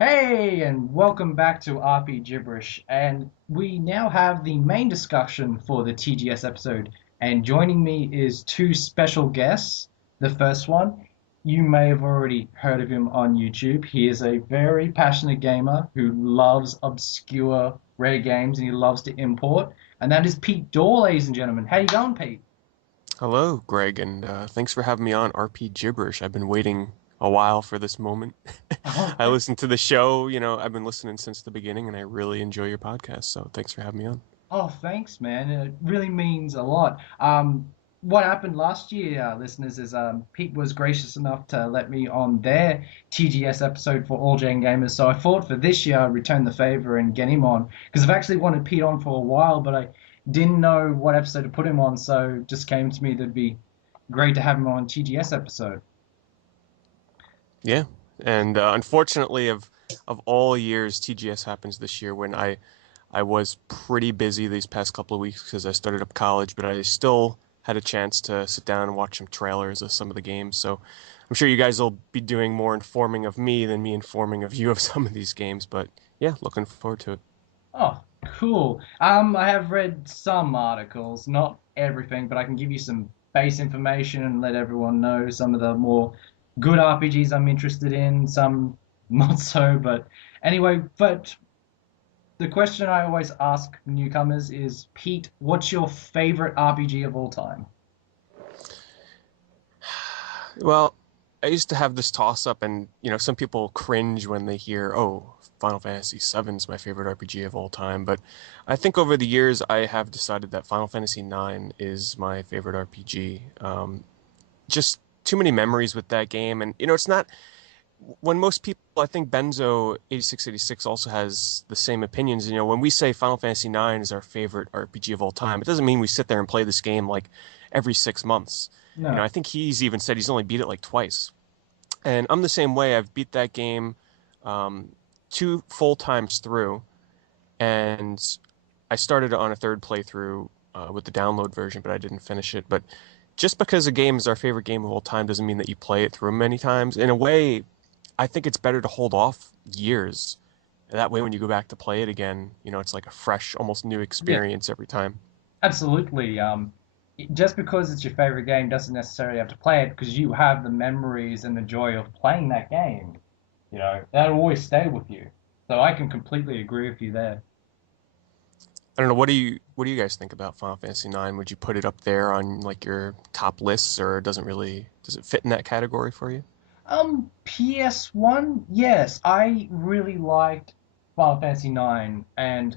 Hey, and welcome back to Rpgibberish. And we now have the main discussion for the TGS episode. And joining me is two special guests. The first one, you may have already heard of him on YouTube. He is a very passionate gamer who loves obscure rare games and he loves to import. And that is Pete Dorr, ladies and gentlemen. How you going, Pete? Hello, Greg, and thanks for having me on RP Gibberish. I've been waiting a while for this moment. Oh, I listened to the show, I've been listening since the beginning, and I really enjoy your podcast, so thanks for having me on. Oh, thanks, man. It really means a lot. What happened last year, listeners, is Pete was gracious enough to let me on their TGS episode for All Gen Gamers. So I thought for this year I'd return the favor and get him on because I've actually wanted Pete on for a while, but I didn't know what episode to put him on. So it just came to me that'd be great to have him on TGS episode. Yeah, and unfortunately, of all years, TGS happens this year when I was pretty busy these past couple of weeks because I started up college, but I still had a chance to sit down and watch some trailers of some of the games. So I'm sure you guys will be doing more informing of me than me informing of you of some of these games. But yeah, looking forward to it. Oh, cool. I have read some articles, not everything, but I can give you some base information and let everyone know some of the more good RPGs I'm interested in, some not so, but anyway, but the question I always ask newcomers is, Pete, what's your favorite RPG of all time? Well, I used to have this toss up, and some people cringe when they hear, "Oh, Final Fantasy VII is my favorite RPG of all time." But I think over the years, I have decided that Final Fantasy IX is my favorite RPG. Just too many memories with that game, and it's not when most people, I think Benzo 8686 also has the same opinions. When we say Final Fantasy IX is our favorite RPG of all time, it doesn't mean we sit there and play this game like every 6 months. I No. think he's even said he's only beat it like twice. And I'm the same way. I've beat that game um, two full times through, and I started on a third playthrough with the download version, but I didn't finish it. But just because a game is our favorite game of all time doesn't mean that you play it through many times. In a way, I think it's better to hold off years. That way, when you go back to play it again, it's like a fresh, almost new Yeah, experience every time. absolutely. Just because it's your favorite game doesn't necessarily have to play it because you have the memories and the joy of playing that game. That'll always stay with you. So I can completely agree with you there. I don't know. What do you guys think about Final Fantasy IX? Would you put it up there on like your top lists, or does it fit in that category for you? PS1, yes, I really liked Final Fantasy IX, and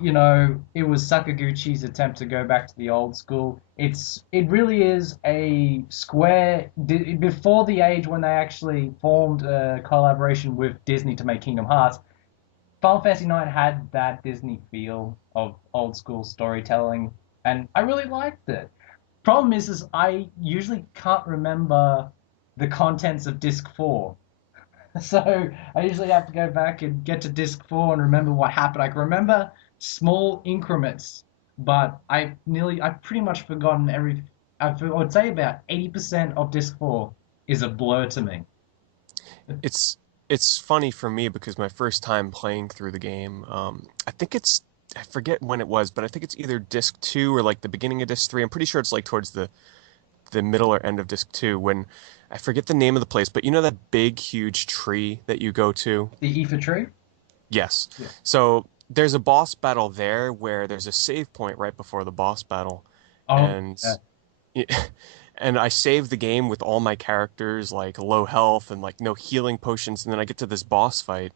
it was Sakaguchi's attempt to go back to the old school. It really is a Square before the age when they actually formed a collaboration with Disney to make Kingdom Hearts. Final Fantasy IX had that Disney feel of old school storytelling, and I really liked it. Problem is I usually can't remember the contents of disc four. So I usually have to go back and get to disc four and remember what happened. I can remember small increments, but I've pretty much forgotten I would say about 80% of disc four is a blur to me. It's it's funny for me because my first time playing through the game, I forget when it was, but I think it's either disc two or like the beginning of disc three. I'm pretty sure it's like towards the middle or end of disc two when I forget the name of the place, but you know that big huge tree that you go to? The Ether tree? Yes. Yeah. So there's a boss battle there where there's a save point right before the boss battle, Oh, and yeah. and I save the game with all my characters like low health and like no healing potions, and then I get to this boss fight,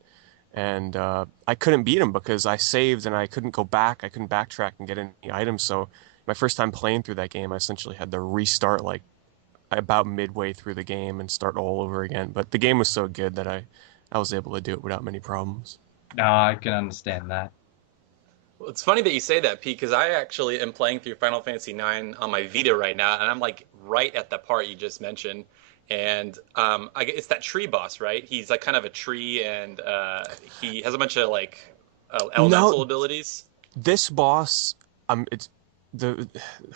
and I couldn't beat him because I saved and I couldn't go back. I couldn't backtrack and get any items. So my first time playing through that game, I essentially had to restart like about midway through the game and start all over again. But the game was so good that I was able to do it without many problems. No, I can understand that. Well, it's funny that you say that, Pete, because I actually am playing through Final Fantasy IX on my Vita right now, and I'm like right at the part you just mentioned. And it's that tree boss, right? He's like kind of a tree, and he has a bunch of like No, elemental abilities. this boss, it's the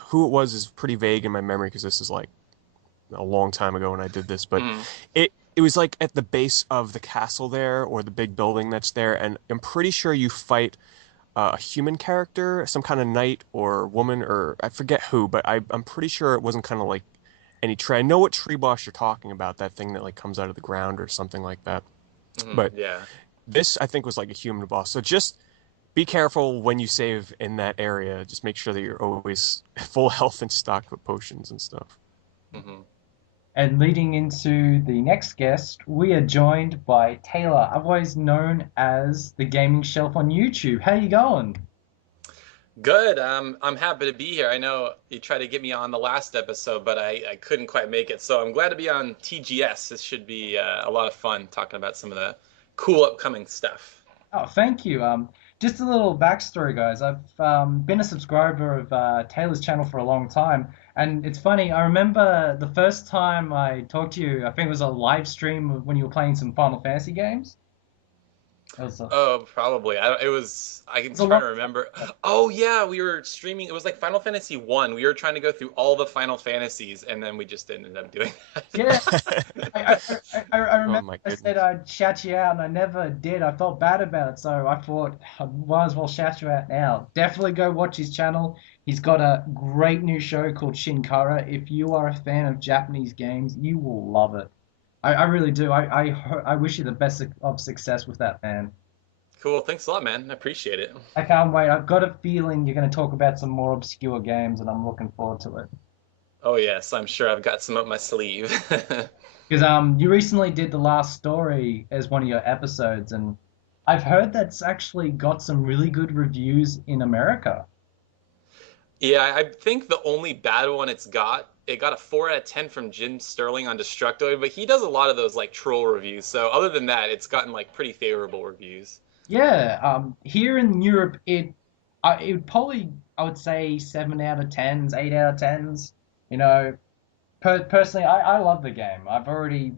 who it was is pretty vague in my memory because this is like a long time ago when I did this, but Mm. it it was like at the base of the castle there or the big building that's there, and I'm pretty sure you fight a human character, some kind of knight or woman, or I forget who, but I'm pretty sure it wasn't kind of like any tree. I know what tree boss you're talking about, that thing that like comes out of the ground or something like that. But Yeah. this I think was like a human boss. So just be careful when you save in that area. Just make sure that you're always full health and stocked with potions and stuff. Hmm. And leading into the next guest, we are joined by Taylor, otherwise known as the Gaming Shelf on YouTube. How you going? Good. I'm happy to be here. I know you tried to get me on the last episode, but I couldn't quite make it. So I'm glad to be on TGS. This should be a lot of fun talking about some of the cool upcoming stuff. Oh, thank you. Just a little backstory, guys. I've been a subscriber of Taylor's channel for a long time, and it's funny. I remember the first time I talked to you. I think it was a live stream of when you were playing some Final Fantasy games. It was a, Oh, probably. It was. I it can was a try long. to remember. Oh yeah, we were streaming. It was like Final Fantasy 1. We were trying to go through all the Final Fantasies, and then we just didn't end up doing Yeah, that. I Oh remember my I said goodness. I'd shout you out, and I never did. I felt bad about it, so I thought I might as well shout you out now. Definitely go watch his channel. He's got a great new show called Shinkara. If you are a fan of Japanese games, you will love it. I really do. I wish you the best of success with that, man. Cool. Thanks a lot, man. I appreciate it. I can't wait. I've got a feeling you're going to talk about some more obscure games, and I'm looking forward to it. Oh yes, I'm sure I've got some up my sleeve. Because you recently did the last story as one of your episodes, and I've heard that's actually got some really good reviews in America. Yeah, I think the only bad one it got a 4 out of 10 from Jim Sterling on Destructoid, but he does a lot of those like troll reviews. So other than that, it's gotten like pretty favorable reviews. Yeah, here in Europe, it would probably, I would say, 7 out of 10s, 8 out of 10s. You know, personally, I love the game. I've already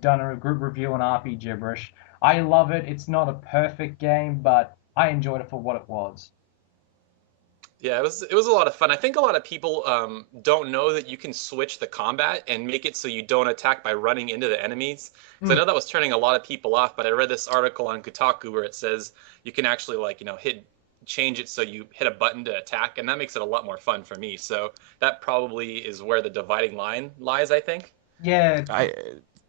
done a group review on Rpgibberish. I love it. It's not a perfect game, but I enjoyed it for what it was. Yeah, it was a lot of fun. I think a lot of people don't know that you can switch the combat and make it so you don't attack by running into the enemies. Because I Mm. know that was turning a lot of people off, but I read this article on Kotaku where it says you can actually like, hit change it so you hit a button to attack, and that makes it a lot more fun for me. So that probably is where the dividing line lies, I think. Yeah, I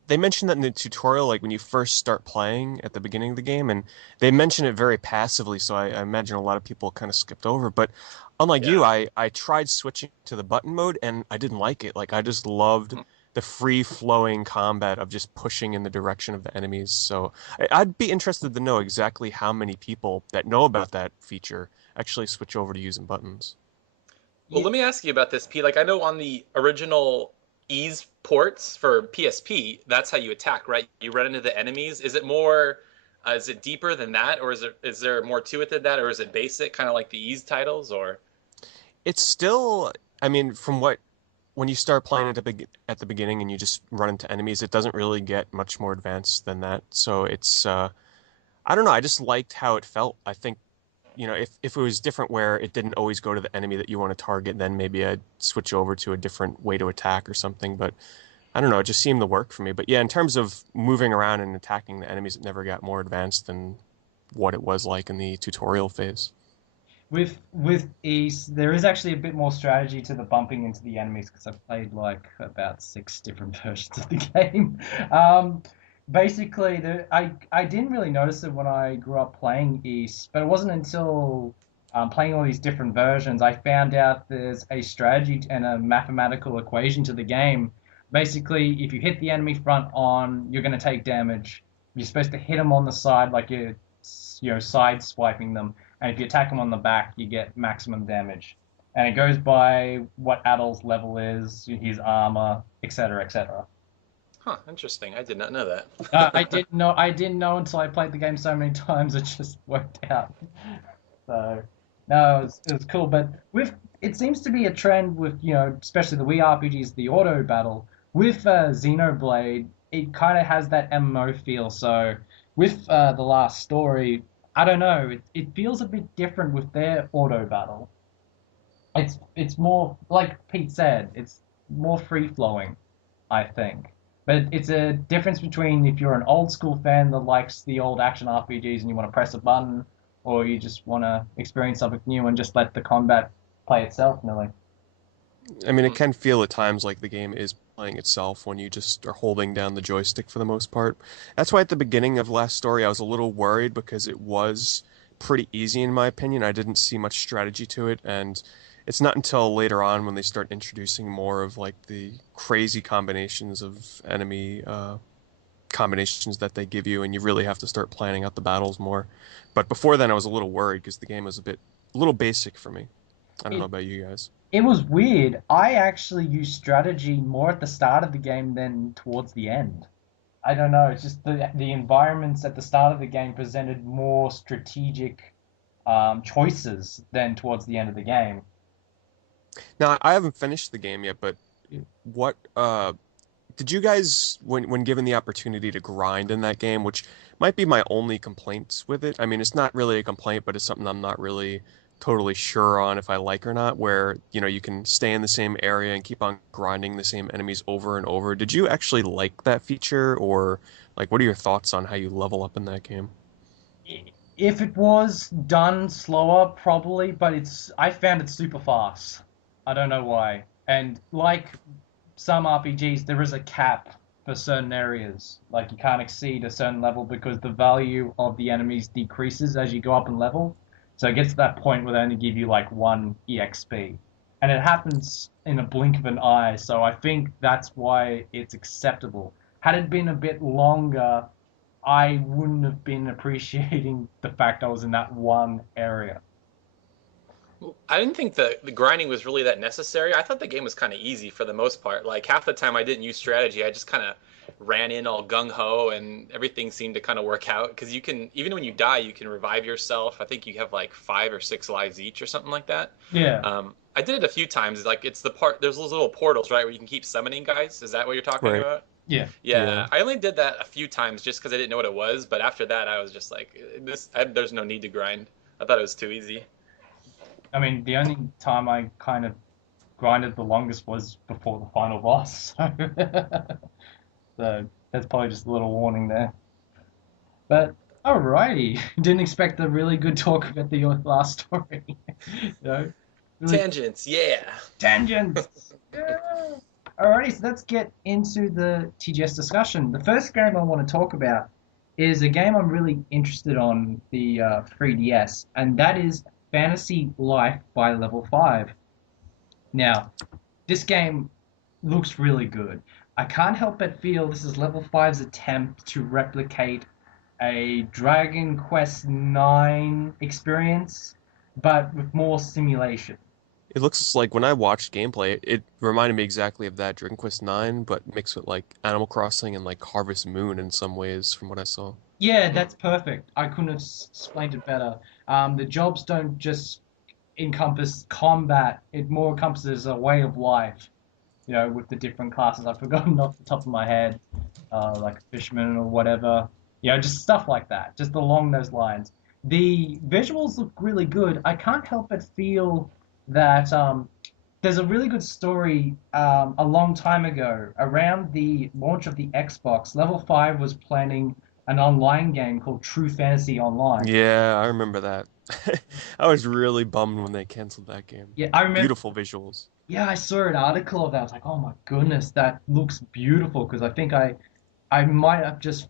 They mentioned that in the tutorial, like when you first start playing at the beginning of the game, and they mention it very passively, so I imagine a lot of people kind of skipped over. But unlike you, Yeah. I tried switching to the button mode and I didn't like it. Like I just loved the free flowing combat of just pushing in the direction of the enemies. So I'd be interested to know exactly how many people that know about that feature actually switch over to using buttons. Well, yeah, let me ask you about this, P. Like, I know on the original ease ports for PSP, that's how you attack, right? You run into the enemies. Is it deeper than that, or is there more to it than that, or is it basic, kind of like the ease titles, or? It's still, I mean, from what when you start playing at the beginning and you just run into enemies, it doesn't really get much more advanced than that. So it's I don't know, I just liked how it felt. I think, if it was different where it didn't always go to the enemy that you want to target, then maybe I'd switch over to a different way to attack or something. But I don't know, it just seemed to work for me. But yeah, in terms of moving around and attacking the enemies, it never got more advanced than what it was like in the tutorial phase. with East, there is actually a bit more strategy to the bumping into the enemies because I've played like about 6 different versions of the game. Um, Basically, I didn't really notice it when I grew up playing East, but it wasn't until playing all these different versions I found out there's a strategy and a mathematical equation to the game. Basically, if you hit the enemy front on, you're going to take damage. You're supposed to hit them on the side like you're side swiping them, and if you attack them on the back, you get maximum damage. And it goes by what Adol's level is, his armor, etc., etc. Huh, interesting. I did not know I that. didn't know. I didn't know until I played the game so many times. It just worked out. So no, it was cool. But with it seems to be a trend with especially the Wii RPGs, the auto battle with Xenoblade. It kind of has that MMO feel. So with the last story, I don't know. It feels a bit different with their auto battle. It's more like Pete said. It's more free flowing, I think. But it's a difference between if you're an old school fan that likes the old action RPGs and you want to press a button, or you just want to experience something new and just let the combat play itself, Millie. I mean, it Hmm. can feel at times like the game is playing itself when you just are holding down the joystick for the most part. That's why at the beginning of Last Story, I was a little worried because it was pretty easy in my opinion. I didn't see much strategy to it, and it's not until later on when they start introducing more of like the crazy combinations of enemy combinations that they give you, and you really have to start planning out the battles more. But before then, I was a little worried because the game was a little basic for me. I don't know It about you guys. it was weird. I actually used strategy more at the start of the game than towards the end. I don't know. It's just the environments at the start of the game presented more strategic choices than towards the end of the game. Now, I haven't finished the game yet, but what did you guys when given the opportunity to grind in that game, which might be my only complaints with it. I mean, it's not really a complaint, but it's something I'm not really totally sure on if I like or not, where, you can stay in the same area and keep on grinding the same enemies over and over. Did you actually like that feature, or like what are your thoughts on how you level up in that game? If it was done slower, probably, but I found it super fast. I don't know why. And like some RPGs, there is a cap for certain areas. Like you can't exceed a certain level because the value of the enemies decreases as you go up in level. So it gets to that point where they only give you like one EXP. And it happens in a blink of an eye, so I think that's why it's acceptable. Had it been a bit longer, I wouldn't have been appreciating the fact I was in that one area. I didn't think the grinding was really that necessary. I thought the game was kind of easy for the most part. Like half the time I didn't use strategy. I just kind of ran in all gung ho and everything seemed to kind of work out because you can even when you die you can revive yourself. I think you have like 5 or 6 lives each or something like that. Yeah, I did it a few times. Like it's the part there's those little portals right where you can keep summoning guys. Is that what you're talking Right. about? yeah. Yeah, Yeah. I only did that a few times just because I didn't know what it was. But after that, I was just like, there's no need to grind. I thought it was too easy. I mean, the only time I kind of grinded the longest was before the final boss. So that's probably just a little warning there. But alrighty, didn't expect a really good talk about the last story. You know, really Tangents, yeah. tangents. Yeah. Alrighty, so let's get into the TGS discussion. The first game I want to talk about is a game I'm really interested on the 3DS, and that is Fantasy Life by Level 5. Now, this game looks really good. I can't help but feel this is Level 5's attempt to replicate a Dragon Quest 9 experience, but with more simulation. It looks like when I watched gameplay, it reminded me exactly of that Dragon Quest 9, but mixed with like Animal Crossing and like Harvest Moon in some ways, from what I saw. Yeah, Hmm. that's perfect. I couldn't have explained it better. The jobs don't just encompass combat, it more encompasses a way of life, with the different classes. I've forgotten off the top of my head, like a fisherman or whatever. Just stuff like that, just along those lines. The visuals look really good. I can't help but feel that there's a really good story a long time ago around the launch of the Xbox. Level 5 was planning an online game called True Fantasy Online. Yeah, I remember that. I was really bummed when they canceled that game. Yeah, I remember. Beautiful visuals. Yeah, I saw an article of that. I was like, oh my goodness, that looks beautiful. Because I think I might have just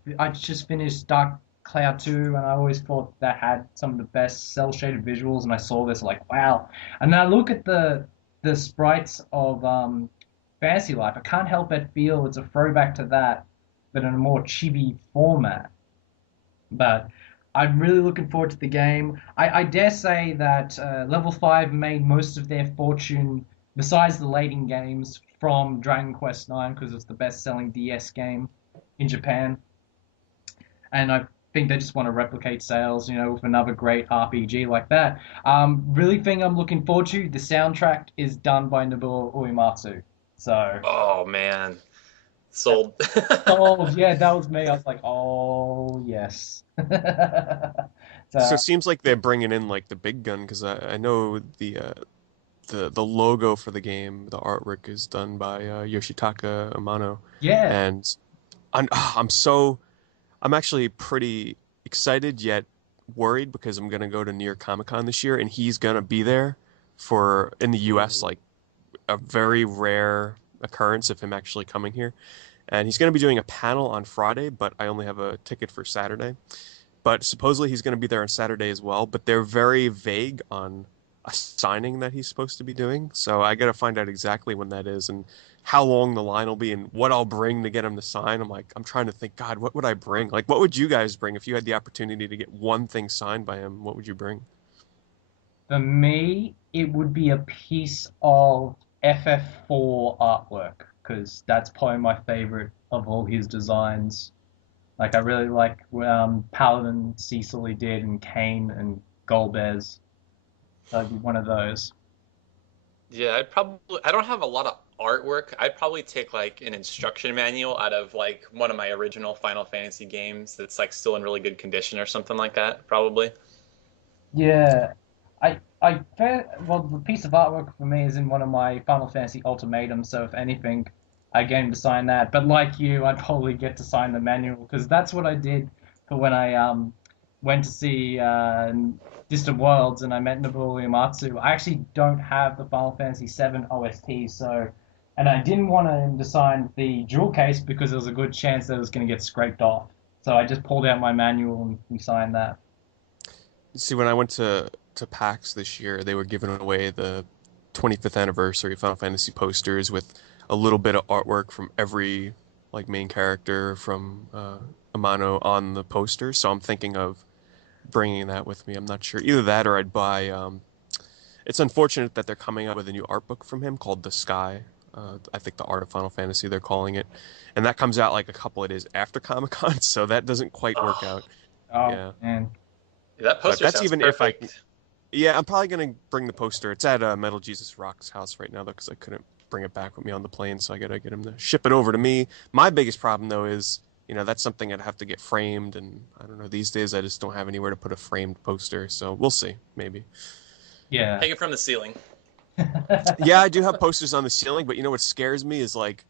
finished Dark Cloud 2, and I always thought that had some of the best cel shaded visuals. And I saw this, like, wow. And then I look at the sprites of Fantasy Life. I can't help but feel it's a throwback to that, but in a more chibi format. But I'm really looking forward to the game. I dare say that Level 5 made most of their fortune, besides the lading games, from Dragon Quest 9 because it's the best selling DS game in Japan. And I think they just want to replicate sales, with another great RPG like that. Really thing I'm looking forward to, the soundtrack is done by Nobuo Uematsu. So, Oh man, that's sold. sold. Yeah, that was me. I was like, oh, yes. So So, it seems like they're bringing in like the big gun because I know the logo for the game, the artwork is done by Yoshitaka Amano, yeah. and I'm so I'm actually pretty excited yet worried because I'm gonna go to New York Comic Con this year and he's gonna be there for in the US, Ooh. like a very rare occurrence of him actually coming here. And he's gonna be doing a panel on Friday, but I only have a ticket for Saturday. But supposedly he's gonna be there on Saturday as well, but they're very vague on a signing that he's supposed to be doing. So I gotta find out exactly when that is and how long the line will be and what I'll bring to get him to sign. I'm trying to think, God, what would I bring? Like, what would you guys bring if you had the opportunity to get one thing signed by him? What would you bring? For me, it would be a piece of FF4 artwork because that's probably my favorite of all his designs. Like I really like Paladin Cecil he did and Kane and Golbez. That'd be one of those. Yeah, I don't have a lot of artwork. I'd probably take like an instruction manual out of like one of my original Final Fantasy games that's like still in really good condition or something like that, probably. Yeah, well, the piece of artwork for me is in one of my Final Fantasy Ultimatums, so if anything, I get him to sign that. But like you, I'd probably get to sign the manual because that's what I did for when I went to see Distant Worlds and I met Nobuo Uematsu. I actually don't have the Final Fantasy VII OST, so and I didn't want him to sign the jewel case because there was a good chance that it was going to get scraped off. So I just pulled out my manual and we signed that. See, when I went to PAX this year, they were giving away the 25th anniversary Final Fantasy posters with a little bit of artwork from every like main character from Amano on the poster. So I'm thinking of bringing that with me. I'm not sure. Either that or I'd buy. It's unfortunate that they're coming out with a new art book from him called The Sky. I think the Art of Final Fantasy they're calling it, and that comes out like a couple of days after Comic Con, so that doesn't quite work Oh, out. Oh Yeah, man. that but poster that's sounds even if I can. perfect. Yeah, I'm probably gonna bring the poster. It's at Metal Jesus Rock's house right now though, because I couldn't bring it back with me on the plane, so I gotta get him to ship it over to me. My biggest problem though is, that's something I'd have to get framed, and I don't know. These days, I just don't have anywhere to put a framed poster, so we'll see, maybe. Yeah. Hang it from the ceiling. Yeah, I do have posters on the ceiling, but what scares me is like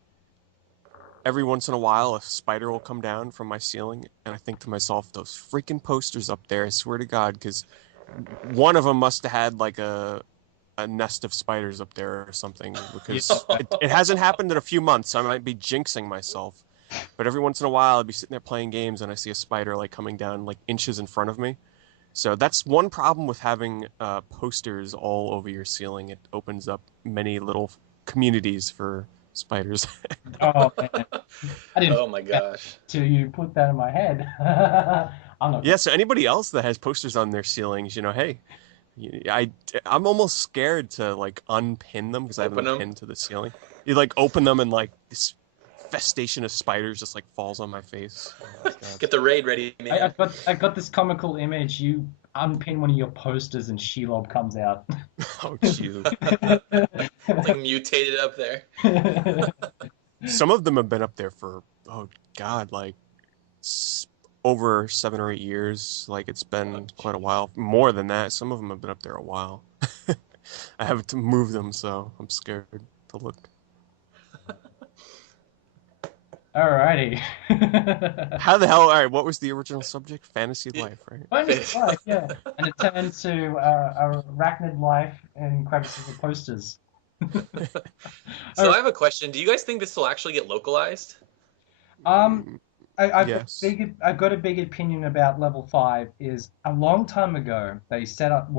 every once in a while a spider will come down from my ceiling, and I think to myself, those freaking posters up there, I swear to God, because one of them must have had like a nest of spiders up there or something Yeah. because it hasn't happened in a few months. So I might be jinxing myself. But every once in a while, I'd be sitting there playing games and I see a spider like coming down like inches in front of me. So that's one problem with having posters all over your ceiling. It opens up many little communities for spiders. Oh man. I didn't Oh think my that gosh. till you put that in my head. I'm not Yeah, gonna. so anybody else that has posters on their ceilings, hey, I I'm almost scared to like unpin them because I have Open them them. pinned to the ceiling. You like open them and like this festation of spiders just like falls on my face. Oh my God. Get the raid ready, I, man. I got this comical image. You unpin one of your posters and Shelob comes out. Oh jeez. It's like mutated up there. Some of them have been up there for God, like s over 7 or 8 years. Like it's Oh, been quite a jeez. while. More than that. Some of them have been up there a while. I have to move them, so I'm scared to look. Alrighty. How the hell? All right, what was the original subject? Fantasy life, right? Fantasy life, yeah. And it turned to a arachnid life and crevices of posters. So Alright, I have a question. Do you guys think this will actually get localized? Um, Mm, I've got a yes. I've got a big opinion about level five. Is a long time ago they set up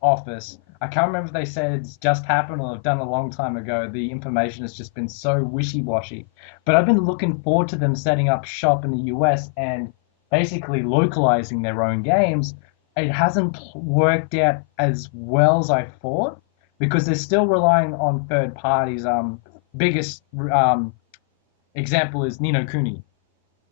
Office. I can't remember if they said it's just happened or they've done a long time ago. The information has just been so wishy-washy. But I've been looking forward to them setting up shop in the US and basically localizing their own games. It hasn't worked out as well as I thought because they're still relying on third parties. Biggest um, example is Nino Kuni.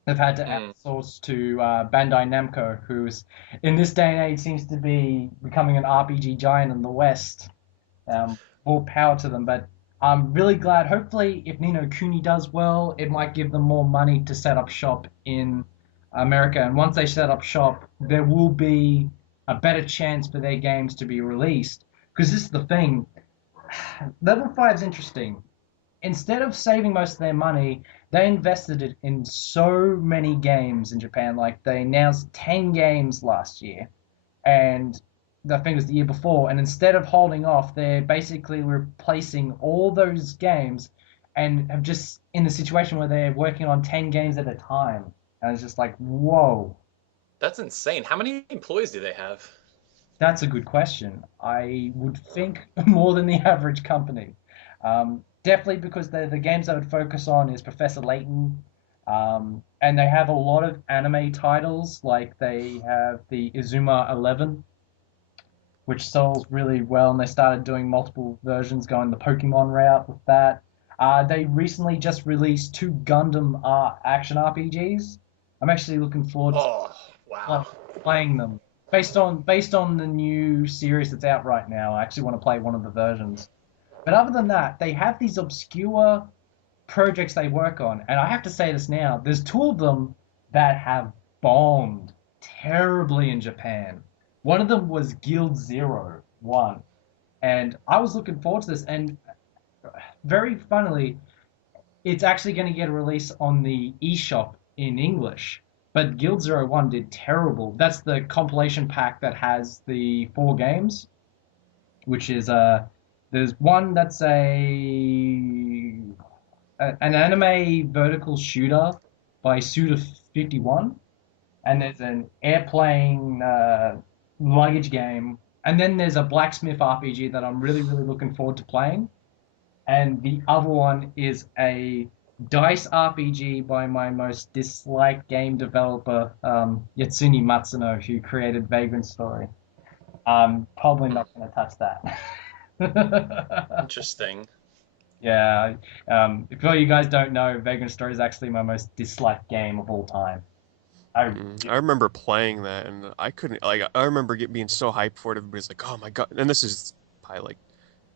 They've had to Hmm. outsource to Bandai Namco, who's in this day and age seems to be becoming an RPG giant in the West. More power to them, but I'm really glad. Hopefully, if Nino Kuni does well, it might give them more money to set up shop in America. And once they set up shop, there will be a better chance for their games to be released. Because this is the thing, Level 5 is interesting instead of saving most of their money, they invested it in so many games in Japan. Like they announced 10 games last year, and I think it was the year before. And instead of holding off, they're basically replacing all those games, and have just in the situation where they're working on 10 games at a time. And it's just like, whoa, That's insane. How many employees do they have? that's a good question. I would think more than the average company. Definitely because the games I would focus on is Professor Layton, and they have a lot of anime titles. Like they have the Izuma 11, which sells really well, and they started doing multiple versions, going the Pokemon route with that. They recently just released two Gundam action RPGs. I'm actually looking forward to Oh, wow. playing them. Based on the new series that's out right now, I actually want to play one of the versions. But other than that, they have these obscure projects they work on, and I have to say this now: there's two of them that have bombed terribly in Japan. One of them was Guild Zero One, and I was looking forward to this. And very funnily, it's actually going to get a release on the eShop in English. But Guild Zero One did terrible. That's the compilation pack that has the four games, which is there's one that's an anime vertical shooter by Suda51, and there's an airplane luggage game, and then there's a blacksmith RPG that I'm really really looking forward to playing, and the other one is a dice RPG by my most disliked game developer, Yatsuni Matsuno, who created Vagrant Story. I'm probably not going to touch that. Interesting. Yeah, if all you guys don't know, Vagrant Story is actually my most disliked game of all time. I I remember playing that, and I couldn't like. I remember being so hyped for it. Everybody's like, "Oh my god!" And this is probably like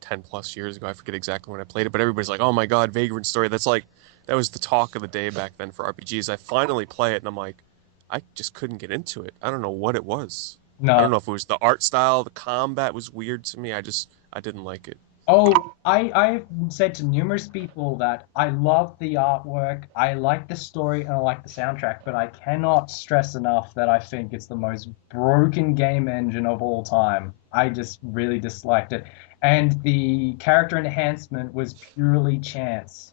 10 plus years ago. I forget exactly when I played it, but everybody's like, "Oh my god, Vagrant Story!" That was the talk of the day back then for RPGs. I finally play it, and I'm like, I just couldn't get into it. I don't know what it was. I don't no. know if it was the art style, the combat was weird to me. I didn't like it. Oh, I've said to numerous people that I love the artwork, I like the story, and I like the soundtrack, but I cannot stress enough that I think it's the most broken game engine of all time. I just really disliked it. And the character enhancement was purely chance.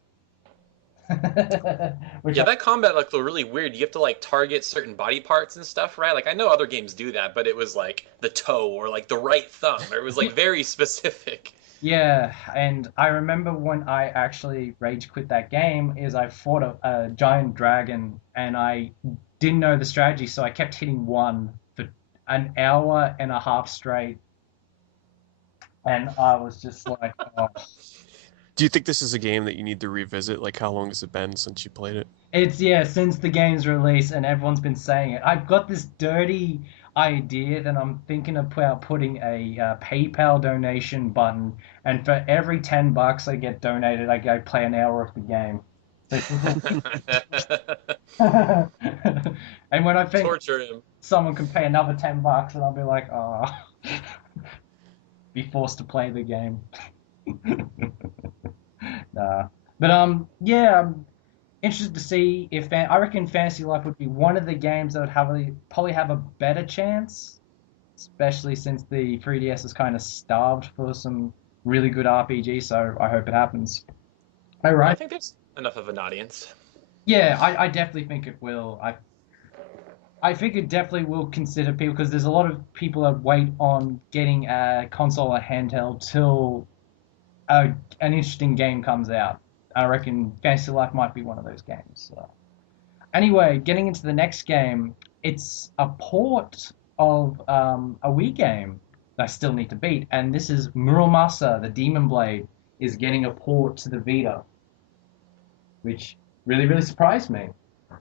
Which Yeah, that combat looked really weird. You have to like target certain body parts and stuff, right? Like I know other games do that, but it was like the toe or like the right thumb. Or it was like very specific. Yeah, and I remember when I actually rage quit that game is I fought a giant dragon and I didn't know the strategy, so I kept hitting one for an hour and a half straight, and I was just like, oh. Do you think this is a game that you need to revisit? Like, how long has it been since you played it? It's yeah, since the game's release and everyone's been saying it. I've got this dirty idea that I'm thinking about putting a PayPal donation button, and for every $10 I get donated, I go play an hour of the game. So and when I think Torture him. someone can pay another $10, and I'll be like, oh, be forced to play the game. Nah. But yeah, I'm interested to see if I reckon Fantasy Life would be one of the games that would probably have a better chance, especially since the 3DS is kind of starved for some really good RPG. So I hope it happens. All I right. think there's enough of an audience. Yeah, I definitely think it will. I think it definitely will consider people because there's a lot of people that wait on getting a console or handheld till an interesting game comes out. I reckon Fantasy Life might be one of those games. So. Anyway, getting into the next game, it's a port of a Wii game that I still need to beat, and this is Muramasa, the Demon Blade, is getting a port to the Vita, which really, really surprised me.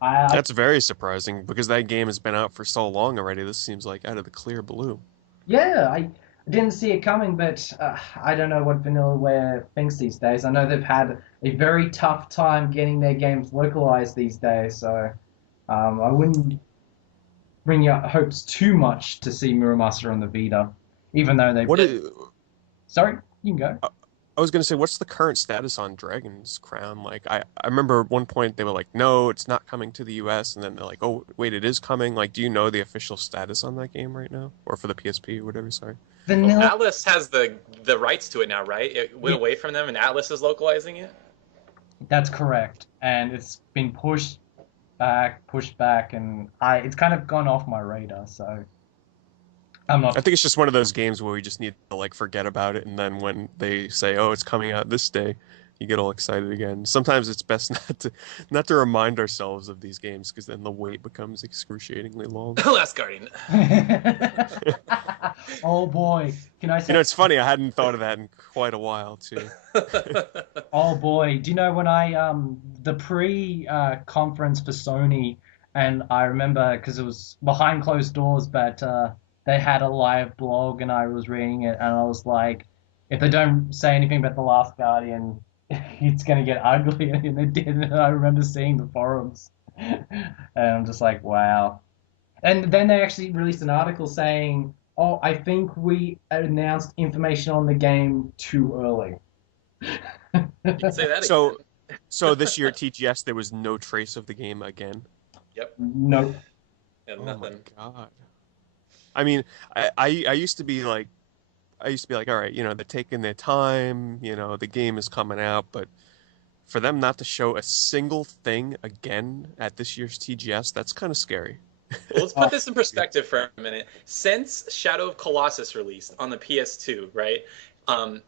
I That's very surprising because that game has been out for so long already. This seems like out of the clear blue. Yeah, I didn't see it coming, but I don't know what Vanillaware thinks these days. I know they've had a very tough time getting their games localized these days, so I wouldn't bring your hopes too much to see Muramasa on the Vita, even though they've... What is, Sorry, you can go. I was gonna say, what's the current status on Dragon's Crown? Like, I remember at one point they were like, no, it's not coming to the US, and then they're like, oh, wait, it is coming. Like, do you know the official status on that game right now? Or for the PSP or whatever, sorry. Well, Vanilla. Atlas has the rights to it now, right? It went Yeah, away from them, and Atlas is localizing it. that's correct, and it's been pushed back, and it's kind of gone off my radar. So I'm I not. think it's just one of those games where we just need to like forget about it, and then when they say, "Oh, it's coming out this day," you get all excited again. Sometimes it's best not to remind ourselves of these games because then the wait becomes excruciatingly long. Last Guardian. Oh boy, can I You know, say? it's funny. I hadn't thought of that in quite a while too. Oh boy, do you know when I the pre conference for Sony, and I remember because it was behind closed doors, but they had a live blog and I was reading it and I was like, if they don't say anything about the Last Guardian, it's gonna get ugly, and it did. And I remember seeing the forums, and I'm just like, wow. And then they actually released an article saying, "Oh, I think we announced information on the game too early." You can say that again. So, so this year at TGS there was no trace of the game again. Yep. Nope. And Oh my nothing. God. I mean, I used to be like, all right, they're taking their time, the game is coming out, but for them not to show a single thing again at this year's TGS, that's kind of scary. Well, let's put Oh, this in perspective for a minute. Since Shadow of Colossus released on the PS2, right?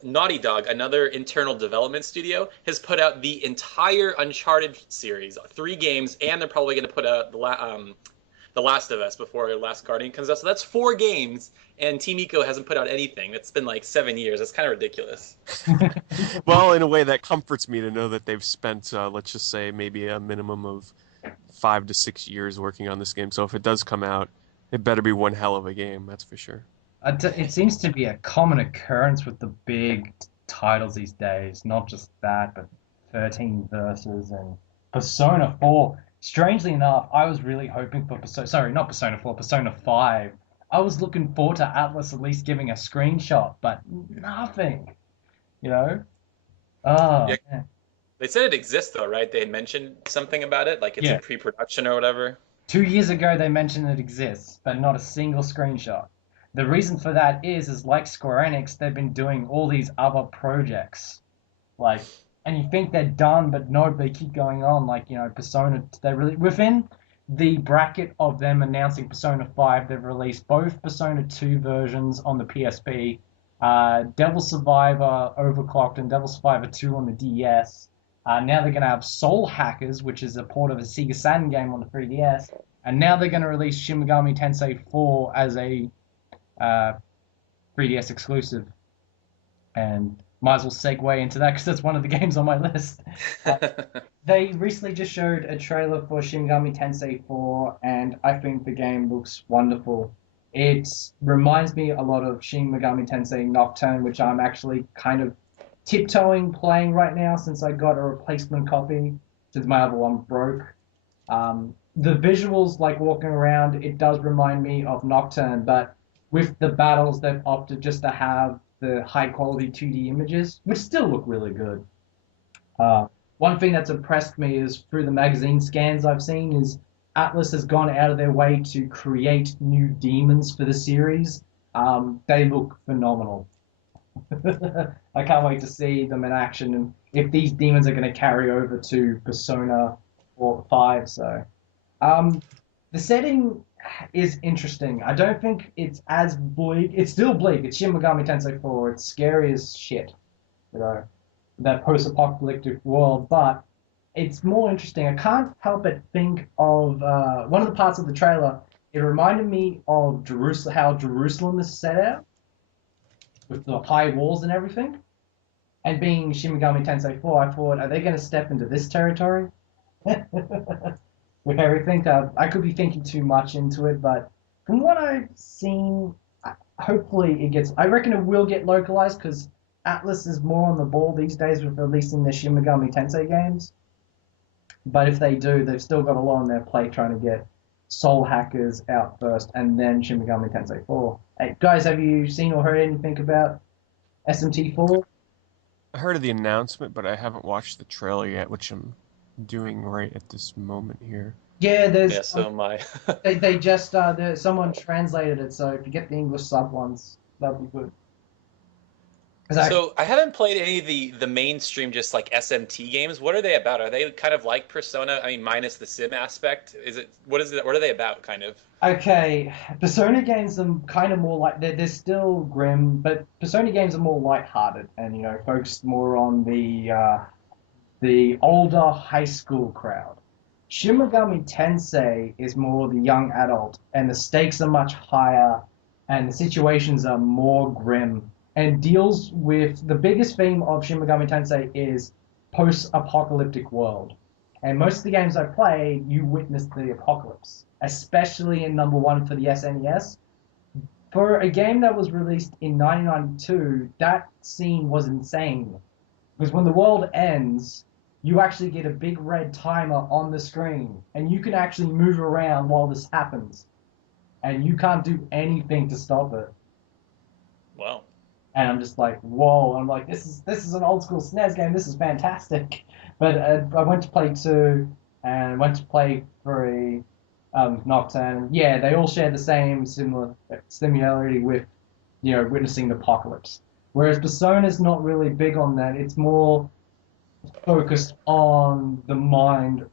Naughty Dog, another internal development studio, has put out the entire Uncharted series, 3 games, and they're probably going to put out the Last of Us before Last Guardian comes out. So that's 4 games, and Team Ico hasn't put out anything. It's been like 7 years. That's kind of ridiculous. Well, in a way, that comforts me to know that they've spent, let's just say, maybe a minimum of 5 to 6 years working on this game. So if it does come out, it better be one hell of a game, that's for sure. it seems to be a common occurrence with the big titles these days. Not just that, but 13 Versus and Persona 4. Strangely enough, I was really hoping for Persona. Sorry, not Persona 4, Persona 5. I was looking forward to Atlas at least giving a screenshot, but nothing. You know? Yeah, Oh, man. they said it exists though, right? They had mentioned something about it, like it's in Yeah. pre-production or whatever. 2 years ago, they mentioned it exists, but not a single screenshot. The reason for that is like Square Enix, they've been doing all these other projects, like, and you think they're done, but no, they keep going on. Like, Persona, they really within the bracket of them announcing Persona 5, they've released both Persona 2 versions on the PSP, Devil Survivor Overclocked and Devil Survivor 2 on the DS. Now they're going to have Soul Hackers, which is a port of a Sega Saturn game on the 3DS. And now they're going to release Shin Megami Tensei 4 as a uh, 3DS exclusive. And might as well segue into that because that's one of the games on my list. They recently just showed a trailer for Shin Megami Tensei 4, and I think the game looks wonderful. It reminds me a lot of Shin Megami Tensei Nocturne, which I'm actually kind of tiptoeing playing right now since I got a replacement copy since my other one broke. The visuals, like walking around, it does remind me of Nocturne, but with the battles, they've opted just to have the high quality 2D images, which still look really good. Uh, One thing that's impressed me is through the magazine scans I've seen is Atlas has gone out of their way to create new demons for the series. They look phenomenal. I can't wait to see them in action and if these demons are going to carry over to Persona 4, 5. So um, the setting is interesting. I don't think it's as bleak. It's still bleak. It's Shin Megami Tensei 4. It's scary as shit, you know, that post-apocalyptic world. But it's more interesting. I can't help but think of one of the parts of the trailer. It reminded me of Jerusalem, how Jerusalem is set out with the high walls and everything. And being Shin Megami Tensei 4, I thought, are they going to step into this territory? With everything. I could be thinking too much into it, but from what I've seen, hopefully it gets. I reckon it will get localized because Atlas is more on the ball these days with releasing their Shin Megami Tensei games. But if they do, they've still got a lot on their plate trying to get Soul Hackers out first and then Shin Megami Tensei 4. Hey, guys, have you seen or heard anything about SMT4? I heard of the announcement, but I haven't watched the trailer yet, which I'm doing right at this moment here. Yeah, Yeah, so am I. they just someone translated it, so if you get the English sub ones, that'd be good. Because I So I haven't played any of the mainstream just like SMT games. What are they about? Are they kind of like Persona? I mean, minus the sim aspect. Is it what is it? What are they about? Kind of. Okay, Persona games are kind of more like they're still grim, but Persona games are more lighthearted and focused more on the older high school crowd. Shin Megami Tensei is more the young adult, and the stakes are much higher, and the situations are more grim, and deals with the biggest theme of Shin Megami Tensei is post-apocalyptic world. And most of the games I play, you witness the apocalypse, especially in number one for the SNES. For a game that was released in 1992, that scene was insane. Because when the world ends, you actually get a big red timer on the screen, and you can actually move around while this happens, and you can't do anything to stop it. Wow. And I'm just like, whoa! I'm like, this is an old school SNES game. This is fantastic. But I went to play two, and went to play three, Nocturne. Yeah, they all share the same similarity with witnessing the apocalypse. Whereas Persona's not really big on that. It's more focused on the mind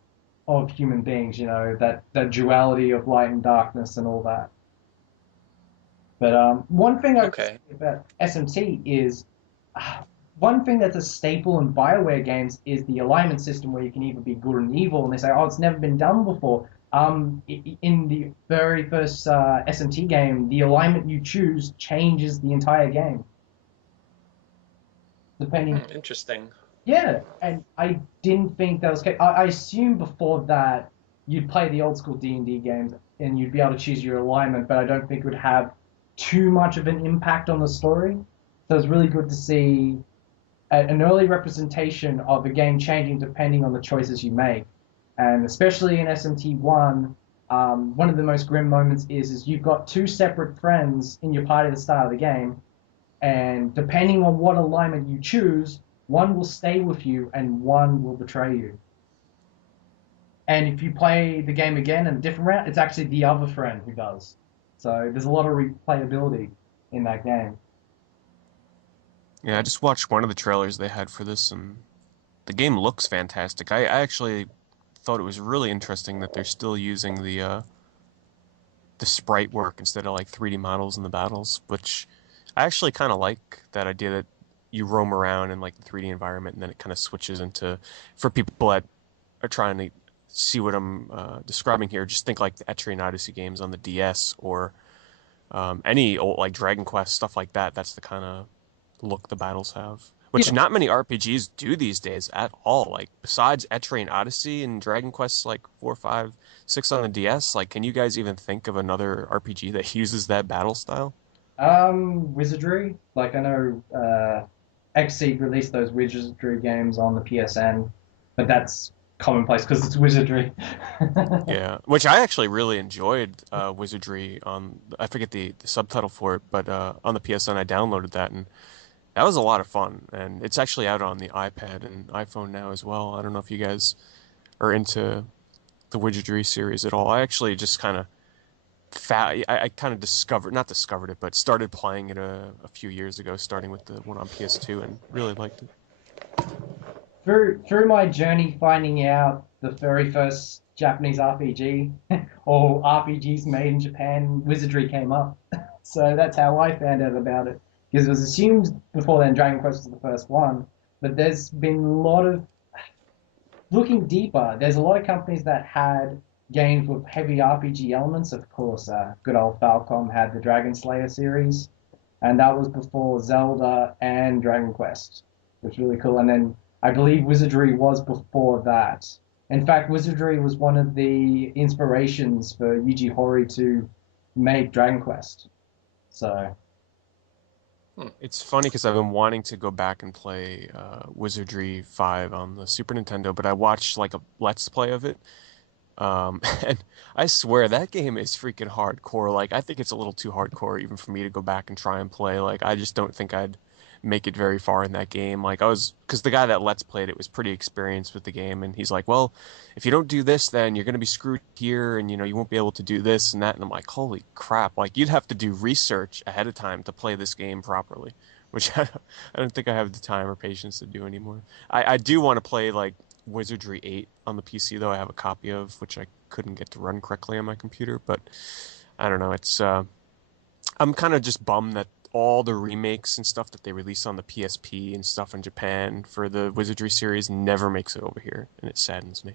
of human beings, that duality of light and darkness and all that. But one thing I would say Okay. about SMT is one thing that's a staple in BioWare games is the alignment system where you can either be good and evil, and they say, oh, it's never been done before. In the very first SMT game, the alignment you choose changes the entire game, depending. Interesting. Yeah, and I didn't think that was okay. I assumed before that you'd play the old school D&D games and you'd be able to choose your alignment, but I don't think it would have too much of an impact on the story. So it's really good to see an early representation of the game changing depending on the choices you make. And especially in SMT1, one of the most grim moments is you've got two separate friends in your party at the start of the game, and depending on what alignment you choose, one will stay with you and one will betray you. And if you play the game again in a different route, it's actually the other friend who does. So there's a lot of replayability in that game. Yeah, I just watched one of the trailers they had for this, and the game looks fantastic. I actually thought it was really interesting that they're still using the sprite work instead of like 3D models in the battles, which I actually kind of like that idea that you roam around in like the 3D environment and then it kind of switches into, for people that are trying to see what I'm describing here, just think like the Etrian Odyssey games on the DS or any old like Dragon Quest stuff like that. That's the kind of look the battles have, which Yeah, not many RPGs do these days at all. Like besides Etrian Odyssey and Dragon Quest like 4, 5, 6 on the DS, like can you guys even think of another RPG that uses that battle style? Wizardry. Like I know Xseed released those Wizardry games on the PSN, but that's commonplace because it's Wizardry. Yeah, which I actually really enjoyed Wizardry on I forget the subtitle for it, but on the PSN I downloaded that and that was a lot of fun. And it's actually out on the iPad and iPhone now as well. I don't know if you guys are into the Wizardry series at all. I actually just kind of I kind of discovered not discovered it, but started playing it a few years ago, starting with the one on PS2 and really liked it. Through my journey finding out the very first Japanese RPG or RPGs made in Japan, Wizardry came up. So that's how I found out about it. Because it was assumed before then Dragon Quest was the first one, but there's been a lot of looking deeper. There's a lot of companies that had games with heavy RPG elements. Of course, good old Falcom had the Dragon Slayer series, and that was before Zelda and Dragon Quest, which was really cool. And then I believe Wizardry was before that. In fact, Wizardry was one of the inspirations for Yuji Horii to make Dragon Quest. So, It's funny because I've been wanting to go back and play Wizardry 5 on the Super Nintendo, but I watched like a Let's Play of it. And I swear that game is freaking hardcore. Like, I think it's a little too hardcore even for me to go back and try and play. Like, I just don't think I'd make it very far in that game. Like I was, because the guy that Let's played it was pretty experienced with the game, and he's like, "Well, if you don't do this, then you're going to be screwed here, and you won't be able to do this and that." And I'm like, "Holy crap!" Like you'd have to do research ahead of time to play this game properly, which I don't think I have the time or patience to do anymore. I do want to play like Wizardry 8 on the PC though. I have a copy of which I couldn't get to run correctly on my computer, but I don't know. It's I'm kind of just bummed that all the remakes and stuff that they release on the PSP and stuff in Japan for the Wizardry series never makes it over here, and it saddens me.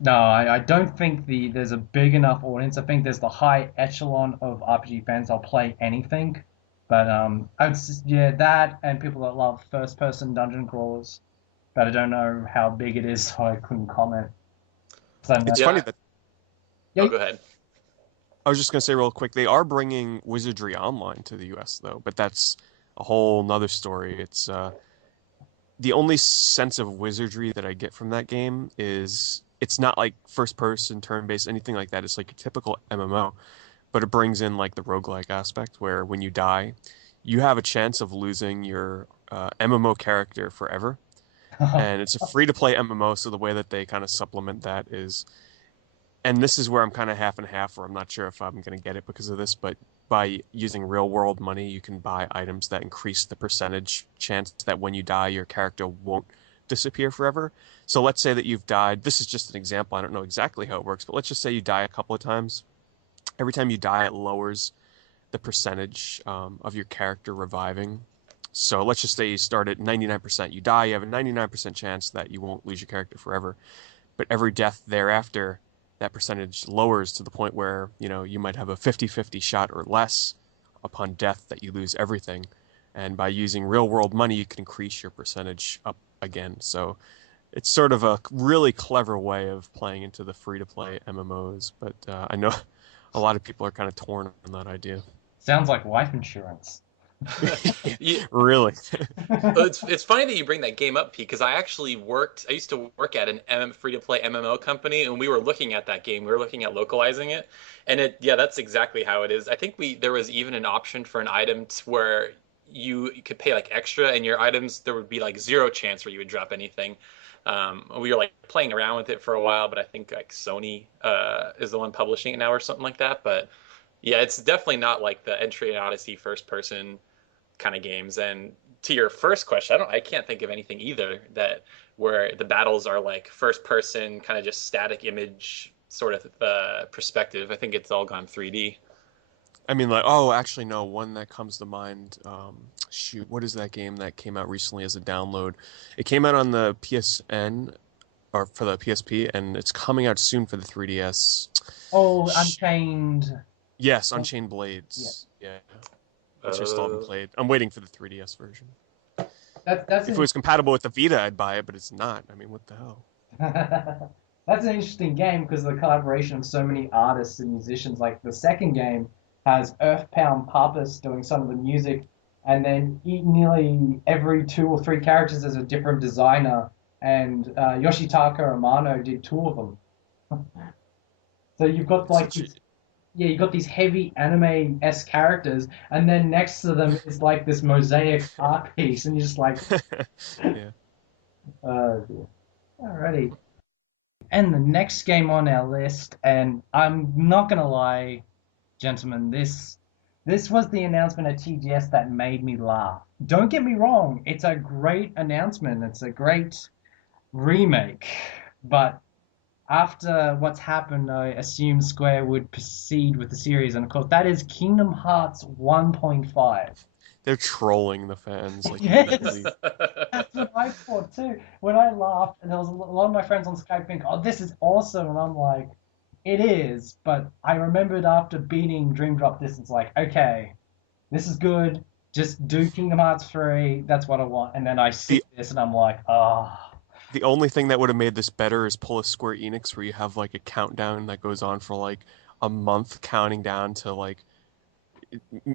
No, I don't think there's a big enough audience. I think there's the high echelon of RPG fans. I'll play anything, but yeah, that and people that love first-person dungeon crawlers. But I don't know how big it is, so I couldn't comment. So no. It's funny Yeah. that Yeah, Oh, go ahead. I was just gonna say real quick, they are bringing Wizardry Online to the US though, but that's a whole nother story. It's the only sense of wizardry that I get from that game is it's not like first person, turn based, anything like that. It's like a typical MMO, but it brings in like the roguelike aspect where when you die, you have a chance of losing your MMO character forever. And it's a free to play MMO, so the way that they kind of supplement that is, and this is where I'm kind of half and half, where I'm not sure if I'm going to get it because of this, but by using real world money, you can buy items that increase the percentage chance that when you die, your character won't disappear forever. So let's say that you've died. This is just an example. I don't know exactly how it works, but let's just say you die a couple of times. Every time you die, it lowers the percentage of your character reviving. So let's just say you start at 99%. You die, you have a 99% chance that you won't lose your character forever. But every death thereafter, that percentage lowers to the point where, you might have a 50-50 shot or less upon death that you lose everything. And by using real world money, you can increase your percentage up again. So it's sort of a really clever way of playing into the free to play MMOs. But I know a lot of people are kind of torn on that idea. sounds like life insurance. You, Really? Well, it's funny that you bring that game up, Pete, because I used to work at an free to play MMO company, and we were looking at that game. We were looking at localizing it, and yeah, that's exactly how it is. I think there was even an option for an item where you could pay like extra, and your items there would be like zero chance where you would drop anything. We were like playing around with it for a while, but I think like Sony is the one publishing it now or something like that. But yeah, it's definitely not like the Entry and Odyssey first person kind of games. And to your first question, I can't think of anything either that where the battles are like first person, kind of just static image sort of perspective. I think it's all gone 3D. I mean, like, oh, actually, no. One that comes to mind. Shoot, what is that game that came out recently as a download? It came out on the PSN or for the PSP, and it's coming out soon for the 3DS. Oh, Unchained. Yes, Yeah. Unchained Yeah. Blades. Yeah, which I still haven't played. I'm waiting for the 3DS version. That's If it was compatible with the Vita, I'd buy it, but it's not. I mean, what the hell? That's an interesting game because of the collaboration of so many artists and musicians. Like the second game has Earthbound Pappas doing some of the music, and then nearly every two or three characters has a different designer, and Yoshitaka Amano did two of them. So you've got It's like such a, these, yeah, you got these heavy anime-esque characters, and then next to them is like this mosaic art piece, and you're just like, yeah. dear. Alrighty. And the next game on our list, and I'm not gonna lie, gentlemen, this was the announcement at TGS that made me laugh. Don't get me wrong, it's a great announcement, it's a great remake, but after what's happened, I assumed Square would proceed with the series, and of course, that is Kingdom Hearts 1.5. They're trolling the fans like Yes, immediately. that's what I thought too. When I laughed, and there was a lot of my friends on Skype being, "Oh, this is awesome," and I'm like, "It is," but I remembered after beating Dream Drop Distance, like, okay, this is good. Just do Kingdom Hearts 3. That's what I want. And then I see The this, and I'm like, ah. the only thing that would have made this better is pull a Square Enix where you have like a countdown that goes on for like a month, counting down to like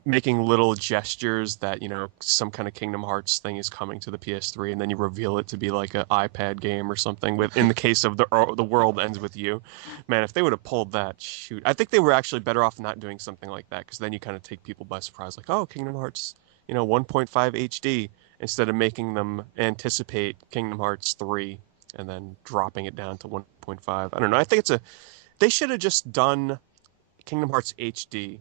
making little gestures that some kind of Kingdom Hearts thing is coming to the PS3, and then you reveal it to be like an iPad game or something. With in the case of the world ends with you, man. If they would have pulled that, shoot, I think they were actually better off not doing something like that because then you kind of take people by surprise, like, oh, Kingdom Hearts, 1.5 HD, instead of making them anticipate Kingdom Hearts 3 and then dropping it down to 1.5. I don't know. I think they should have just done Kingdom Hearts HD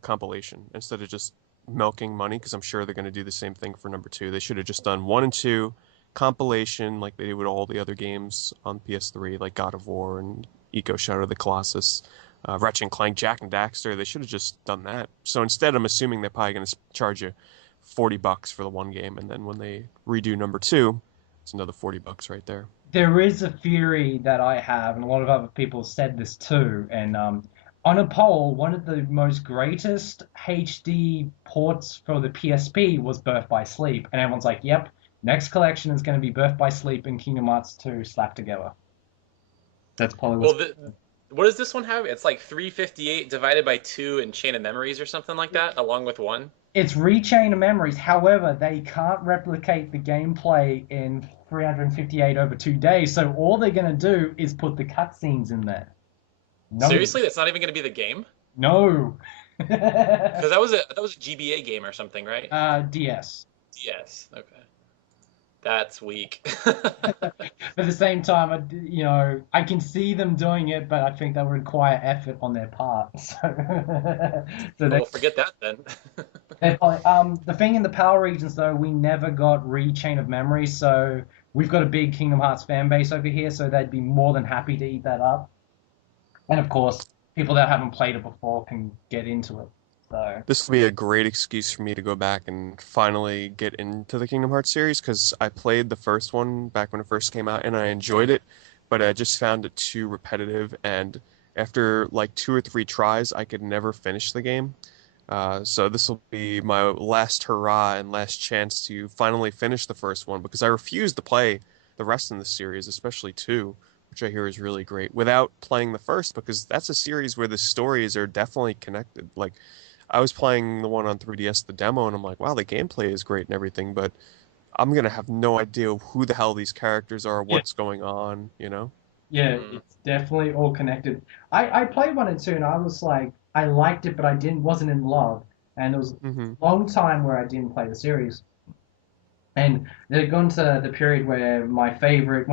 compilation instead of just milking money, because I'm sure they're going to do the same thing for number 2. They should have just done 1 and 2 compilation like they did with all the other games on PS3, like God of War and Eco Shadow of the Colossus, Ratchet and Clank, Jack and Daxter. They should have just done that. So instead, I'm assuming they're probably going to charge you $40 for the one game, and then when they redo number 2, it's another $40 right there. There is a theory that I have, and a lot of other people said this too, and on a poll, one of the most greatest HD ports for the PSP was Birth by Sleep, and everyone's like, yep, next collection is going to be Birth by Sleep and Kingdom Hearts 2 slapped together. That's probably what's... What does this one have? It's like 358 divided by 2 and Chain of Memories or something like that, along with 1? It's Rechain of Memories. However, they can't replicate the gameplay in 358 over 2 days, so all they're going to do is put the cutscenes in there. No. Seriously? That's not even going to be the game? No. Because that was a GBA game or something, right? DS. DS, okay. That's weak. At the same time, I can see them doing it, but I think that would require effort on their part. So forget that then. The thing in the Power regions, though, we never got Rechain of Memory, so we've got a big Kingdom Hearts fan base over here, so they'd be more than happy to eat that up. And of course, people that haven't played it before can get into it. So this will be a great excuse for me to go back and finally get into the Kingdom Hearts series, because I played the first one back when it first came out and I enjoyed it, but I just found it too repetitive, and after like 2 or 3 tries I could never finish the game. So this will be my last hurrah and last chance to finally finish the first one, because I refuse to play the rest in the series, especially 2, which I hear is really great, without playing the first, because that's a series where the stories are definitely connected. Like, I was playing the one on 3DS, the demo, and I'm like, wow, the gameplay is great and everything, but I'm going to have no idea who the hell these characters are, what's going on, you know? Yeah, it's definitely all connected. I played 1 and 2, and I was like, I liked it, but I wasn't in love. And it was a long time where I didn't play the series. And it had gone to the period where one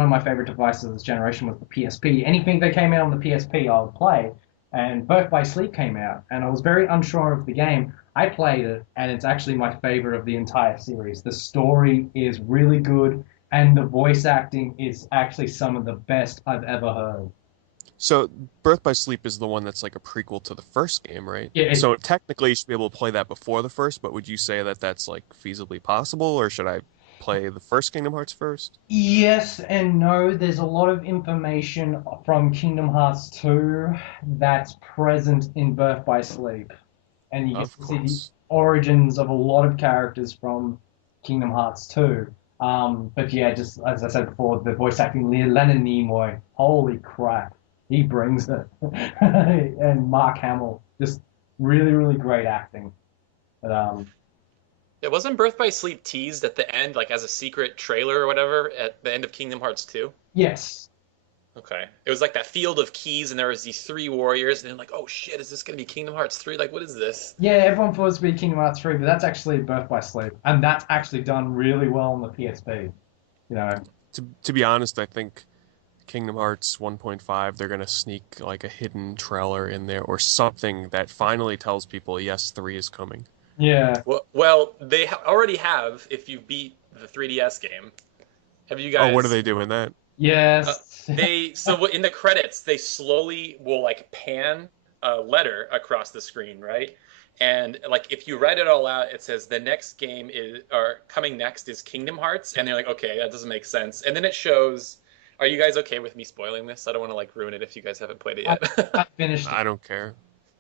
of my favorite devices of this generation was the PSP. Anything that came out on the PSP, I would play. And Birth by Sleep came out, and I was very unsure of the game. I played it, and it's actually my favorite of the entire series. The story is really good, and the voice acting is actually some of the best I've ever heard. So Birth by Sleep is the one that's like a prequel to the first game, right? Yeah. So technically you should be able to play that before the first, but would you say that that's like feasibly possible, or should I play the first Kingdom Hearts first? Yes and no. There's a lot of information from Kingdom Hearts 2 that's present in Birth by Sleep. And you get to see the origins of a lot of characters from Kingdom Hearts 2. But yeah, just as I said before, the voice acting, Leonard Nimoy, holy crap, he brings it. And Mark Hamill, just really, really great acting. But Yeah, wasn't Birth by Sleep teased at the end, like as a secret trailer or whatever, at the end of Kingdom Hearts 2? yes. Okay. It was like that field of keys, and there was these 3 warriors, and they're like, oh shit, is this going to be Kingdom Hearts 3? Like, what is this? Yeah, everyone thought it was to be Kingdom Hearts 3, but that's actually Birth by Sleep. And that's actually done really well on the PSP. You know. To be honest, I think Kingdom Hearts 1.5, they're going to sneak like a hidden trailer in there or something that finally tells people, yes, 3 is coming. Yeah. Well, they already have, if you beat the 3DS game. Have you guys... Oh, what are they doing that? Yes. So in the credits, they slowly will like pan a letter across the screen, right? And like if you write it all out, it says the next game coming next is Kingdom Hearts, and they're like, okay, that doesn't make sense. And then it shows. Are you guys okay with me spoiling this? I don't want to like ruin it if you guys haven't played it yet. I finished it. I don't care.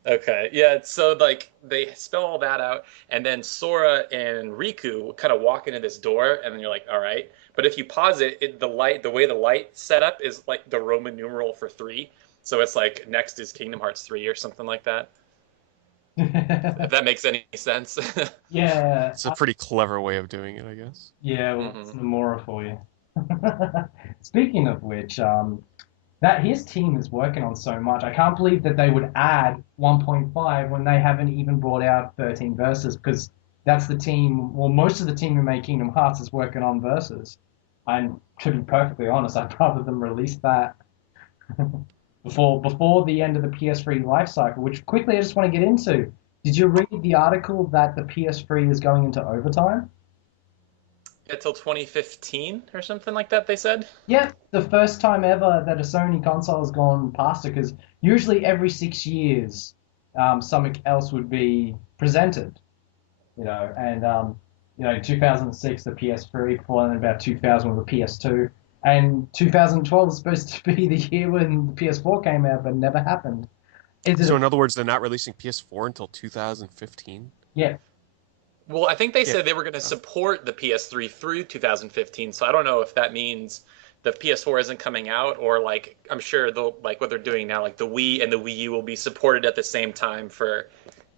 Okay, yeah, so like they spell all that out, and then Sora and Riku kind of walk into this door, and then you're like, all right. But if you pause it, the way the light set up is like the Roman numeral for 3, so it's like next is Kingdom Hearts 3 or something like that. If that makes any sense. Yeah. It's a pretty clever way of doing it, I guess. Yeah, well, it's Nomura for you. Speaking of which, that his team is working on so much. I can't believe that they would add 1.5 when they haven't even brought out 13 verses, because that's the team. Well, most of the team who made Kingdom Hearts is working on Versus. And to be perfectly honest, I'd rather them release that before the end of the PS3 life cycle. Which quickly I just want to get into. Did you read the article that the PS3 is going into overtime? Until 2015 or something like that, they said. Yeah, the first time ever that a Sony console has gone past it, because usually every 6 years, something else would be presented, and in 2006 the PS3, before then about 2000 with the PS2, and 2012 was supposed to be the year when the PS4 came out, but it never happened. Is So it? in other words, they're not releasing PS4 until 2015? Yeah, Well, I think they Yeah. said they were going to support the PS3 through 2015. So I don't know if that means the PS4 isn't coming out, or like I'm sure they'll like what they're doing now, like the Wii and the Wii U will be supported at the same time for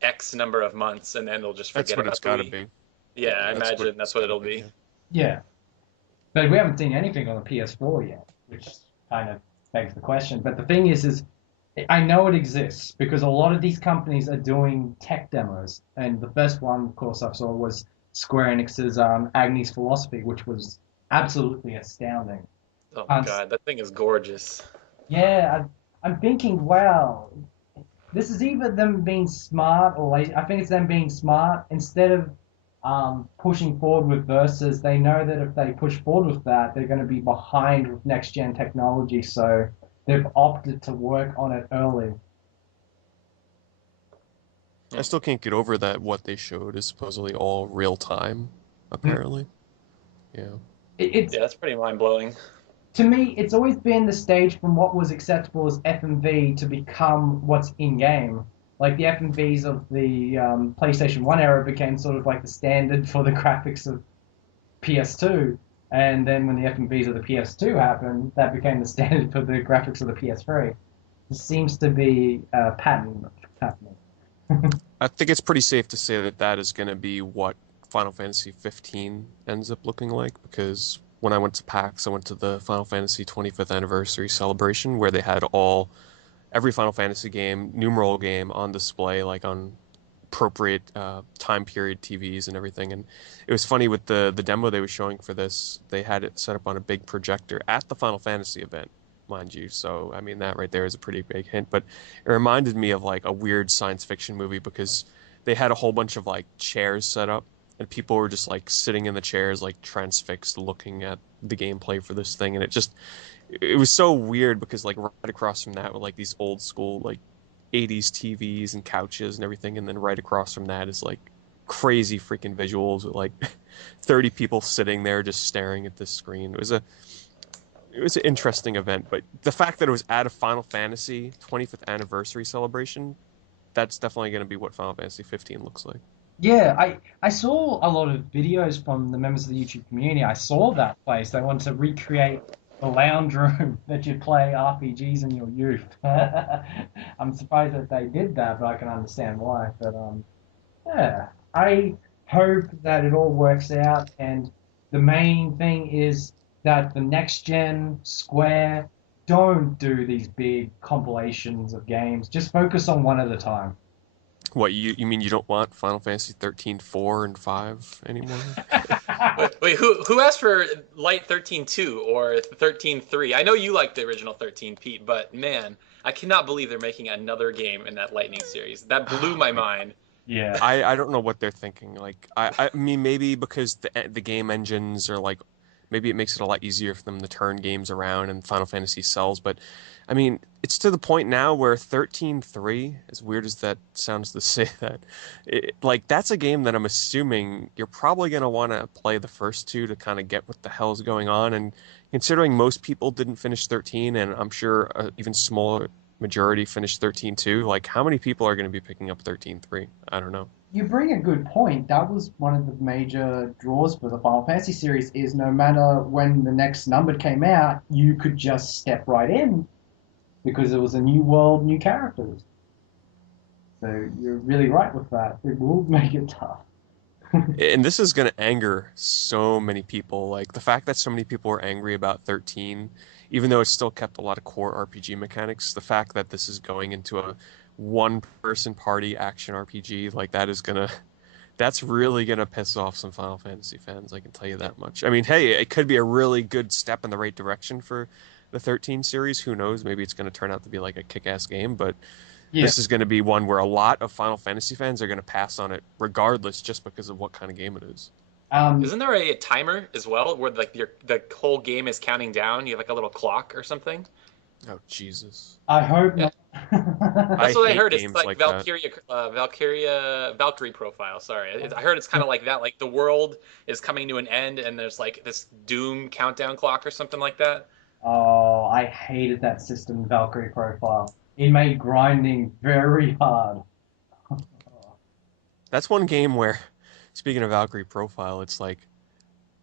X number of months, and then they'll just That's forget what it's about the got to Wii. be. Yeah, Yeah, I that's what imagine it's that's what got to it'll be. be. Yeah. yeah, but we haven't seen anything on the PS4 yet, which kind of begs the question. But the thing is I know it exists because a lot of these companies are doing tech demos, and the first one, of course, I saw was Square Enix's Agnes Philosophy, which was absolutely astounding. Oh my Um, God, that thing is gorgeous. yeah, I'm thinking, wow, this is either them being smart or lazy. I think it's them being smart. Instead of pushing forward with Versus, they know that if they push forward with that, they're going to be behind with next gen technology. So they've opted to work on it early. I Hmm. still can't get over that what they showed is supposedly all real time, apparently. Yeah. It's Yeah, that's pretty mind blowing. to me, it's always been the stage from what was acceptable as FMV to become what's in game. Like the FMVs of the PlayStation 1 era became sort of like the standard for the graphics of PS2. And then when the FMVs of the PS2 happened, that became the standard for the graphics of the PS3. It seems to be a pattern happening. I think it's pretty safe to say that that is going to be what Final Fantasy 15 ends up looking like because when I went to PAX, I went to the Final Fantasy 25th anniversary celebration where they had every Final Fantasy game, numeral game on display, like on appropriate time period TVs and everything. And it was funny with the demo they were showing for this, they had it set up on a big projector at the Final Fantasy event, mind you. So I mean that right there is a pretty big hint. But it reminded me of like a weird science fiction movie because they had a whole bunch of like chairs set up and people were just like sitting in the chairs like transfixed looking at the gameplay for this thing and it was so weird because like right across from that were like these old school like 80s TVs and couches and everything, and then right across from that is like crazy freaking visuals with like 30 people sitting there just staring at this screen. It was an interesting event, but the fact that it was at a Final Fantasy 25th anniversary celebration, that's definitely going to be what Final Fantasy 15 looks like. Yeah, I saw a lot of videos from the members of the YouTube community. I saw that place. They want to recreate the lounge room that you play RPGs in your youth. I'm surprised that they did that, but I can understand why. But yeah, I hope that it all works out. And the main thing is that the next gen Square don't do these big compilations of games. Just focus on one at a time. What you mean you don't want Final Fantasy 13 4 and 5 anymore? Wait, who asked for Light 13.2 or 13.3? I know you like the original 13, Pete, but man, I cannot believe they're making another game in that Lightning series. That blew my mind. Yeah. I don't know what they're thinking. Like I mean maybe because the game engines are like maybe it makes it a lot easier for them to turn games around and Final Fantasy sells, but I mean it's to the point now where 13.3, as weird as that sounds to say that, like that's a game that I'm assuming you're probably going to want to play the first two to kind of get what the hell's going on and considering most people didn't finish 13 and I'm sure even smaller majority finished 13.2. Like, how many people are going to be picking up 13.3? I don't know. You bring a good point. That was one of the major draws for the Final Fantasy series is no matter when the next number came out, you could just step right in because it was a new world, new characters. So you're really right with that. It will make it tough. And this is going to anger so many people. Like, the fact that so many people are angry about 13, even though it's still kept a lot of core RPG mechanics, the fact that this is going into a one person party action RPG, like, that is going to That's really gonna piss off some Final Fantasy fans, I can tell you that much. I mean, hey, it could be a really good step in the right direction for the 13 series. Who knows? Maybe it's gonna turn out to be like a kick-ass game, but Yeah. this is gonna be one where a lot of Final Fantasy fans are gonna pass on it regardless, just because of what kind of game it is. Um, Isn't there a timer as well where like the whole game is counting down? You have like a little clock or something? Oh, Jesus. I hope Yeah. not. I That's what I hate heard. It's games like like that. Valkyrie profile. Sorry, I heard it's kind of like that. Like the world is coming to an end, and there's like this doom countdown clock or something like that. Oh, I hated that system, Valkyrie profile. It made grinding very hard. That's one game where, speaking of Valkyrie profile, it's like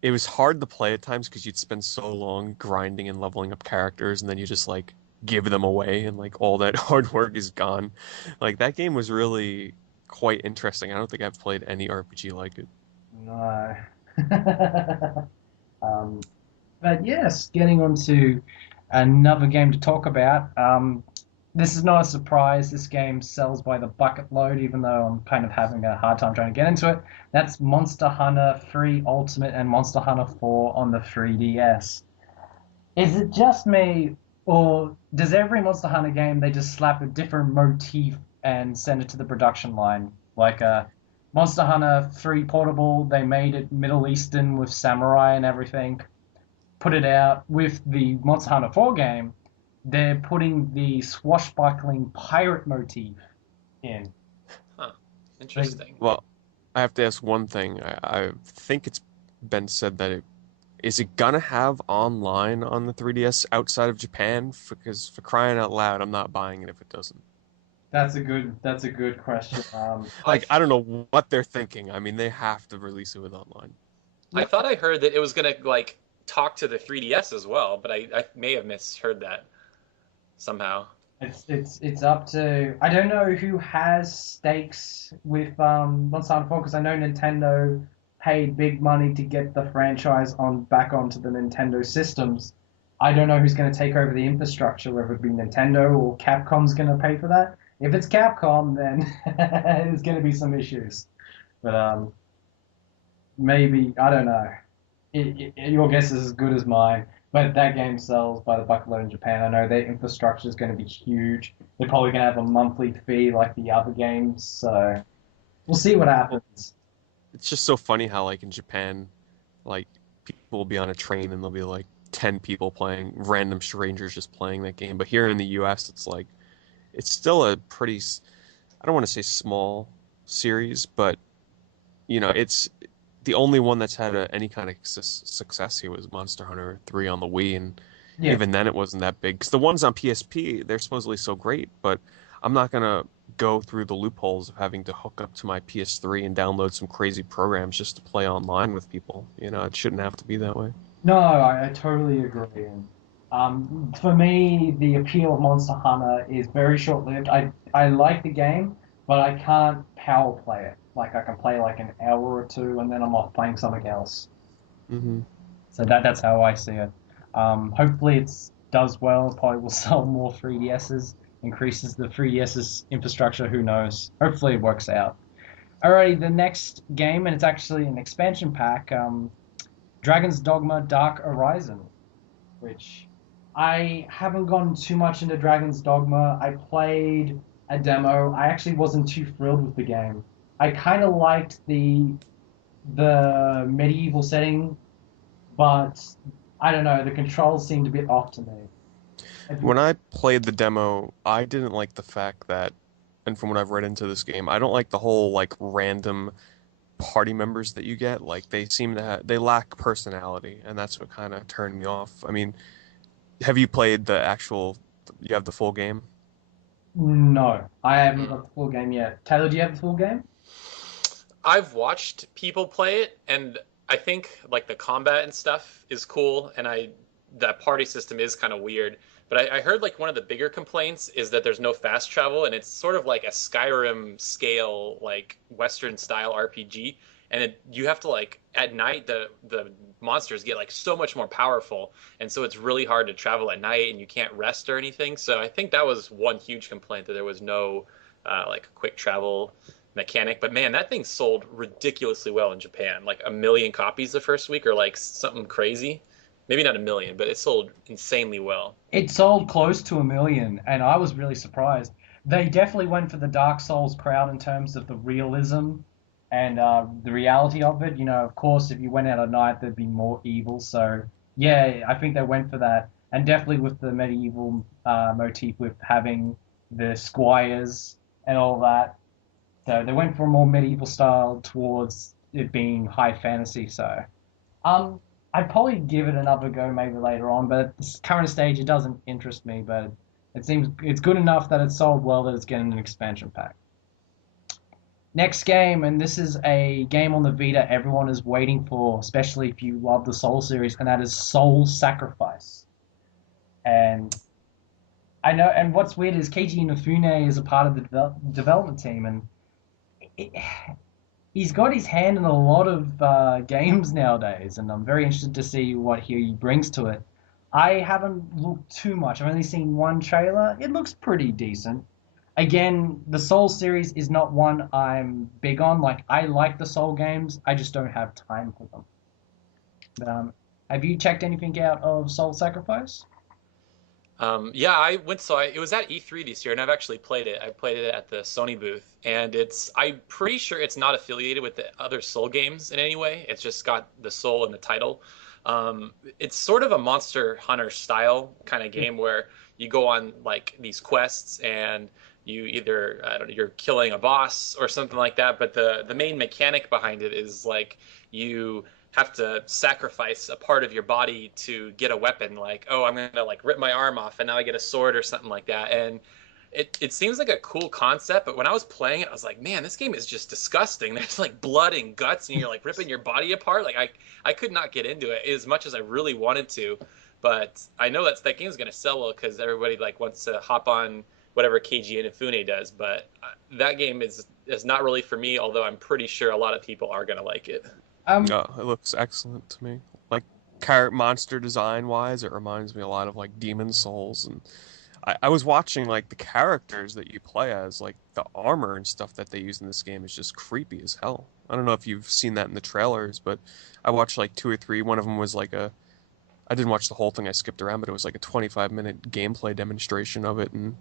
it was hard to play at times because you'd spend so long grinding and leveling up characters, and then you just like give them away, and like all that hard work is gone. Like that game was really quite interesting. I don't think I've played any RPG like it. No. um, but yes, getting on to another game to talk about. This is not a surprise. This game sells by the bucket load, even though I'm kind of having a hard time trying to get into it. That's Monster Hunter 3 Ultimate and Monster Hunter 4 on the 3DS. Is it just me, or does every Monster Hunter game they just slap a different motif and send it to the production line? Like Monster Hunter 3 Portable, they made it Middle Eastern with samurai and everything. Put it out with the Monster Hunter 4 game. They're putting the swashbuckling pirate motif in. Huh. They, Interesting. Well, I have to ask one thing. I think it's been said that it is it gonna have online on the 3DS outside of Japan? Because for crying out loud, I'm not buying it if it doesn't. that's a good question. I Like, I don't know what they're thinking. I mean, they have to release it with online. I thought I heard that it was gonna like talk to the 3DS as well, but I may have misheard that somehow. It's up to I don't know who has stakes with Monster Hunter 4 because I know Nintendo paid big money to get the franchise on back onto the Nintendo systems. I don't know who's going to take over the infrastructure, whether it be Nintendo or Capcom's going to pay for that. If it's Capcom, then there's going to be some issues. But maybe I don't know. Your guess is as good as mine. But that game sells by the bucketload in Japan. I know their infrastructure is going to be huge. They're probably going to have a monthly fee like the other games. So we'll see what Well, happens. it's just so funny how, like, in Japan, like, people will be on a train and there'll be like 10 people playing, random strangers just playing that game. But here in the US, it's like, it's still a pretty, I don't want to say small series, but, it's the only one that's had any kind of success here was Monster Hunter 3 on the Wii, and Yeah, even then it wasn't that big. Because the ones on PSP, they're supposedly so great, but I'm not gonna go through the loopholes of having to hook up to my PS3 and download some crazy programs just to play online with people. It shouldn't have to be that way. no, I totally agree. For me, the appeal of Monster Hunter is very short-lived. I like the game, but I can't power play it. Like I can play like an hour or two, and then I'm off playing something else. Hmm. So that's how I see it. Hopefully it does well. Probably will sell more 3DSs, increases the 3DS's infrastructure. Who knows? Hopefully it works out. Alrighty, the next game, and it's actually an expansion pack. Dragon's Dogma Dark Horizon, which I haven't gone too much into Dragon's Dogma. I played a demo. I actually wasn't too thrilled with the game. I kind of liked the medieval setting, but I don't know. The controls seemed a bit off to me. When I played the demo, I didn't like the fact that, and from what I've read into this game, I don't like the whole like random party members that you get. Like they seem to they lack personality, and that's what kind of turned me off. I mean, have you played the actual? You have the full game? No, I haven't Hmm. got the full game yet. Taylor, do you have the full game? I've watched people play it, and I think like the combat and stuff is cool, and that party system is kind of weird. But I heard like one of the bigger complaints is that there's no fast travel, and it's sort of like a Skyrim scale, like Western style RPG, and you have to like at night the monsters get like so much more powerful, and so it's really hard to travel at night, and you can't rest or anything. So I think that was one huge complaint that there was no like quick travel mechanic. But man, that thing sold ridiculously well in Japan. Like 1 million copies the first week, or like something crazy. Maybe not 1 million, but it sold insanely well. It sold close to 1 million, and I was really surprised. They definitely went for the Dark Souls crowd in terms of the realism and the reality of it. You know, of course, if you went out at night, there'd be more evil. So yeah, I think they went for that, and definitely with the medieval motif with having the squires and all that. So they went for a more medieval style towards it being high fantasy. So um, I'd probably give it another go maybe later on, but at this current stage, it doesn't interest me. But it seems it's good enough that it's sold well that it's getting an expansion pack. Next game, and this is a game on the Vita everyone is waiting for, especially if you love the Soul series, and that is Soul Sacrifice. And I know, and what's weird is Keiji Inafune is a part of the development team, and it, he's got his hand in a lot of games nowadays, and I'm very interested to see what he brings to it. I haven't looked too much. I've only seen one trailer. It looks pretty decent. Again, the Soul series is not one I'm big on. Like, I like the Soul games, I just don't have time for them. But, have you checked anything out of Soul Sacrifice? Yeah, I went so it was at E3 this year, and I've actually played it. I played it at the Sony booth, and I'm pretty sure it's not affiliated with the other Soul games in any way. It's just got the Soul in the title. It's sort of a Monster Hunter style kind of game where you go on like these quests and you either I don't know, you're killing a boss or something like that. But the main mechanic behind it is like you have to sacrifice a part of your body to get a weapon. Like, oh, I'm gonna like rip my arm off and now I get a sword or something like that. And it seems like a cool concept, but when I was playing it, I was like, man, this game is just disgusting. There's like blood and guts, and you're like ripping your body apart. Like I could not get into it as much as I really wanted to, but I know that game's gonna sell well because everybody like wants to hop on whatever Keiji Inafune does. But that game is not really for me. Although I'm pretty sure a lot of people are gonna like it. Um, Yeah, it looks excellent to me. Like character monster design wise, it reminds me a lot of like Demon Souls, and I was watching like the characters that you play as, like the armor and stuff that they use in this game is just creepy as hell. I don't know if you've seen that in the trailers, but I watched like two or three. One of them was like I didn't watch the whole thing. I skipped around, but it was like a 25-minute gameplay demonstration of it, and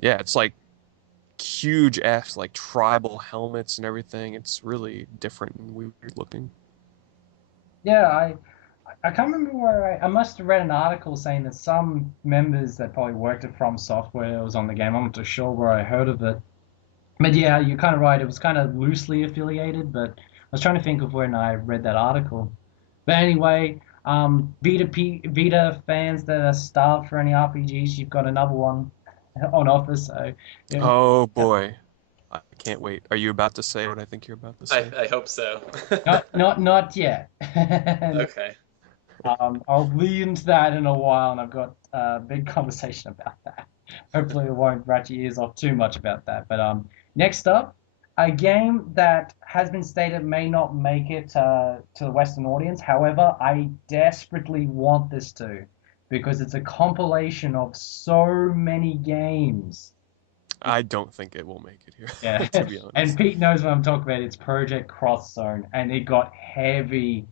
yeah, it's like huge F, like tribal helmets and everything. It's really different and weird looking. yeah, I can't remember where I must have read an article saying that some members that probably worked at From Software was on the game. I'm not too sure where I heard of it. But yeah, you're kind of right. It was kind of loosely affiliated, but I was trying to think of when I read that article. But anyway, Vita fans that are starved for any RPGs, you've got another one on offer. So yeah, Oh boy. I can't wait. Are you about to say what I think you're about to say? I hope so. not yet. Okay. I'll lead into that in a while, and I've got a big conversation about that. Hopefully, it won't rat your ears off too much about that. But next up, a game that has been stated may not make it to the Western audience. However, I desperately want this to, because it's a compilation of so many games. I don't think it will make it Yeah, here, to be and honest. Pete knows what I'm talking about. It's Project Cross Zone, and it got heavy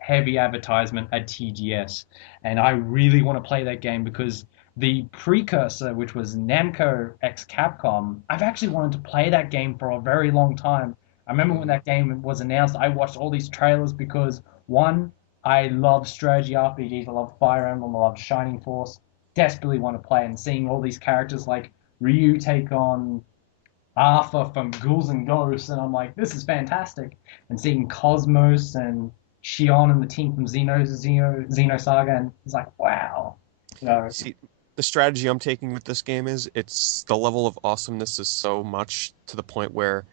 advertisement at TGS, and I really want to play that game because the precursor, which was Namco x Capcom, I've actually wanted to play that game for a very long time. I remember when Mhm. that game was announced, I watched all these trailers because one, I love strategy RPGs, I love Fire Emblem, I love Shining Force, desperately want to play, and seeing all these characters like Ryu take on Arthur from Ghouls and Ghosts, and I'm like, this is fantastic. And seeing Cosmos and Shion and the team from Xenosaga, and it's like, wow. You know, See, the strategy I'm taking with this game is it's the level of awesomeness is so much to the point where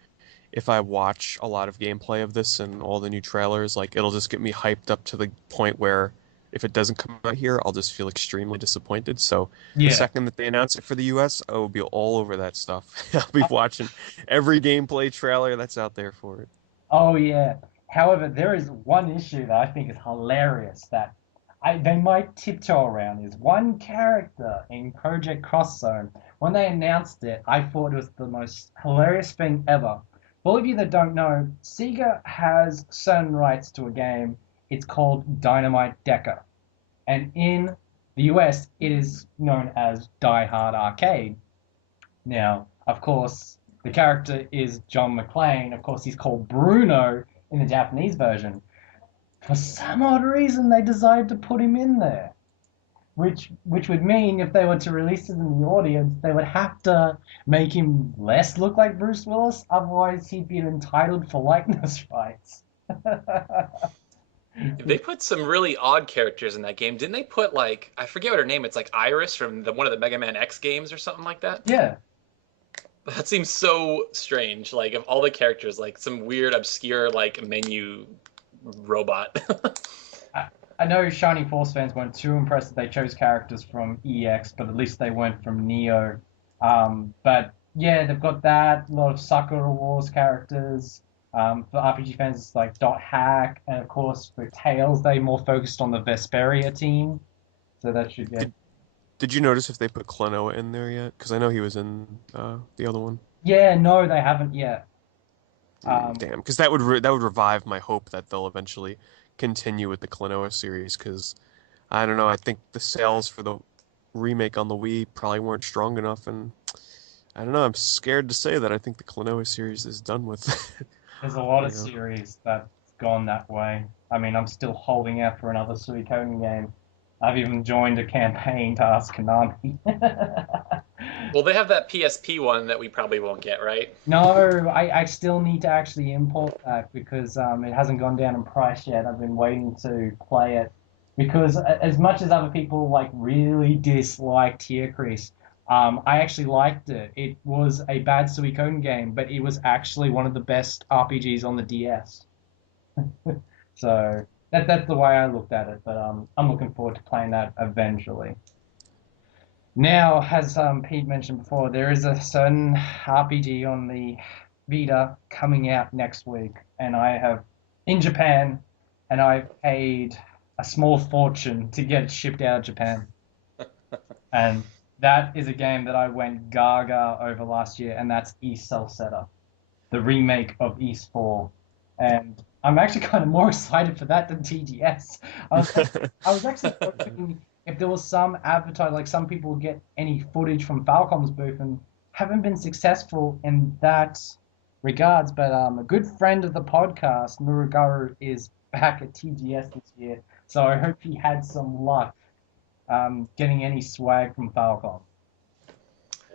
if I watch a lot of gameplay of this and all the new trailers, like it'll just get me hyped up to the point where if it doesn't come out here, I'll just feel extremely disappointed. So the yeah. second that they announce it for the US, I will be all over that stuff. I'll be watching every gameplay trailer that's out there for it. Oh yeah. However, there is one issue that I think is hilarious that they might tiptoe around is one character in Project Cross Zone. When they announced it, I thought it was the most hilarious thing ever. For all of you that don't know, Sega has certain rights to a game. It's called Dynamite Decker. And in the US, it is known as Die Hard Arcade. Now, of course, the character is John McClane. Of course, he's called Bruno in the Japanese version. For some odd reason, they decided to put him in there, which would mean if they were to release it in the audience, they would have to make him less look like Bruce Willis. Otherwise, he'd be entitled for likeness rights. They put some really odd characters in that game. Didn't they put like I forget what her name? It's like Iris from one of the Mega Man X games or something like that. Yeah. That seems so strange. Like of all the characters, like some weird obscure like menu robot. I know Shining Force fans weren't too impressed that they chose characters from EX, but at least they weren't from Neo. But yeah, they've got that, a lot of Sakura Wars characters. For RPG fans, it's like Dot Hack, and of course for Tails, they more focused on the Vesperia team. So that should get. Did you notice if they put Klonoa in there yet? Because I know he was in the other one. Yeah, no, they haven't yet. Damn, because that would revive my hope that they'll eventually continue with the Klonoa series. Because I don't know, I think the sales for the remake on the Wii probably weren't strong enough, and I don't know. I'm scared to say that I think the Klonoa series is done with. There's a lot You of know. series that's gone that way. I mean, I'm still holding out for another Suikoden game. I've even joined a campaign to ask Konami. Well, they have that PSP one that we probably won't get, right? No, I still need to actually import that because it hasn't gone down in price yet. I've been waiting to play it because as much as other people like really disliked Tierkreis, I actually liked it. It was a bad Suikoden game, but it was actually one of the best RPGs on the DS. So that's the way I looked at it. But I'm looking forward to playing that eventually. Now, as Pete mentioned before, there is a certain RPG on the Vita coming out next week, and I have in Japan, and I've paid a small fortune to get it shipped out of Japan. And that is a game that I went gaga over last year, and that's East Celceta, the remake of East 4. And I'm actually kind of more excited for that than TGS. I was actually hoping if there was some advertise, like some people would get any footage from Falcom's booth, and haven't been successful in that regards. But a good friend of the podcast, Muruguru, is back at TGS this year, so I hope he had some luck getting any swag from Falcom.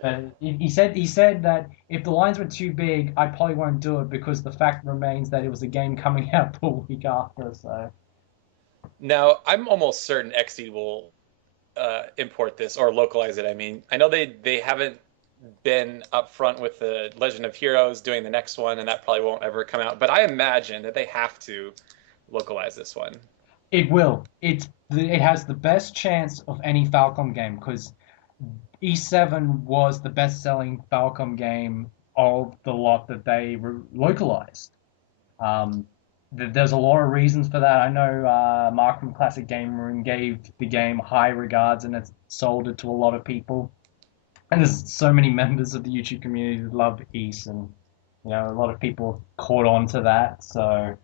But he said that if the lines were too big, I probably won't do it because the fact remains that it was a game coming out the week after. So Now, I'm almost certain XD will import this or localize it. I mean, I know they haven't been upfront with the Legend of Heroes doing the next one, and that probably won't ever come out. But I imagine that they have to localize this one. it will. It has the best chance of any Falcom game because E7 was the best-selling Falcom game of the lot that they localized. There's a lot of reasons for that. I know Mark from Classic Game Room gave the game high regards and it's sold it to a lot of people. And there's so many members of the YouTube community who love East, and a lot of people caught on to that. So,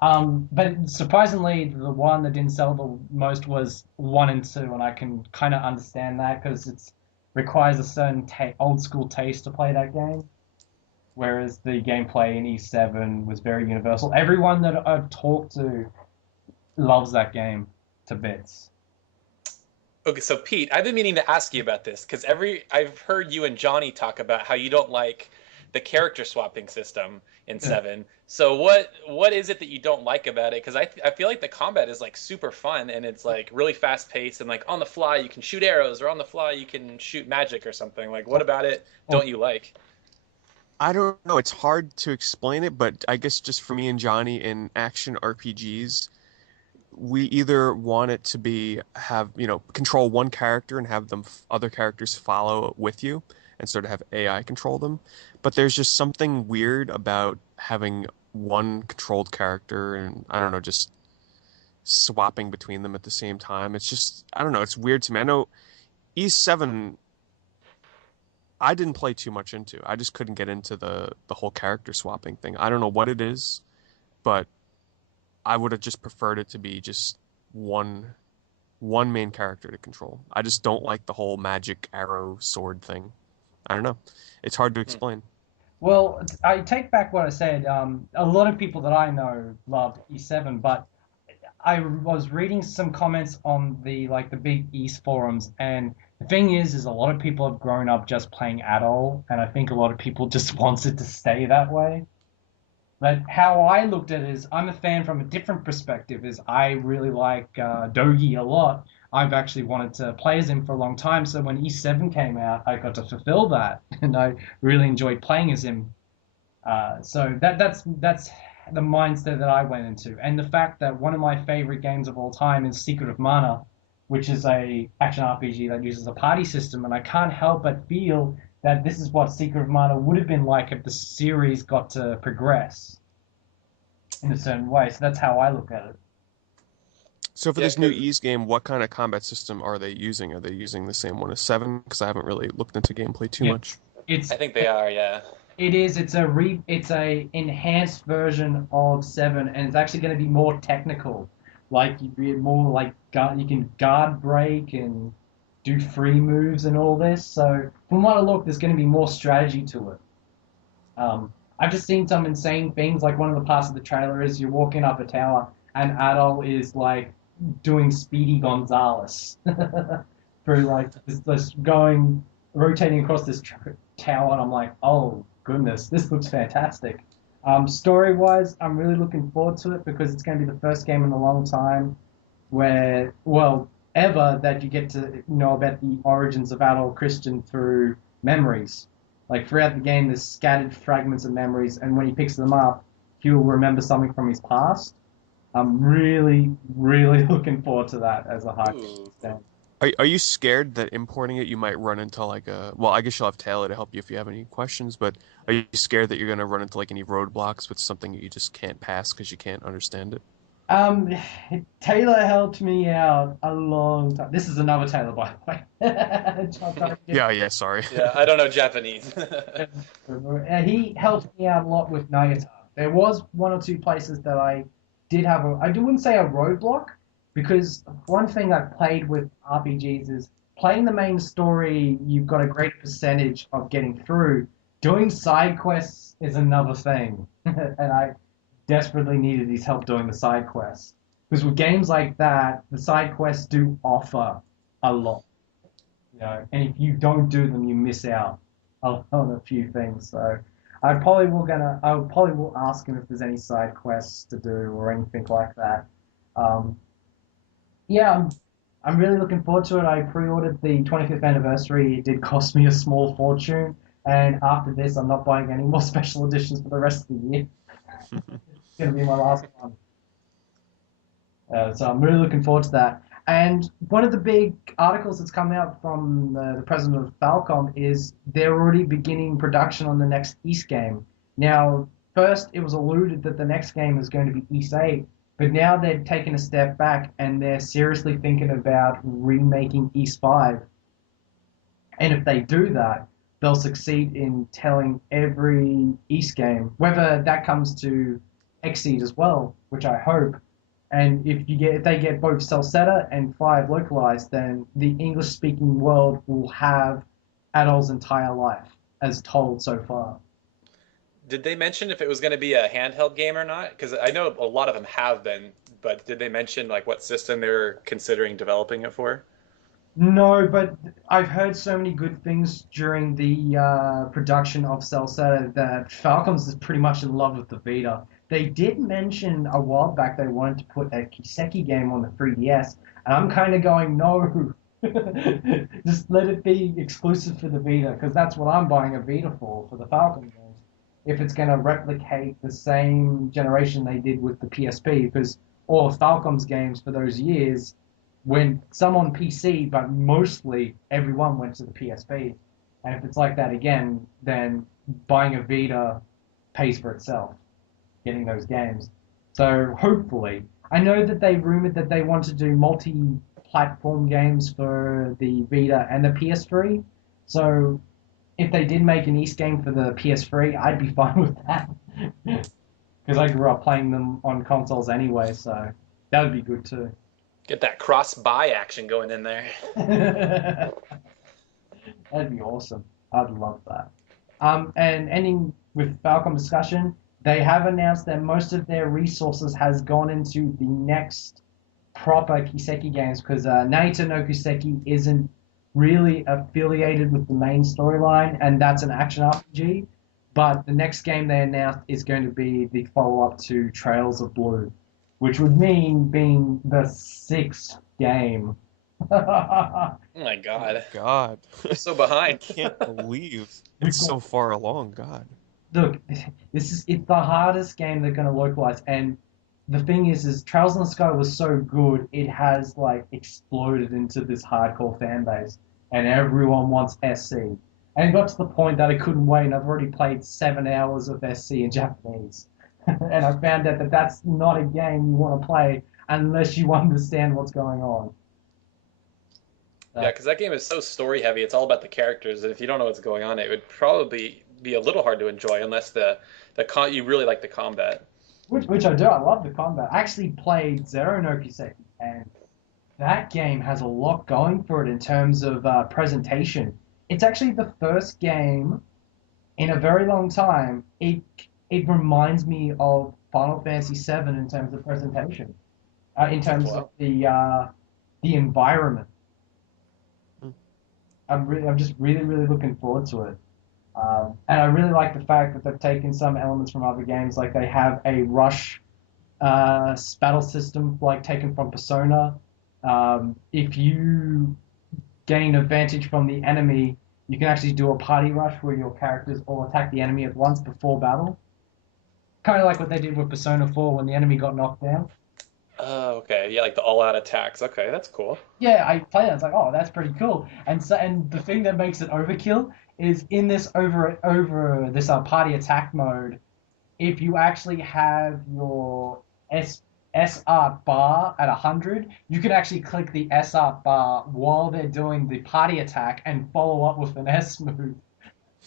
but surprisingly, the one that didn't sell the most was 1 and 2, and I can kind of understand that because it requires a certain old school taste to play that game. Whereas the gameplay in E7 was very universal. Everyone that I've talked to loves that game to bits. Okay, so Pete, I've been meaning to ask you about this because I've heard you and Johnny talk about how you don't like the character swapping system in Yeah. 7. So what is it that you don't like about it? Because I feel like the combat is like super fun and it's like really fast paced and like on the fly you can shoot arrows or on the fly you can shoot magic or something. Like what about it don't you like? I don't know. It's hard to explain it, but I guess just for me and Johnny in action RPGs, we either want it to be control one character and have other characters follow with you and sort of have AI control them. But there's just something weird about having one controlled character and I don't know, just swapping between them at the same time. It's just I don't know, it's weird to me. I know E7 I didn't play too much into. I just couldn't get into the whole character swapping thing. I don't know what it is, but I would have just preferred it to be just one one main character to control. I just don't like the whole magic arrow sword thing. I don't know. It's hard to Hmm. explain. Well, I take back what I said. A lot of people that I know love E7, but I was reading some comments on the big East forums, and the thing is a lot of people have grown up just playing Adol, and I think a lot of people just wants it to stay that way. But how I looked at it is I'm a fan from a different perspective. Is I really like Dogi a lot. I've actually wanted to play as him for a long time. So when E7 came out, I got to fulfill that, and I really enjoyed playing as him. So that's the mindset that I went into, and the fact that one of my favorite games of all time is Secret of Mana, which is a action RPG that uses a party system, and I can't help but feel that this is what Secret of Mana would have been like if the series got to progress in a certain way. So that's how I look at it. So for Yeah, this new because Ease game, what kind of combat system are they using? Are they using the same one as 7? Because I haven't really looked into gameplay too Yeah, much. I it's think they are. Yeah. it's a enhanced version of 7, and it's actually going to be more technical. Like you be more like guard, you can guard break and do free moves and all this. So from what I look, there's going to be more strategy to it. I've just seen some insane things. Like one of the parts of the trailer is you're walking up a tower and Adol is like doing Speedy Gonzales through like this going rotating across this tower, and I'm like, oh goodness, this looks fantastic. Story wise, I'm really looking forward to it because it's going to be the first game in a long time where, well, ever that you get to know about the origins of adult Christian through memories. Like throughout the game, there's scattered fragments of memories, and when he picks them up, he'll remember something from his past. I'm really, really looking forward to that as a hardcore Ooh. fan. Are you scared that importing it you might run into like a well, I guess you'll have Taylor to help you if you have any questions, but are you scared that you're gonna run into like any roadblocks with something that you just can't pass because you can't understand it? Um, Taylor helped me out a long time. This is another Taylor, by the way. I'm trying to get Yeah, yeah, sorry. Yeah, I don't know Japanese. he helped me out a lot with Nagata. There was one or two places that I did have I wouldn't say a roadblock, because one thing I've played with RPGs is playing the main story, you've got a greater percentage of getting through. Doing side quests is another thing. And I desperately needed his help doing the side quests. Because with games like that, the side quests do offer a lot. And if you don't do them, you miss out on a few things. So I probably will ask him if there's any side quests to do or anything like that. Um, yeah, I'm really looking forward to it. I pre-ordered the 25th anniversary. It did cost me a small fortune, and after this, I'm not buying any more special editions for the rest of the year. It's gonna be my last one. So I'm really looking forward to that. And one of the big articles that's come out from the president of Falcom is they're already beginning production on the next East game. Now, first it was alluded that the next game is going to be East 8, but now they've taken a step back and they're seriously thinking about remaking East 5. And if they do that, they'll succeed in telling every East game, whether that comes to Exceed as well, which I hope. And if they get both Celceta and 5 localized, then the English speaking world will have Adol's entire life as told so far. Did they mention if it was going to be a handheld game or not? Because I know a lot of them have been, but did they mention like what system they're considering developing it for? No, but I've heard so many good things during the production of Celceta that Falcons is pretty much in love with the Vita. They did mention a while back they wanted to put a Kiseki game on the 3DS, and I'm kind of going, no, just let it be exclusive for the Vita, because that's what I'm buying a Vita for the Falcon games. If it's going to replicate the same generation they did with the PSP, because all of Falcom's games for those years went some on PC, but mostly everyone went to the PSP. And if it's like that again, then buying a Vita pays for itself, getting those games. So hopefully, I know that they rumored that they want to do multi-platform games for the Vita and the PS3. So if they did make an East game for the PS3, I'd be fine with that. Because I grew up playing them on consoles anyway, so that would be good too. Get that cross-buy action going in there. That'd be awesome. I'd love that. And ending with Falcom discussion, they have announced that most of their resources has gone into the next proper Kiseki games because Naito no Kiseki isn't really affiliated with the main storyline, and that's an action RPG. But the next game they announced is going to be the follow-up to Trails of Blue, which would mean being the sixth game. Oh my God. God, We're so I behind. can't believe We've it's got so far along. God. Look, it's the hardest game they're going to localize, and the thing is Trails in the Sky was so good, it has like exploded into this hardcore fan base, and everyone wants SC. And it got to the point that I couldn't wait, and I've already played 7 hours of SC in Japanese, and I found out that that's not a game you want to play unless you understand what's going on. Yeah, because that game is so story heavy. It's all about the characters, and if you don't know what's going on, it would probably be a little hard to enjoy unless you really like the combat. Which I do. I love the combat. I actually played Zero no Kiseki, and that game has a lot going for it in terms of presentation. It's actually the first game in a very long time. It reminds me of Final Fantasy VII in terms of presentation, in terms of Wow. the environment. Hmm. I'm just really looking forward to it. And I really like the fact that they've taken some elements from other games, like they have a rush battle system, like taken from Persona. If you gain advantage from the enemy, you can actually do a party rush where your characters all attack the enemy at once before battle. Kind of like what they did with Persona 4 when the enemy got knocked down. Oh, okay. Yeah, like the all-out attacks. Okay, that's cool. Yeah, I played it. I was like, oh, that's pretty cool. And the thing that makes it overkill is in this over this party attack mode. If you actually have your SR bar at 100, you can actually click the SR bar while they're doing the party attack and follow up with an S move.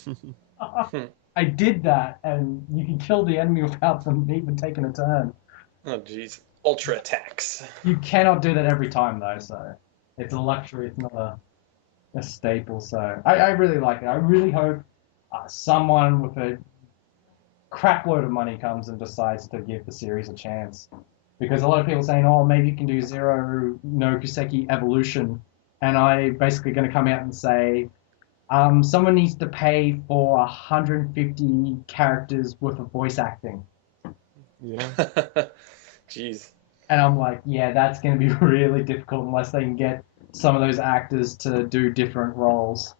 Hmm. I did that, and you can kill the enemy without them even taking a turn. Oh, jeez. Ultra attacks. You cannot do that every time, though, so it's a luxury. It's not a staple. So I really like it. I really hope someone with a crapload of money comes and decides to give the series a chance. Because a lot of people are saying, oh, maybe you can do Zero no Kuseki Evolution. And I basically going to come out and say, someone needs to pay for 150 characters worth of voice acting. Yeah. Jeez. And I'm like, yeah, that's going to be really difficult unless they can get some of those actors to do different roles.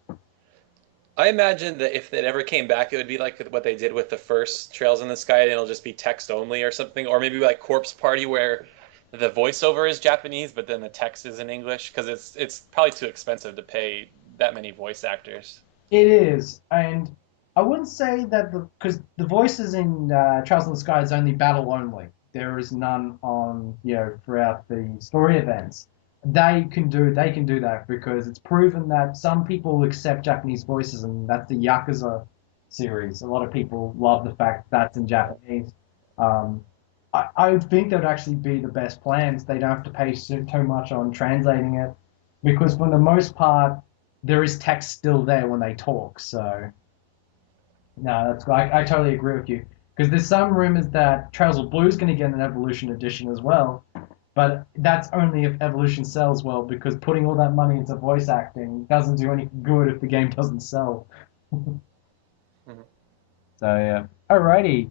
I imagine that if it ever came back, it would be like what they did with the first Trails in the Sky, and it'll just be text only or something, or maybe like Corpse Party where the voiceover is Japanese, but then the text is in English, because it's probably too expensive to pay that many voice actors. It is, and I wouldn't say that because the voices in Trials in the Sky is only battle only. There is none on throughout the story events. They can do that because it's proven that some people accept Japanese voices, and that's the Yakuza series. A lot of people love the fact that's in Japanese. Um, I would think that would actually be the best plans. They don't have to pay too much on translating it because for the most part there is text still there when they talk. So no, that's I totally agree with you because there's some rumors that Trails of Blue is going to get an Evolution edition as well, but that's only if Evolution sells well because putting all that money into voice acting doesn't do any good if the game doesn't sell. Mhm. So yeah. Alrighty.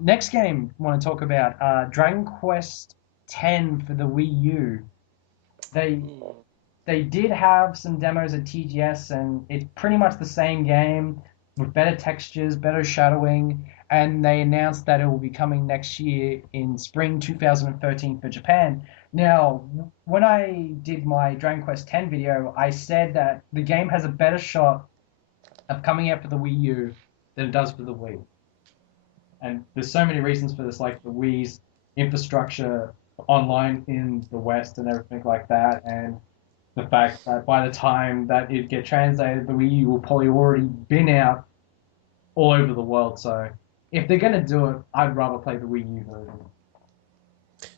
Next game I want to talk about Dragon Quest X for the Wii U. They they did have some demos at TGS, and it's pretty much the same game with better textures, better shadowing, and they announced that it will be coming next year in spring 2013 for Japan. Now, when I did my Dragon Quest X video, I said that the game has a better shot of coming out for the Wii U than it does for the Wii. And there's so many reasons for this, like the Wii's infrastructure online in the West and everything like that, and The fact that by the time that it get translated, the Wii U will probably already been out all over the world. So if they're gonna do it, I'd rather play the Wii U version.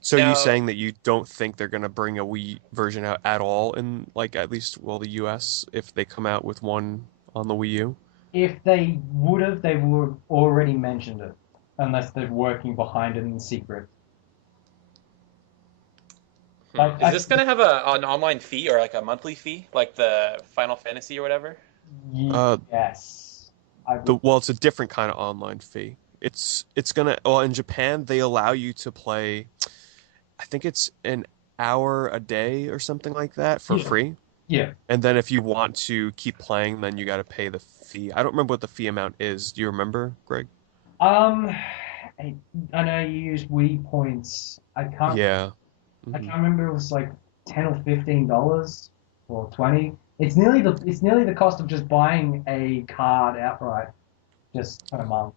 So are you Now, saying that you don't think they're gonna bring a Wii version out at all in like at least well the US if they come out with one on the Wii U? If they would have, they would have already mentioned it, unless they're working behind it in secret. Like is I, this gonna have an online fee or like a monthly fee, like the Final Fantasy or whatever? Uh, yes, I the would. well, it's a different kind of online fee. It's gonna well in Japan they allow you to play. I think it's an hour a day or something like that for Yeah, free. yeah. And then if you want to keep playing, then you got to pay the fee. I don't remember what the fee amount is. Do you remember, Greg? Um, I, I know you use Wii points. Yeah. I Hmm. can't remember. It was like $10 or $15 or 20. It's nearly the cost of just buying a card outright, just per month.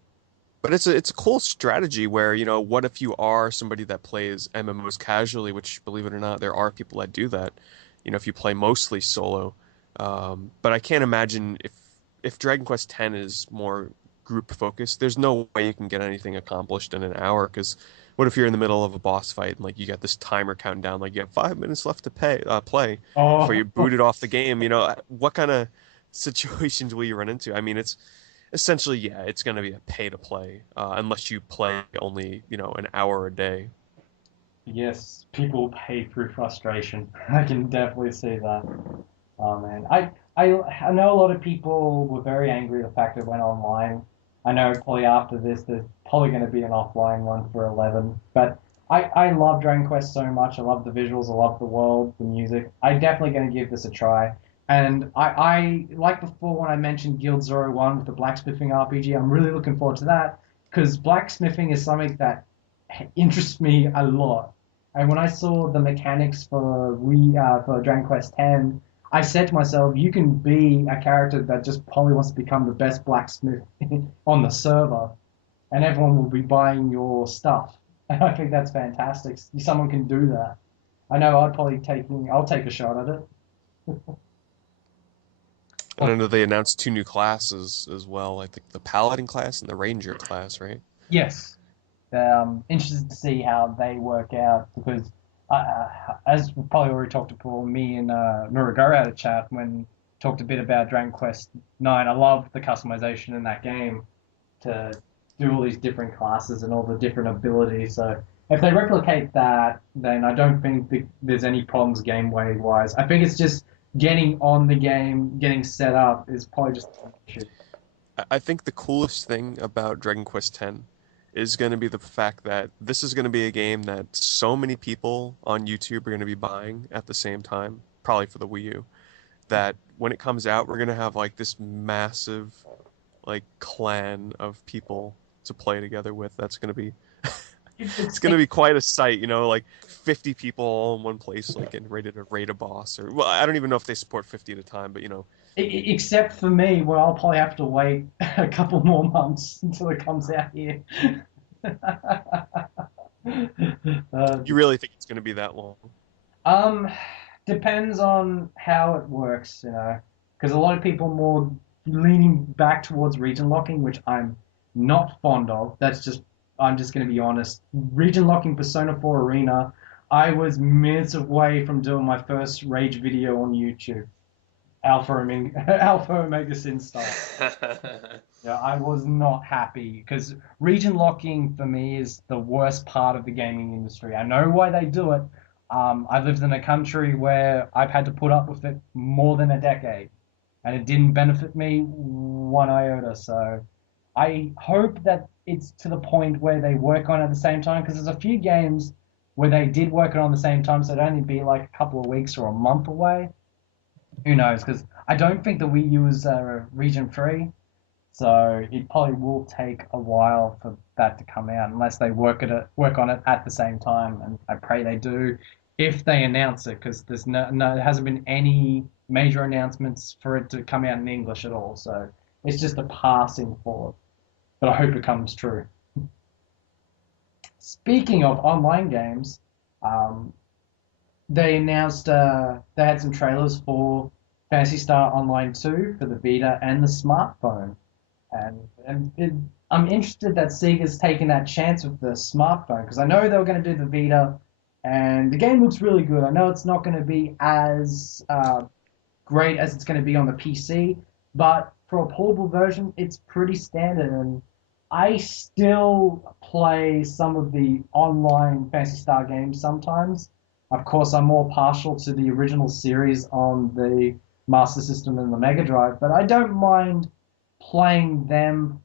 But it's a cool strategy where, what if you are somebody that plays MMOs casually, which believe it or not, there are people that do that. If you play mostly solo. But I can't imagine if Dragon Quest X is more group focused, there's no way you can get anything accomplished in an hour. Because what if you're in the middle of a boss fight and like you got this timer counting down, like you have 5 minutes left to play before Oh, you boot it off the game? What kind of situations will you run into? I mean, it's essentially, yeah, it's going to be a pay to play, unless you play only, an hour a day. yes, people pay through frustration. I can definitely see that. Oh man, I know a lot of people were very angry the fact it went online. I know probably after this, there's probably going to be an offline one for 11. But I love Dragon Quest so much. I love the visuals. I love the world, the music. I'm definitely going to give this a try. And I like before when I mentioned Guild Zero One with the blacksmithing RPG. I'm really looking forward to that because blacksmithing is something that interests me a lot. And when I saw the mechanics for Dragon Quest X, I said to myself, you can be a character that just probably wants to become the best blacksmith on the server, and everyone will be buying your stuff. And I think that's fantastic. Someone can do that. I know I'll take a shot at it. And I know they announced two new classes as well. I think the Paladin class and the Ranger class, right? Yes, interested to see how they work out because, as we probably already talked before, me and Muruguru had a chat when talked a bit about Dragon Quest Nine. I love the customization in that game to do all these different classes and all the different abilities. So if they replicate that, then I don't think there's any problems gameway wise. I think it's just getting on the game, getting set up is probably just an issue. I think the coolest thing about Dragon Quest X is going to be the fact that this is going to be a game that so many people on YouTube are going to be buying at the same time, probably for the Wii U, that when it comes out, we're going to have like this massive like clan of people to play together with. That's going to be it's It's going to be quite a sight, like 50 people all in one place like getting ready to raid a boss or well, I don't even know if they support 50 at a time, but Except for me, where I'll probably have to wait a couple more months until it comes out here. uh, you really think it's going to be that long? um, depends on how it works, because a lot of people are more leaning back towards region locking, which I'm not fond of. I'm just going to be honest. Region locking Persona 4 Arena, I was minutes away from doing my first rage video on YouTube. Alpha Omega Sin style. Yeah, I was not happy because region locking for me is the worst part of the gaming industry. I know why they do it. I've lived in a country where I've had to put up with it more than a decade, and it didn't benefit me one iota. So I hope that it's to the point where they work on it at the same time because there's a few games where they did work it on the same time, so it'd only be like a couple of weeks or a month away. Who knows? Because I don't think the Wii U is region free, so it probably will take a while for that to come out unless they work on it at the same time. And I pray they do if they announce it, because there hasn't been any major announcements for it to come out in English at all. So it's just a passing thought, but I hope it comes true. Speaking of online games, um, they announced they had some trailers for Phantasy Star Online 2 for the Vita and the smartphone. I'm interested that Sega's taking that chance with the smartphone because I know they were going to do the Vita, and the game looks really good. I know it's not going to be as great as it's going to be on the PC, but for a portable version, it's pretty standard. And I still play some of the online Phantasy Star games sometimes. Of course, I'm more partial to the original series on the Master System and the Mega Drive, but I don't mind playing them,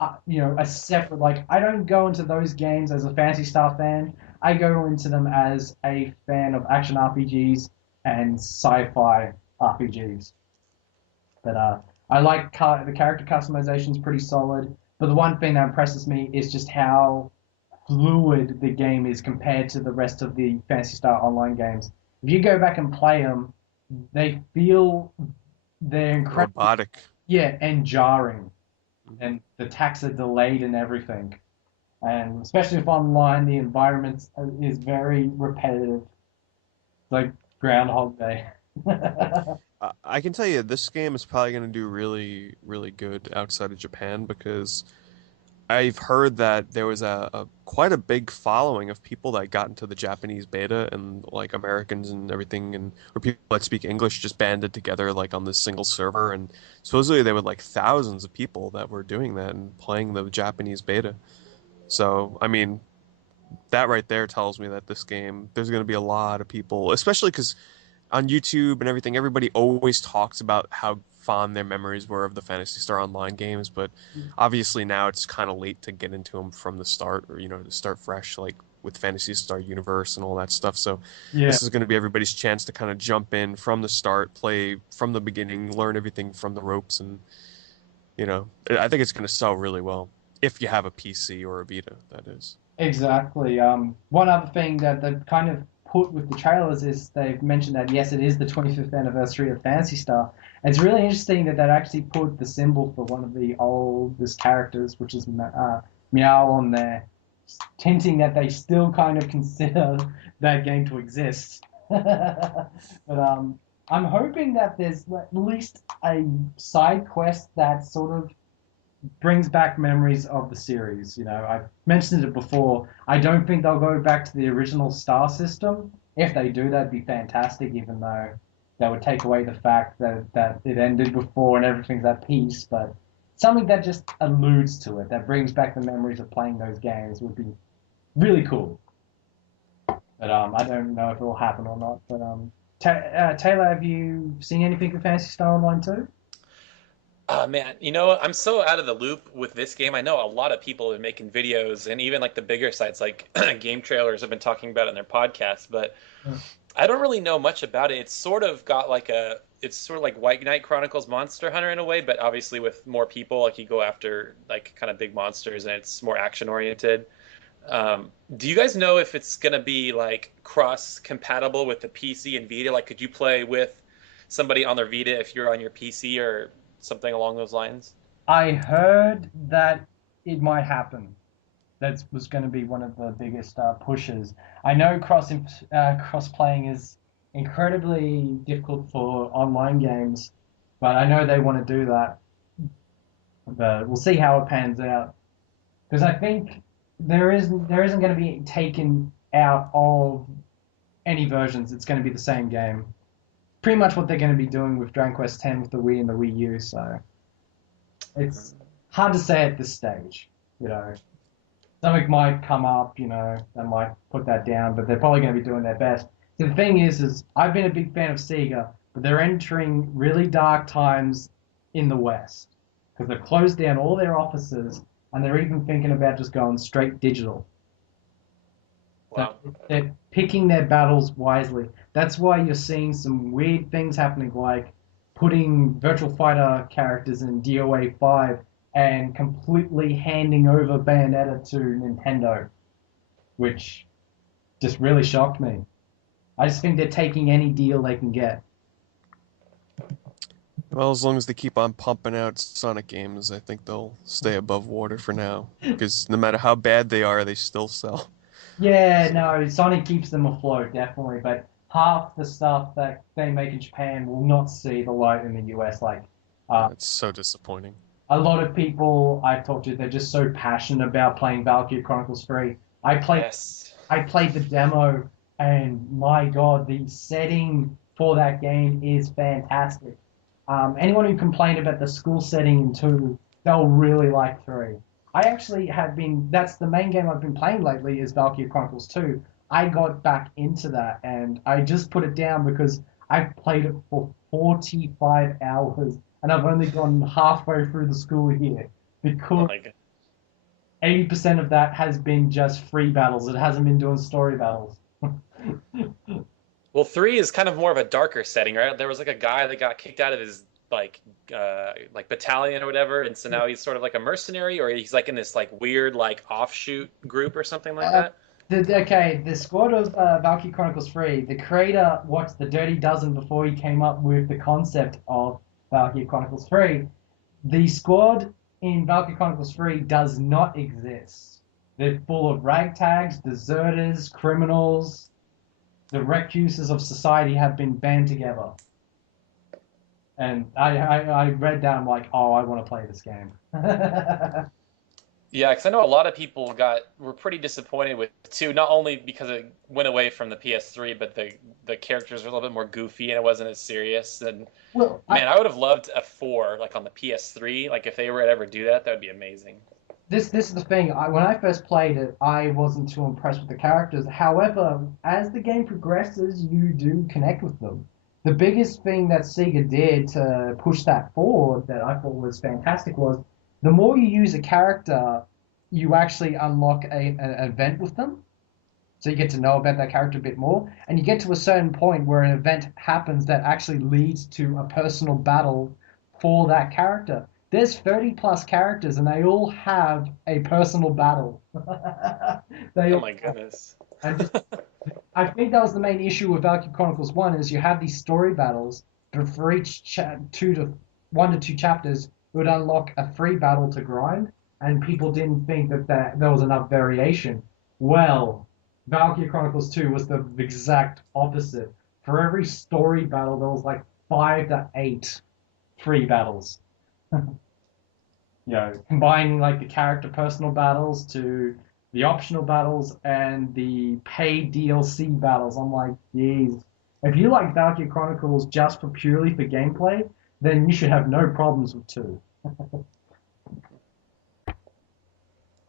a separate. Like, I don't go into those games as a Phantasy Star fan. I go into them as a fan of action RPGs and sci-fi RPGs. But I like the character customization is pretty solid. But the one thing that impresses me is just how fluid the game is compared to the rest of the Phantasy Star Online games. If you go back and play them, they feel they're incredible, Robotic. yeah, and jarring, Mhm. and the attacks are delayed and everything. And especially if online, the environment is very repetitive, like Groundhog Day. I can tell you this game is probably going to do really, really good outside of Japan because I've heard that there was a quite a big following of people that got into the Japanese beta and like Americans and everything and or people that speak English just banded together like on this single server and supposedly there were like thousands of people that were doing that and playing the Japanese beta. So, I mean, that right there tells me that this game there's going to be a lot of people, especially because on YouTube and everything, everybody always talks about how fond their memories were of the Phantasy Star Online games, but obviously now it's kind of late to get into them from the start, or to start fresh, like with Phantasy Star Universe and all that stuff. So Yeah, this is going to be everybody's chance to kind of jump in from the start, play from the beginning, learn everything from the ropes, and I think it's going to sell really well if you have a PC or a Vita, that is. exactly. One other thing that they've kind of put with the trailers is they've mentioned that yes, it is the 25th anniversary of Phantasy Star. It's really interesting that they actually put the symbol for one of the oldest characters, which is Meow, on there, hinting that they still kind of consider that game to exist. But I'm hoping that there's at least a side quest that sort of brings back memories of the series. I've mentioned it before. I don't think they'll go back to the original star system. If they do, that'd be fantastic, even though that would take away the fact that it ended before and everything's at peace. But something that just alludes to it, that brings back the memories of playing those games, would be really cool. But I don't know if it will happen or not. But Taylor, have you seen anything of Fantasy Star Online too? Man, I'm so out of the loop with this game. I know a lot of people are making videos, and even like the bigger sites like Game Trailers have been talking about it in their podcasts, but I don't really know much about it. It's sort of got it's sort of like White Knight Chronicles Monster Hunter in a way, but obviously with more people, like you go after like kind of big monsters, and it's more action oriented. Do you guys know if it's gonna be like cross compatible with the PC and Vita? Like, could you play with somebody on their Vita if you're on your PC or something along those lines? I heard that it might happen. That was going to be one of the biggest pushes. I know cross playing is incredibly difficult for online games, but I know they want to do that. But we'll see how it pans out because I think there isn't going to be taken out of any versions. It's going to be the same game. Pretty much what they're going to be doing with Dragon Quest X with the Wii and the Wii U. So it's hard to say at this stage. You know, something might come up, that might put that down, but they're probably going to be doing their best. So the thing is I've been a big fan of Sega, but they're entering really dark times in the West because they've closed down all their offices and they're even thinking about just going straight digital. So Wow. they're picking their battles wisely. That's why you're seeing some weird things happening, like putting Virtual Fighter characters in DOA 5 and completely handing over Bayonetta to Nintendo, which just really shocked me. I just think they're taking any deal they can get. Well, as long as they keep on pumping out Sonic games, I think they'll stay above water for now. Because no matter how bad they are, they still sell. Yeah, So, no, Sonic keeps them afloat, definitely. But half the stuff that they make in Japan will not see the light in the US. Like, uh, It's so disappointing. a lot of people I've talked to, they're just so passionate about playing Valkyrie Chronicles 3. I played Yes. I played the demo, and my God, the setting for that game is fantastic. Anyone who complained about the school setting in 2, they'll really like 3. I actually have been, that's the main game I've been playing lately is Valkyrie Chronicles 2. I got back into that, and I just put it down because I've played it for 45 hours, and I've only gone halfway through the school year Oh because my god. 80% of that has been just free battles. It hasn't been doing story battles. Well, 3 is kind of more of a darker setting, right? There was like a guy that got kicked out of his like battalion or whatever, and so now he's sort of like a mercenary, or he's like in this like weird like offshoot group or something like Uh, that. the squad of Valkyrie Chronicles 3, the creator watched the Dirty Dozen before he came up with the concept of Valkyrie Chronicles 3. The squad in Valkyrie Chronicles 3 does not exist. They're full of ragtags, deserters, criminals. The recluses of society have been band together. And I read that, I'm like, oh, I want to play this game. Yeah, because I know a lot of people were pretty disappointed with 2, not only because it went away from the PS3, but the characters were a little bit more goofy and it wasn't as serious. And Well, man, I would have loved a 4 like on the PS3. Like if they were to ever do that, that would be amazing. this is the thing. When I first played it, I wasn't too impressed with the characters. However, as the game progresses, you do connect with them. The biggest thing that Sega did to push that forward that I thought was fantastic was the more you use a character, you actually unlock an event with them. So you get to know about that character a bit more, and you get to a certain point where an event happens that actually leads to a personal battle for that character. There's 30 plus characters, and they all have a personal battle. They Oh all, my goodness. and just, I think that was the main issue with Valkyrie Chronicles 1 is you have these story battles, but for each 1 to 2 chapters, it would unlock a free battle to grind, and people didn't think that there was enough variation. Well, Valkyrie Chronicles 2 was the exact opposite. For every story battle, there was like 5 to 8 free battles. Combining like the character personal battles to the optional battles and the paid DLC battles. I'm like, geez, if you like Valkyrie Chronicles just for purely for gameplay, then you should have no problems with 2.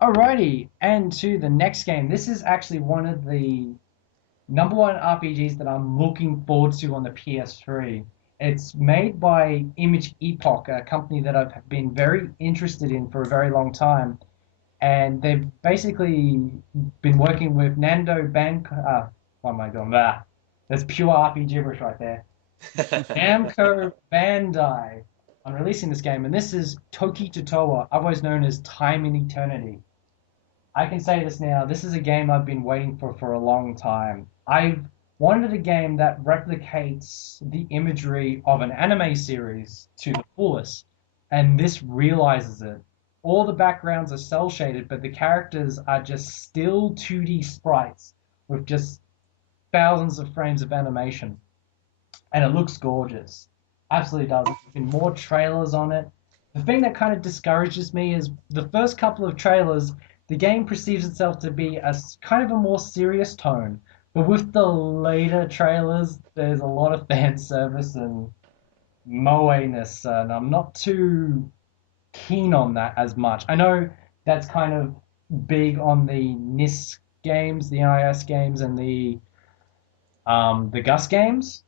Alrighty, and to the next game. This is actually one of the number one RPGs that I'm looking forward to on the PS3. It's made by Image Epoch, a company that I've been very interested in for a very long time. And they've basically been working with Nando Bank. What am I doing? Ah, there's pure RPG gibberish right there. Namco Bandai on releasing this game, and this is Toki Totowa, otherwise known as Time in Eternity. I can say this now. This is a game I've been waiting for a long time. I've wanted a game that replicates the imagery of an anime series to the fullest, and this realizes it. All the backgrounds are cel shaded, but the characters are just still 2D sprites with just thousands of frames of animation, and it looks gorgeous. Absolutely does. There's been more trailers on it. The thing that kind of discourages me is the first couple of trailers, the game perceives itself to be a kind of a more serious tone. But with the later trailers, there's a lot of fan service and moe-ness, and I'm not too keen on that as much. I know that's kind of big on the NIS games, the NIS games, and the Gus games,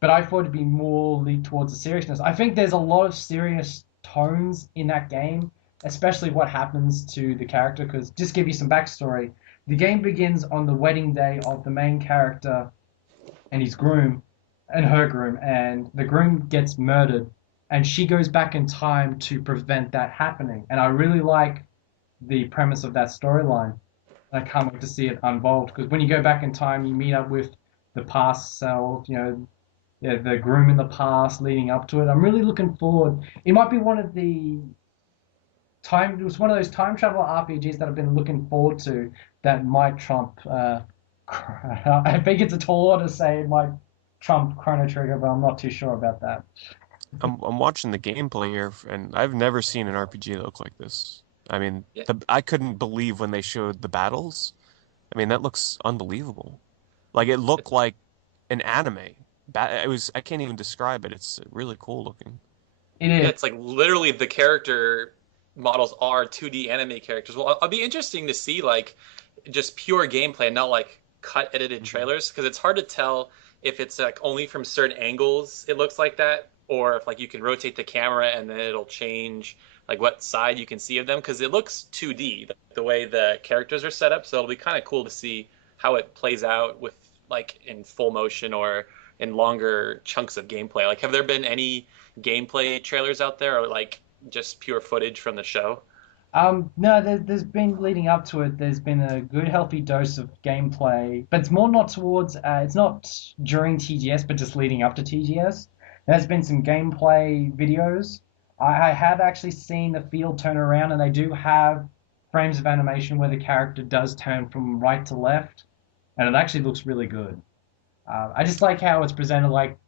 but I thought it'd be more lead towards the seriousness. I think there's a lot of serious tones in that game, especially what happens to the character. Because just give you some backstory, the game begins on the wedding day of the main character and his groom and her groom, and the groom gets murdered, and she goes back in time to prevent that happening. And I really like the premise of that storyline. I can't wait to see it unfold because when you go back in time, you meet up with the past self, yeah, the groom in the past leading up to it. I'm really looking forward. It might be one of the time. It was one of those time travel RPGs that I've been looking forward to that might trump I think it's a tall order to say it might trump Chrono Trigger, but I'm not too sure about that. I'm watching the gameplay here, and I've never seen an RPG that looks like this. I mean, Yeah, I couldn't believe when they showed the battles. I mean, that looks unbelievable. Like it looked it's like an anime. It was, I can't even describe it. It's really cool looking. It yeah, is. it's like literally the character models are 2D anime characters. Well, I'll be interesting to see like just pure gameplay, not like cut edited Mhm. trailers, because it's hard to tell if it's like only from certain angles it looks like that, or if like you can rotate the camera and then it'll change like what side you can see of them, because it looks 2D the way the characters are set up. So it'll be kind of cool to see how it plays out with like in full motion or in longer chunks of gameplay. Like, have there been any gameplay trailers out there, or like just pure footage from the show? No, there's been leading up to it. There's been a good, healthy dose of gameplay, but it's more not towards. It's not during TGS, but just leading up to TGS. There's been some gameplay videos. I have actually seen the field turn around, and they do have frames of animation where the character does turn from right to left, and it actually looks really good. I just like how it's presented. Like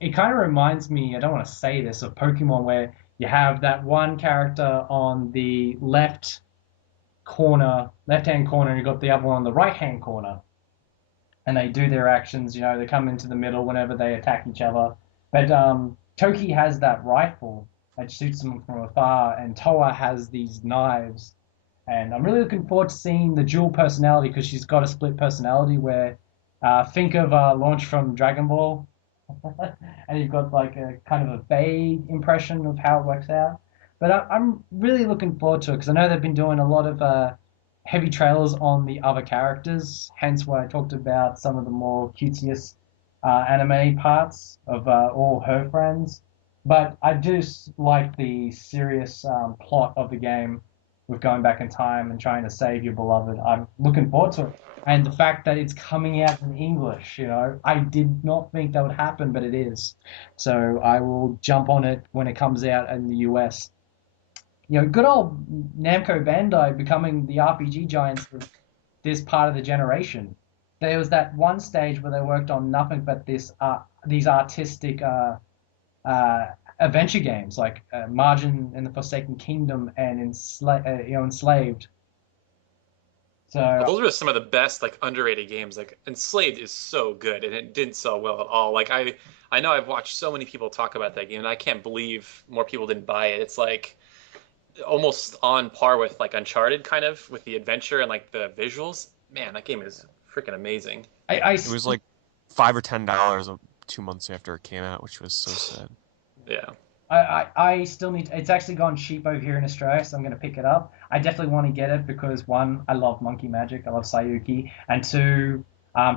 it kind of reminds me, I don't want to say this, of Pokemon where you have that one character on the left hand corner, and you got the other one on the right hand corner, and they do their actions. They come into the middle whenever they attack each other. But Toki has that rifle that shoots them from afar, and Toa has these knives. And I'm really looking forward to seeing the dual personality because she's got a split personality where think of Launch from Dragon Ball and you've got like a kind of a vague impression of how it works out. But I'm really looking forward to it because I know they've been doing a lot of heavy trailers on the other characters, hence why I talked about some of the more cutesiest anime parts of all her friends. But I just like the serious plot of the game with going back in time and trying to save your beloved. I'm looking forward to it. And the fact that it's coming out in English, I did not think that would happen, but it is. So I will jump on it when it comes out in the US. Good old Namco Bandai becoming the RPG giants of this part of the generation. There was that one stage where they worked on nothing but these artistic uh, adventure games like Margin in the Forsaken Kingdom and Enslaved. Oh, So those were some of the best like underrated games. Like Enslaved is so good, and it didn't sell well at all. Like I know I've watched so many people talk about that game, and I can't believe more people didn't buy it. It's like almost on par with like Uncharted, kind of with the adventure and like the visuals. Man, that game is freaking amazing. I It was like $5 or $10 2 months after it came out, which was so sad. Yeah. I still need. It's actually gone cheap over here in Australia, so I'm going to pick it up. I definitely want to get it because one, I love Monkey Magic, I love Sayuki, and two,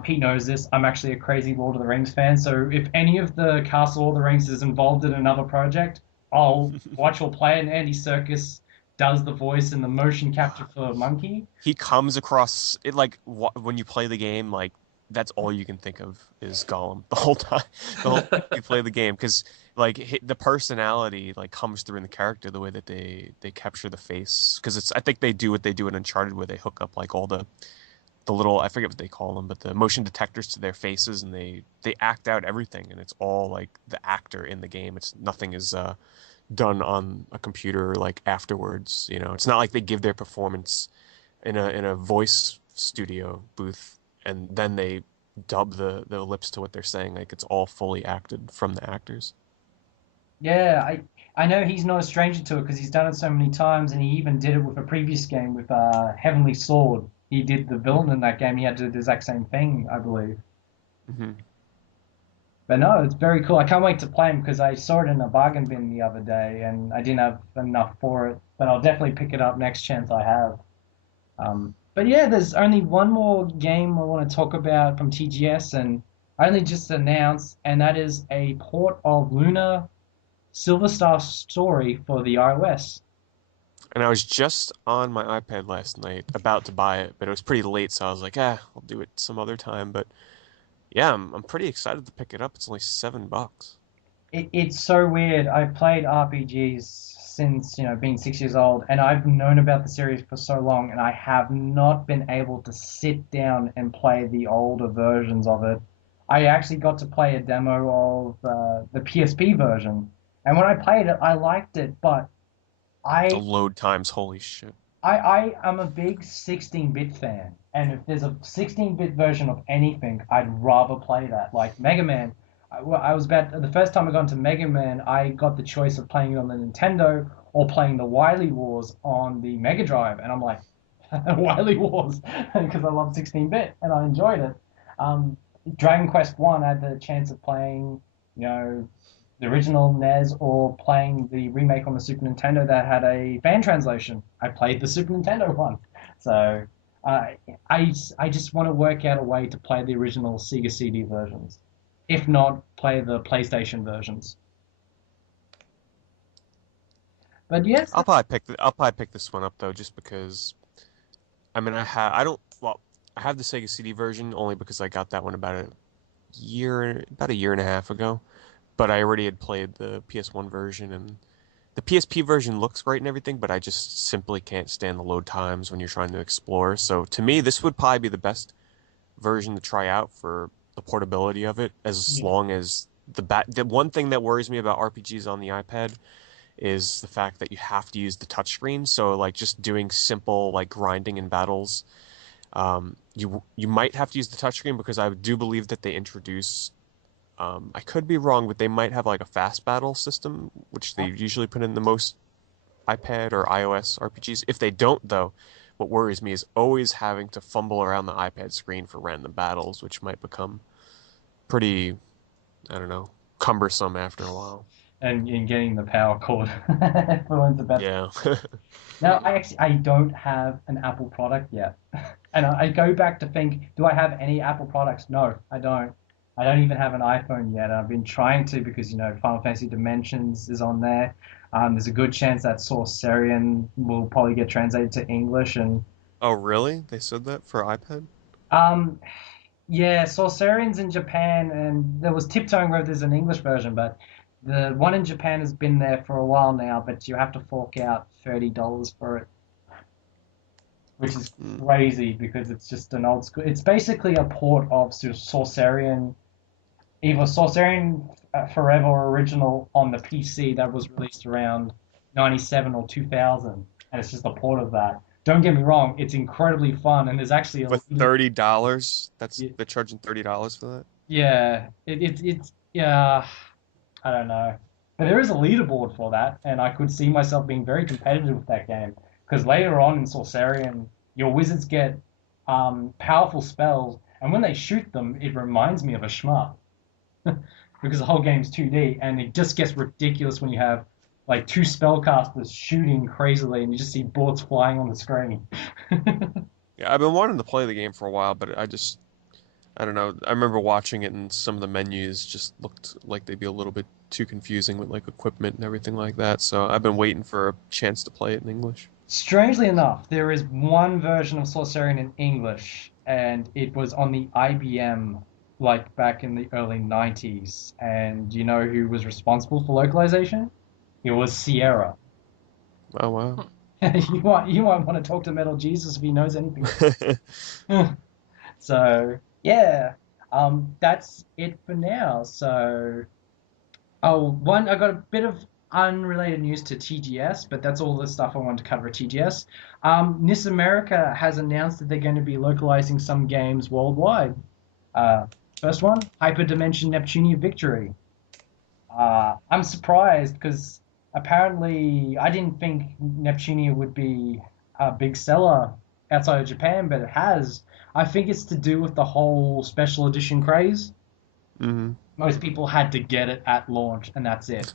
Pete knows this. I'm actually a crazy Lord of the Rings fan, so if any of the cast of Lord of the Rings is involved in another project, I'll watch or play. And Andy Serkis does the voice and the motion capture for Monkey. He comes across it like when you play the game, like that's all you can think of is Gollum the whole time. The whole time you play the game, because like the personality like comes through in the character, the way that they capture the face. Because I think they do what they do in Uncharted, where they hook up like all the little, I forget what they call them, but the motion detectors to their faces, and they act out everything, and it's all like the actor in the game. It's nothing is done on a computer like afterwards. It's not like they give their performance in a voice studio booth and then they dub the lips to what they're saying. Like it's all fully acted from the actors. Yeah, I know he's not a stranger to it because he's done it so many times, and he even did it with a previous game with Heavenly Sword. He did the villain in that game. He had to do the exact same thing, I believe. Hmm. But no, it's very cool. I can't wait to play him because I saw it in a bargain bin the other day, and I didn't have enough for it. But I'll definitely pick it up next chance I have. But yeah, there's only one more game I want to talk about from TGS, and I only just announced, and that is a port of Luna Silver Star Story for the iOS. And I was just on my iPad last night about to buy it, but it was pretty late, so I was like, I'll do it some other time. But yeah, I'm pretty excited to pick it up. It's only $7. It's so weird. I played RPGs since, being 6 years old, and I've known about the series for so long, and I have not been able to sit down and play the older versions of it. I actually got to play a demo of the PSP version, and when I played it, I liked it, but The I load times, holy shit. I am a big 16-bit fan, and if there's a 16-bit version of anything, I'd rather play that. Like Mega Man, I was about the first time I got into Mega Man, I got the choice of playing it on the Nintendo or playing the Wily Wars on the Mega Drive, and I'm like, Wily Wars, because I love 16-bit and I enjoyed it. Um, Dragon Quest One, I had the chance of playing, you know, the original NES or playing the remake on the Super Nintendo that had a fan translation. I played the Super Nintendo one. So uh, I just want to work out a way to play the original Sega CD versions. If not, play the PlayStation versions. But yes, I'll probably pick this one up though, just because I mean I don't well I have the Sega CD version only because I got that one about a year and a half ago. But I already had played the PS1 version, and the PSP version looks great and everything, but I just simply can't stand the load times when you're trying to explore. So to me, this would probably be the best version to try out for the portability of it, as yeah, long as the one thing that worries me about RPGs on the iPad is the fact that you have to use the touchscreen. So like just doing simple like grinding in battles, you might have to use the touchscreen because I do believe that they introduce I could be wrong, but they might have like a fast battle system, which they usually put in the most iPad or iOS RPGs. If they don't, though, what worries me is always having to fumble around the iPad screen for random battles, which might become pretty, I don't know, cumbersome after a while. and getting the power cord for when's about. Yeah. Now, I don't have an Apple product yet. And I go back to think, do I have any Apple products? No, I don't. I don't even have an iPhone yet. I've been trying to because, Final Fantasy Dimensions is on there. There's a good chance that Sorcerian will probably get translated to English. And Oh, really? They said that for iPad? um, yeah, Sorcerian's in Japan, and there was tiptoeing whether there's an English version, but the one in Japan has been there for a while now, but you have to fork out $30 for it, which is Mm. crazy because it's just an old school. It's basically a port of Sorcerian, either Sorcerian Forever original on the PC that was released around 97 or 2000, and it's just a port of that. Don't get me wrong, it's incredibly fun, and there's actually For $30? They're charging $30 for that? yeah, it's yeah, I don't know, but there is a leaderboard for that, and I could see myself being very competitive with that game because later on in Sorcerian, your wizards get powerful spells, and when they shoot them, it reminds me of a shmup because the whole game's 2D, and it just gets ridiculous when you have like two spellcasters shooting crazily, and you just see bullets flying on the screen. Yeah, I've been wanting to play the game for a while, but I don't know. I remember watching it and some of the menus just looked like they'd be a little bit too confusing with like equipment and everything like that. So I've been waiting for a chance to play it in English. Strangely enough, there is one version of Sorcerian in English, and it was on the IBM, like back in the early 90s. And do you know who was responsible for localization? It was Sierra. Oh wow. You might want to talk to Metal Jesus if he knows anything. So yeah, that's it for now. So I got a bit of unrelated news to TGS, but that's all the stuff I wanted to cover at TGS. NIS America has announced that they're going to be localizing some games worldwide. Uh, First one, Hyperdimension Neptunia Victory. I'm surprised because apparently I didn't think Neptunia would be a big seller outside of Japan, but it has. I think it's to do with the whole special edition craze. hmm Most people had to get it at launch, and that's it.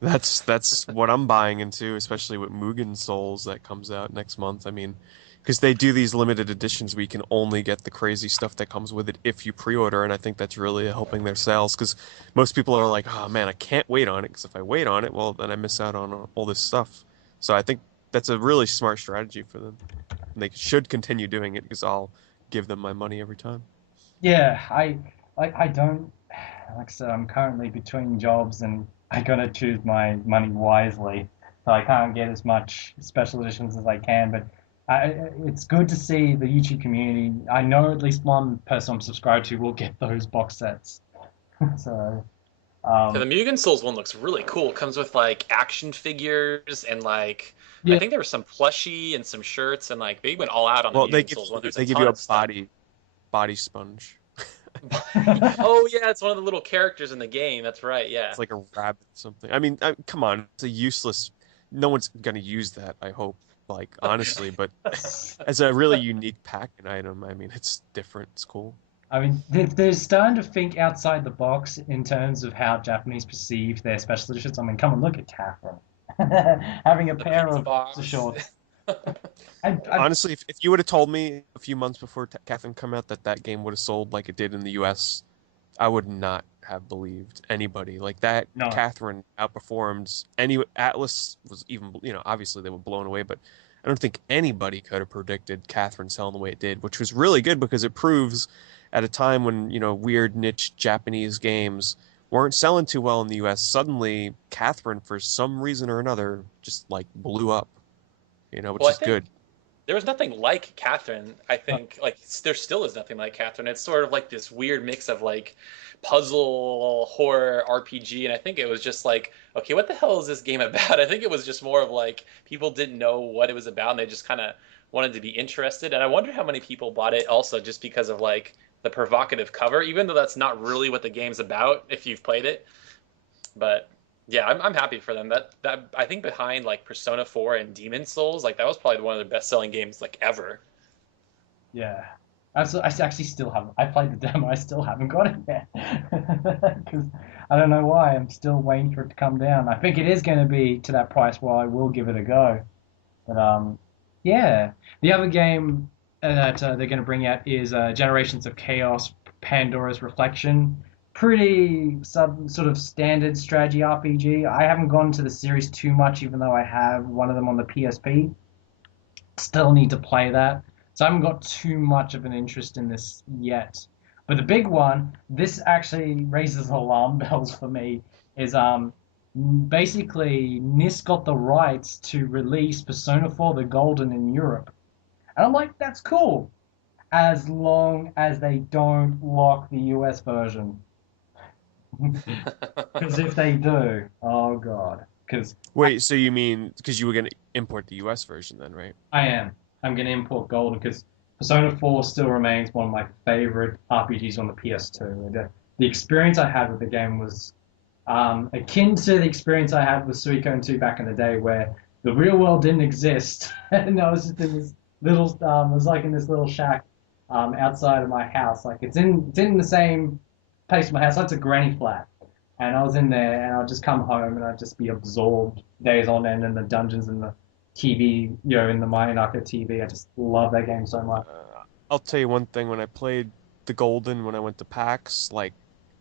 That's what I'm buying into, especially with Mugen Souls that comes out next month. I mean, because they do these limited editions where you can only get the crazy stuff that comes with it if you pre-order, and I think that's really helping their sales. Because most people are like, "Oh man, I can't wait on it." Because if I wait on it, well, then I miss out on all this stuff. So I think that's a really smart strategy for them. And they should continue doing it because I'll give them my money every time. Yeah, I don't like I said, I'm currently between jobs and I gotta choose my money wisely. so I can't get as much special editions as I can. But it's good to see the YouTube community. I know at least one person I'm subscribed to will get those box sets. So, Yeah, um, the Mugen Souls one looks really cool. It comes with like action figures and like I yeah, think there was some plushie and some shirts and like they went all out on the Well, Mugen Souls one. There's a they give you ton a of stuff. body sponge. Oh yeah, it's one of the little characters in the game. That's right. Yeah. It's like a rabbit or something. Come on, it's a useless. No one's gonna use that, I hope. Like honestly, but as a really unique packing item, I mean, it's different. It's cool. I mean, they're starting to think outside the box in terms of how Japanese perceive their special editions. I mean, come and look at Catherine having a The pair pizza of box. shorts. I Honestly, if you would have told me a few months before Catherine come out that that game would have sold like it did in the U.S., I would not have believed anybody. Like that, no, Catherine outperformed any Atlas was even, obviously they were blown away, but I don't think anybody could have predicted Catherine selling the way it did, which was really good because it proves at a time when, weird niche Japanese games weren't selling too well in the US, suddenly Catherine, for some reason or another, just like blew up, which Well, I is think good. there was nothing like Catherine. I think like there still is nothing like Catherine. It's sort of like this weird mix of like puzzle, horror, RPG, and I think it was just like, okay, what the hell is this game about? I think it was just more of like people didn't know what it was about and they just kind of wanted to be interested. And I wonder how many people bought it also just because of like the provocative cover, even though that's not really what the game's about if you've played it. But yeah, I'm happy for them. That I think behind like Persona 4 and Demon Souls, like that was probably one of their best selling games like ever. yeah. I actually still haven't. I played the demo. I still haven't got it yet because I don't know why. I'm still waiting for it to come down. I think it is going to be to that price where I will give it a go. But yeah. The other game that they're going to bring out is Generations of Chaos, Pandora's Reflection. Pretty sort of standard strategy RPG. I haven't gone to the series too much, even though I have one of them on the PSP. Still need to play that. So I haven't got too much of an interest in this yet. But the big one, this actually raises alarm bells for me, is basically NIS got the rights to release Persona 4 The Golden in Europe. And I'm like, that's cool. As long as they don't lock the US version. Because if they do, oh god. Because Wait, so you mean because you were going to import the US version then, right? I am. I'm going to import Golden because Persona 4 still remains one of my favorite RPGs on the PS2. The experience I had with the game was akin to the experience I had with Suikoden 2 back in the day, where the real world didn't exist, and I was just in this little, it was like in this little shack outside of my house. Like it's in the same place of my house. That's a granny flat, and I was in there, and I'd just come home, and I'd just be absorbed days on end in the dungeons and the TV, in the Mayonaka TV. I just love that game so much. I'll tell you one thing, when I played the Golden when I went to PAX, like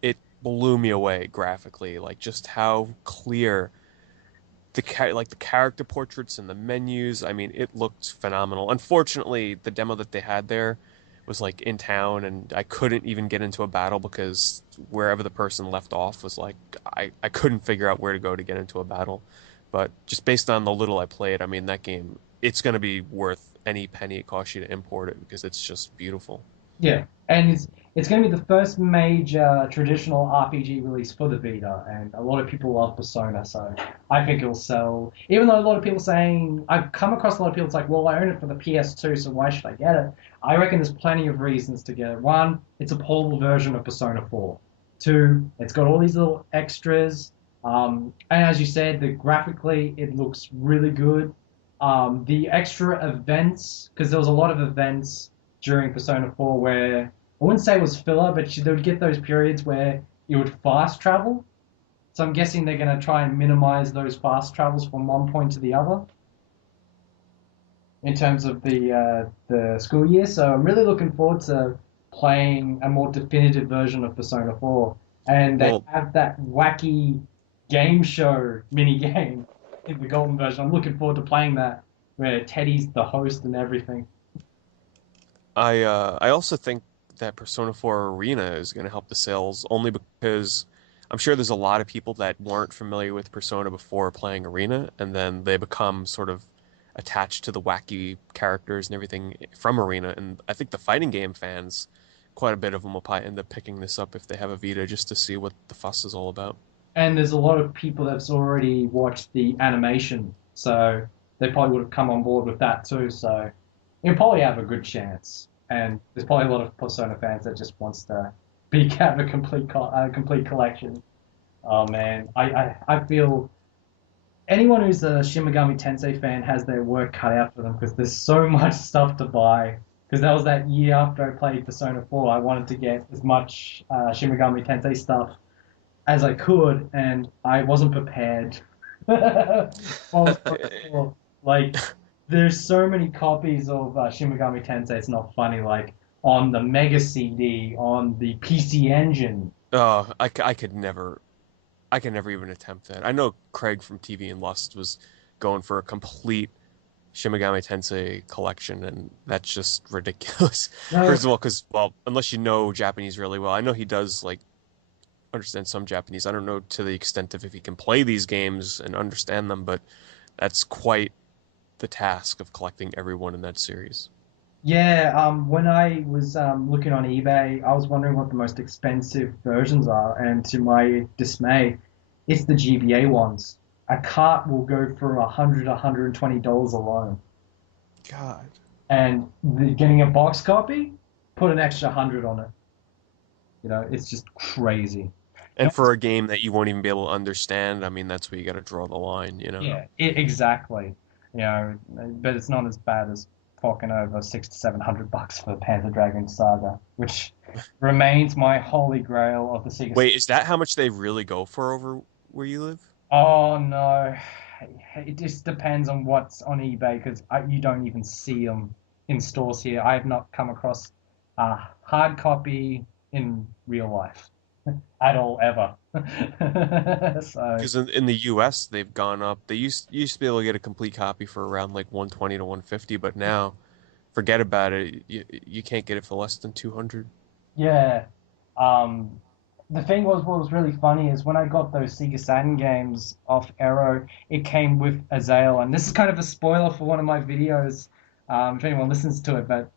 it blew me away graphically, like just how clear the character portraits and the menus. I mean, it looked phenomenal. Unfortunately, the demo that they had there was like in town and I couldn't even get into a battle because wherever the person left off was like I couldn't figure out where to go to get into a battle. But just based on the little I played, I mean that game it's going to be worth any penny it costs you to import it because it's just beautiful. Yeah, and it's going to be the first major traditional RPG release for the Vita, and a lot of people love Persona, so I think it'll sell. Even though a lot of people saying I've come across a lot of people, it's like, well, I own it for the PS2, so why should I get it? I reckon there's plenty of reasons to get it. One, it's a portable version of Persona 4. Two, it's got all these little extras, and as you said, graphically it looks really good. The extra events, because there was a lot of events during Persona 4 where I wouldn't say it was filler, but they would get those periods where you would fast travel. So I'm guessing they're going to try and minimize those fast travels from one point to the other in terms of the school year. So I'm really looking forward to playing a more definitive version of Persona 4. And they Well, have that wacky game show mini game in the golden version. I'm looking forward to playing that where Teddy's the host and everything. I also think that Persona 4 Arena is going to help the sales only because I'm sure there's a lot of people that weren't familiar with Persona before playing Arena, and then they become sort of attached to the wacky characters and everything from Arena. And I think the fighting game fans, quite a bit of them will probably end up picking this up if they have a Vita just to see what the fuss is all about. And there's a lot of people that's already watched the animation, so they probably would have come on board with that too. So you'll probably have a good chance. And there's probably a lot of Persona fans that just wants to have a complete collection. Oh man, I feel anyone who's a Shin Megami Tensei fan has their work cut out for them because there's so much stuff to buy. Because that was that year after I played Persona 4, I wanted to get as much Shin Megami Tensei stuff as I could, and I wasn't prepared. Like, there's so many copies of Shin Megami Tensei, it's not funny. Like, on the Mega CD, on the PC Engine. Oh, I could never even attempt that. I know Craig from TV and Lust was going for a complete Shin Megami Tensei collection, and that's just ridiculous. No, First of all, because well, unless you know Japanese really well, I know he does like understand some Japanese. I don't know to the extent of if he can play these games and understand them, but that's quite the task of collecting everyone in that series. yeah, when I was looking on eBay, I was wondering what the most expensive versions are, and to my dismay, it's the GBA ones. A cart will go for $120 alone, God. and getting a box copy, put an extra 100 on it. You know, it's just crazy. And for a game that you won't even be able to understand, I mean, that's where you got to draw the line, you know? Yeah, exactly. You know, but it's not as bad as forking over 600 to 700 bucks for Panzer Dragoon Saga, which remains my holy grail of the Sega. Wait, is that how much they really go for over where you live? Oh no, it just depends on what's on eBay because you don't even see them in stores here. I have not come across a hard copy in real life at all ever. So Because in the US, they've gone up. You used to be able to get a complete copy for around like 120 to 150, but now, forget about it. You can't get it for less than 200. yeah, um, the thing was, what was really funny is when I got those Sega Saturn games off Arrow, it came with Azale, and this is kind of a spoiler for one of my videos, if anyone listens to it, but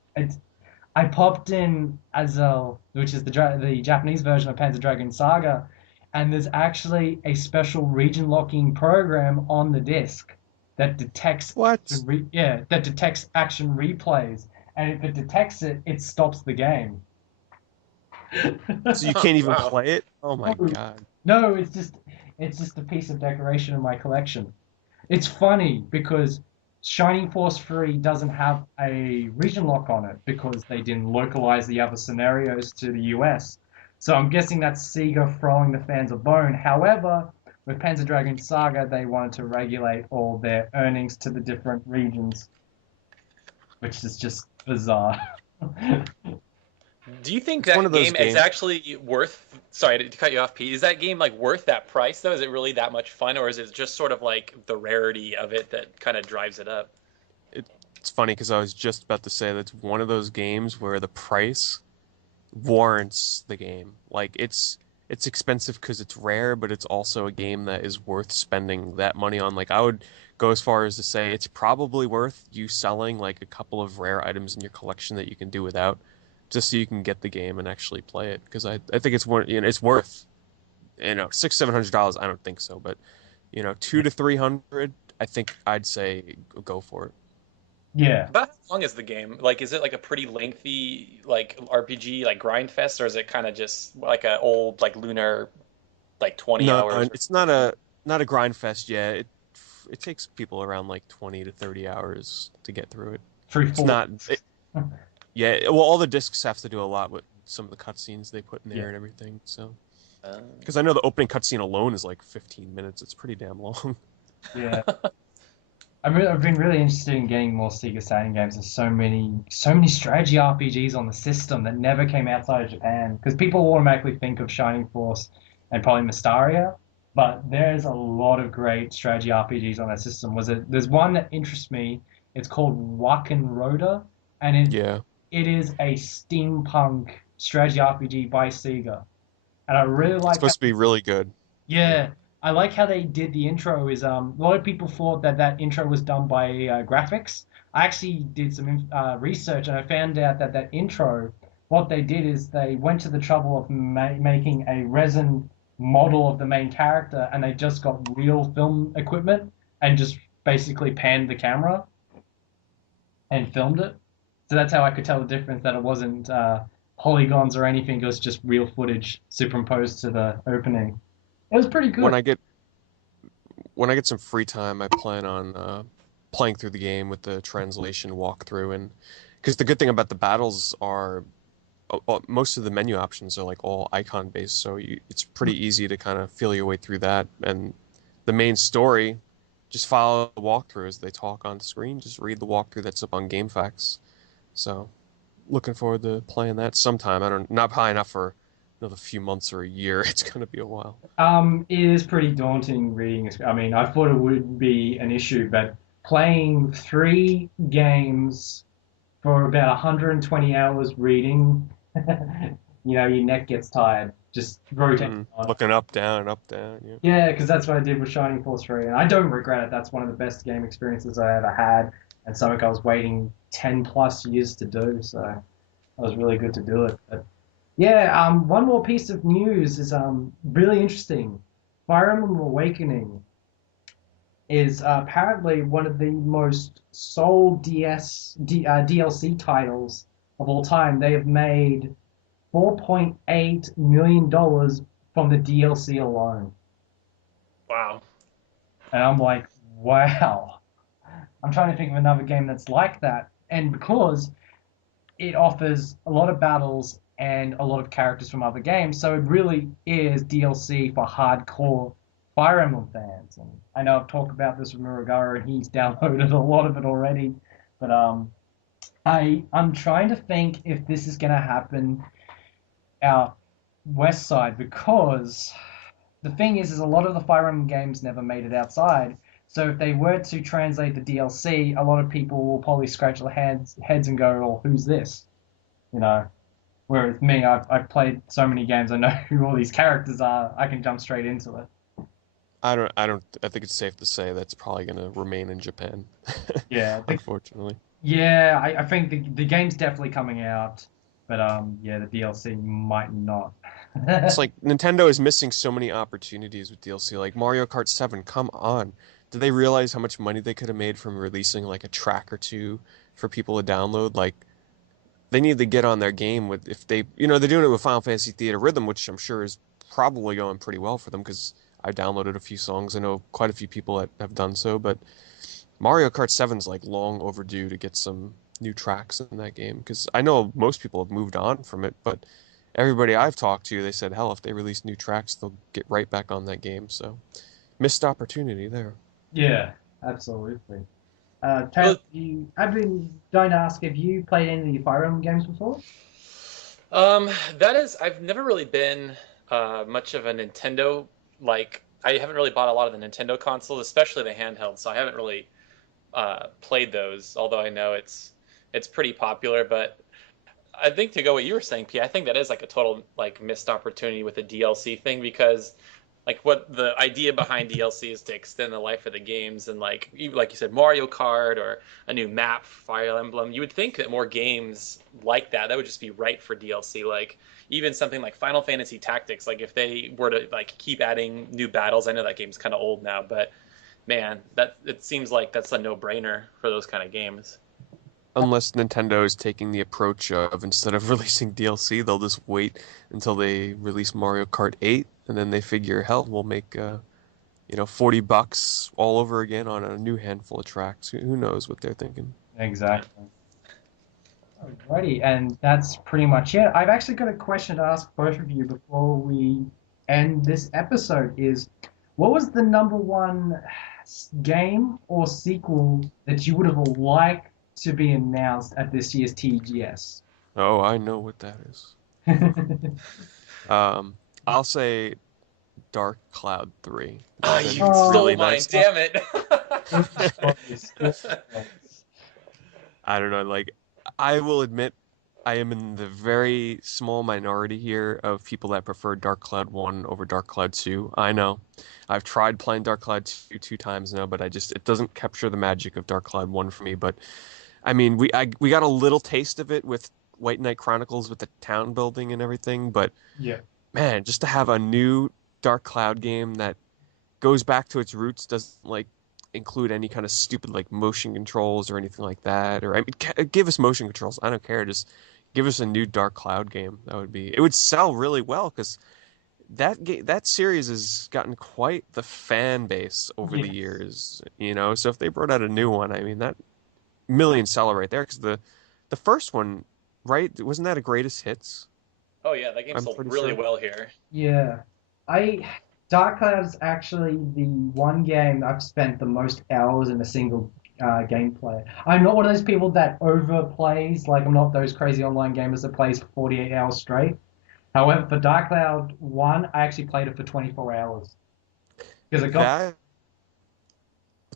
I popped in Azale, which is the Japanese version of Panzer Dragoon Saga, and there's actually a special region locking program on the disc that detects What? that detects action replays, and if it detects it, it stops the game. So you can't even Wow. play it? Oh my No, God. no, it's just a piece of decoration in my collection. It's funny because Shining Force 3 doesn't have a region lock on it because they didn't localize the other scenarios to the US. So I'm guessing that's Sega throwing the fans a bone. However, with Panzer Dragoon Saga, they wanted to regulate all their earnings to the different regions, which is just bizarre. Do you think It's one that of those game is games. actually worth? Sorry to cut you off, Pete. Is that game like worth that price though? Is it really that much fun, or is it just sort of like the rarity of it that kind of drives it up? It's funny because I was just about to say that's one of those games where the price warrants the game. Like it's expensive because it's rare, but it's also a game that is worth spending that money on. Like I would go as far as to say it's probably worth you selling like a couple of rare items in your collection that you can do without, just so you can get the game and actually play it. Because I think it's one it's worth $600-700. I don't think so, but 200 to 300. I think I'd say go for it. Yeah. About how long is the game? Like, is it like a pretty lengthy like RPG like grind fest, or is it kind of just like a old like lunar like 20 No, hours? it's not a grind fest yet. It takes people around like 20 to 30 hours to get through it. Three, It's four. not yeah, well all the discs have to do a lot with some of the cutscenes they put in Yeah. there and everything. So Uh, because I know the opening cutscene alone is like 15 minutes. It's pretty damn long. Yeah. I've been really interested in getting more Sega Saturn games. There's so many strategy RPGs on the system that never came outside of Japan. Because people automatically think of Shining Force and probably Mystaria, but there's a lot of great strategy RPGs on that system. There's one that interests me. It's called Wacken Roda, and Yeah. it is a steampunk strategy RPG by Sega. And I really It's like how supposed to be really good. Yeah. yeah, I like how they did the intro. Is a lot of people thought that that intro was done by graphics. I actually did some research and I found out that that intro, what they did is they went to the trouble of making a resin model of the main character, and they just got real film equipment and just basically panned the camera and filmed it. So that's how I could tell the difference that it wasn't polygons or anything. It was just real footage superimposed to the opening. It was pretty When good. I get when I get some free time, I plan on playing through the game with the translation walkthrough, and because the good thing about the battles are most of the menu options are like all icon based, so it's pretty easy to kind of feel your way through that. And the main story, just follow the walkthrough as they talk on screen. Just read the walkthrough that's up on GameFAQs. So looking forward to playing that sometime. I don't not probably not for another few months or a year. It's gonna be a while. It is pretty daunting reading. I mean, I thought it would be an issue, but playing three games for about 120 hours reading, your neck gets tired. Just rotating on. Looking up, down, up, down. Yeah. Yeah, because that's what I did with Shining Force 3, and I don't regret it. That's one of the best game experiences I ever had, and something I was waiting 10 plus years to do, so it was really good to do it. But yeah, one more piece of news is really interesting. Fire Emblem Awakening is apparently one of the most sold DLC titles of all time. They have made $4.8 million from the DLC alone. Wow. And I'm like, wow. I'm trying to think of another game that's like that. And because it offers a lot of battles and a lot of characters from other games, so it really is DLC for hardcore Fire Emblem fans. And I know I've talked about this with Murugara, and he's downloaded a lot of it already. But I'm trying to think if this is going to happen out west side, because the thing is a lot of the Fire Emblem games never made it outside. So if they were to translate the DLC, a lot of people will probably scratch their heads and go, "Well, who's this?" You know. Whereas me, I've played so many games, I know who all these characters are. I can jump straight into it. I think it's safe to say that's probably gonna remain in Japan, Yeah, unfortunately. yeah. I think the game's definitely coming out, but yeah, the DLC might not. It's like Nintendo is missing so many opportunities with DLC. Like Mario Kart 7, come on. Did they realize how much money they could have made from releasing like a track or two for people to download? Like they need to get on their game with if they, they're doing it with Final Fantasy Theater Rhythm, which I'm sure is probably going pretty well for them because I downloaded a few songs. I know quite a few people that have done so, but Mario Kart 7's like long overdue to get some new tracks in that game because I know most people have moved on from it, but everybody I've talked to, they said, hell, if they release new tracks, they'll get right back on that game. So missed opportunity there. Yeah, absolutely. Well, Tab, I've been going to ask, have you played any of the Fire Emblem games before? that is, I've never really been much of a Nintendo, like, I haven't really bought a lot of the Nintendo consoles, especially the handheld, so I haven't really played those, although I know it's pretty popular. But I think to go what you were saying, P, I think that is like a total like missed opportunity with the DLC thing because like what the idea behind DLC is to extend the life of the games and like you said Mario Kart or a new map Fire Emblem. You would think that more games like that would just be right for DLC. Like even something like Final Fantasy Tactics, like if they were to like keep adding new battles. I know that game's kind of old now, but man, that it seems like that's a no-brainer for those kind of games. Unless Nintendo is taking the approach of instead of releasing DLC, they'll just wait until they release Mario Kart 8, and then they figure, hell, we'll make $40 all over again on a new handful of tracks. Who knows what they're thinking? Exactly. Alrighty, and that's pretty much it. I've actually got a question to ask both of you before we end this episode is, what was the number one game or sequel that you would have liked to be announced at this year's TGS? Oh, I know what that is. I'll say Dark Cloud 3. Ah, That'd you been stole really mine, nice. damn it. Good choice, good choice. I don't know, like I will admit I am in the very small minority here of people that prefer Dark Cloud 1 over Dark Cloud 2. I know. I've tried playing Dark Cloud 2 2 times now, but it doesn't capture the magic of Dark Cloud 1 for me. But I mean, we got a little taste of it with White Knight Chronicles with the town building and everything, but Yeah. man, just to have a new Dark Cloud game that goes back to its roots, doesn't like include any kind of stupid like motion controls or anything like that. Or I mean, give us motion controls. I don't care. Just give us a new Dark Cloud game. It would sell really well because that series has gotten quite the fan base over the Yes. years. So if they brought out a new one, I mean that million seller right there because the first one, right? Wasn't that a greatest hits? Oh yeah, that game I'm sold pretty really sure. well here. Yeah. I Dark Cloud is actually the one game I've spent the most hours in a single gameplay. I'm not one of those people that overplays, like I'm not those crazy online gamers that plays for 48 hours straight. However, for Dark Cloud 1, I actually played it for 24 hours. Because it got, That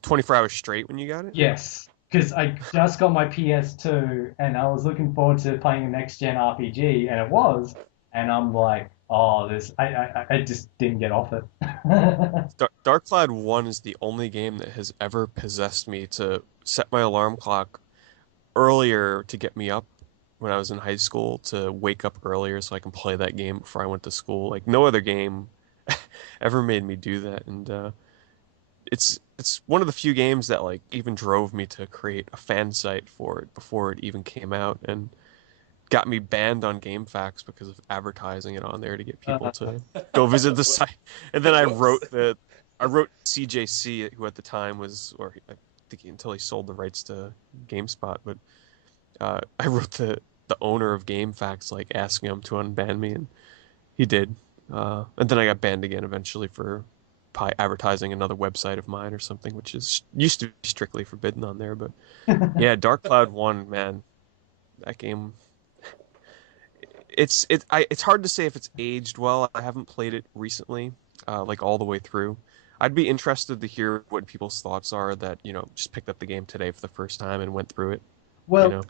24 hours straight when you got it? yes, because I just got my PS2 and I was looking forward to playing a next gen RPG, and it was, and I'm like, oh, I just didn't get off it. Dark Cloud 1 is the only game that has ever possessed me to set my alarm clock earlier to get me up when I was in high school to wake up earlier so I can play that game before I went to school. Like no other game ever made me do that, and it's one of the few games that like even drove me to create a fan site for it before it even came out, and got me banned on GameFAQs because of advertising it on there to get people Uh, to go visit the site. And then Whoops. I wrote CJC, who at the time was, or I think until he sold the rights to GameSpot, but I wrote the owner of GameFAQs like asking him to unban me, and he did. And then I got banned again eventually for advertising another website of mine or something, which is used to be strictly forbidden on there. But yeah, Dark Cloud 1, man, that game it's hard to say if it's aged well. I haven't played it recently, like all the way through. I'd be interested to hear what people's thoughts are that, just picked up the game today for the first time and went through it, you well, know.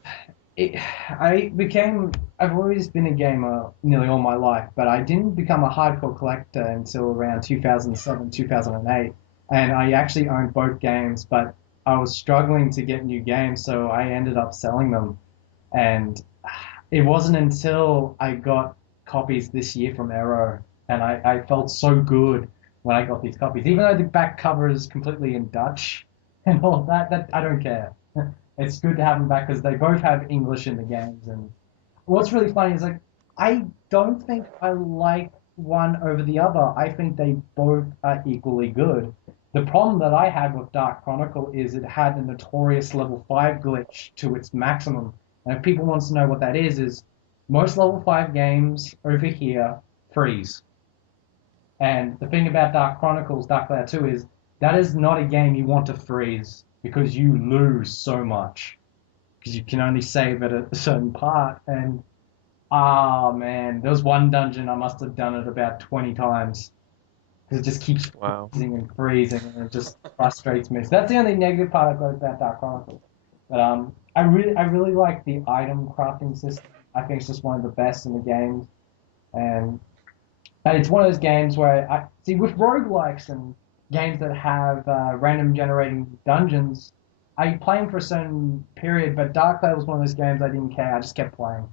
it, I've always been a gamer nearly all my life, but I didn't become a hardcore collector until around 2007, 2008. And I actually owned both games, but I was struggling to get new games, so I ended up selling them. And it wasn't until I got copies this year from Arrow, and I felt so good when I got these copies. Even though the back cover is completely in Dutch and all that I don't care. It's good to have them back because they both have English in the games. And what's really funny is like I don't think I like one over the other. I think they both are equally good. The problem that I had with Dark Chronicle is it had a notorious level 5 glitch to its maximum. And if people want to know what that is most level 5 games over here freeze. And the thing about Dark Chronicles, Dark Cloud 2 is that is not a game you want to freeze because you lose so much because you can only save at a certain part. And ah man, there was one dungeon I must have done it about 20 times because it just keeps Wow. freezing and freezing, and it just frustrates me. So that's the only negative part I've got about Dark Chronicles. But I really like the item crafting system. I think it's just one of the best in the games, and it's one of those games where I see with roguelikes and games that have random generating dungeons. I play them for a certain period, but Dark Cloud was one of those games I didn't care. I just kept playing,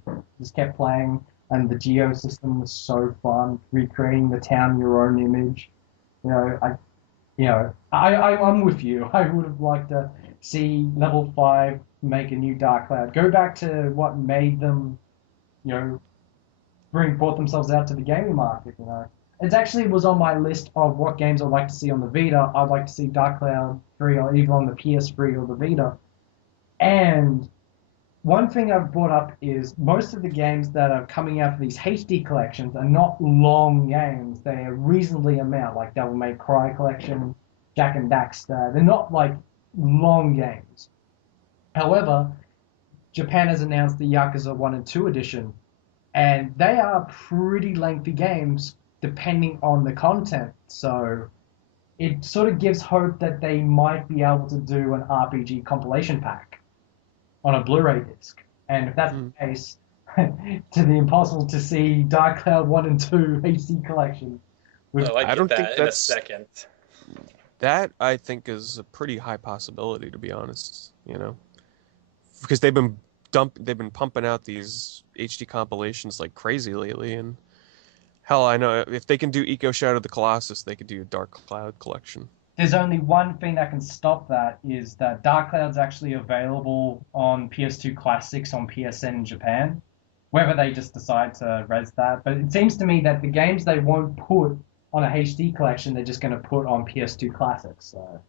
and the geo system was so fun, recreating the town in your own image. You know, I'm with you. I would have liked to see Level 5 make a new Dark Cloud. Go back to what made them, you know, brought themselves out to the gaming market. It actually was on my list of what games I'd like to see on the Vita. I'd like to see Dark Cloud 3 or either on the PS3 or the Vita. And one thing I've brought up is most of the games that are coming out for these HD collections are not long games. They are reasonably amount, like Devil May Cry collection, Jack and Daxter. They're not like long games. However, Japan has announced the Yakuza 1 and 2 edition, and they are pretty lengthy games depending on the content. So it sort of gives hope that they might be able to do an RPG compilation pack on a Blu-ray disc. And if that's Hmm. the case, to the impossible to see Dark Cloud 1 and 2 HD collection. With Oh, I I get don't think that in a that's second. that I think is a pretty high possibility, to be honest, you know, because they've been pumping out these HD compilations like crazy lately, and hell, I know if they can do Eco Shadow the Colossus, they could do a Dark Cloud collection. There's only one thing that can stop that is that Dark Cloud's actually available on PS2 Classics on PSN in Japan. Whether they just decide to res that, but it seems to me that the games they won't put on a HD collection, they're just going to put on PS2 Classics. So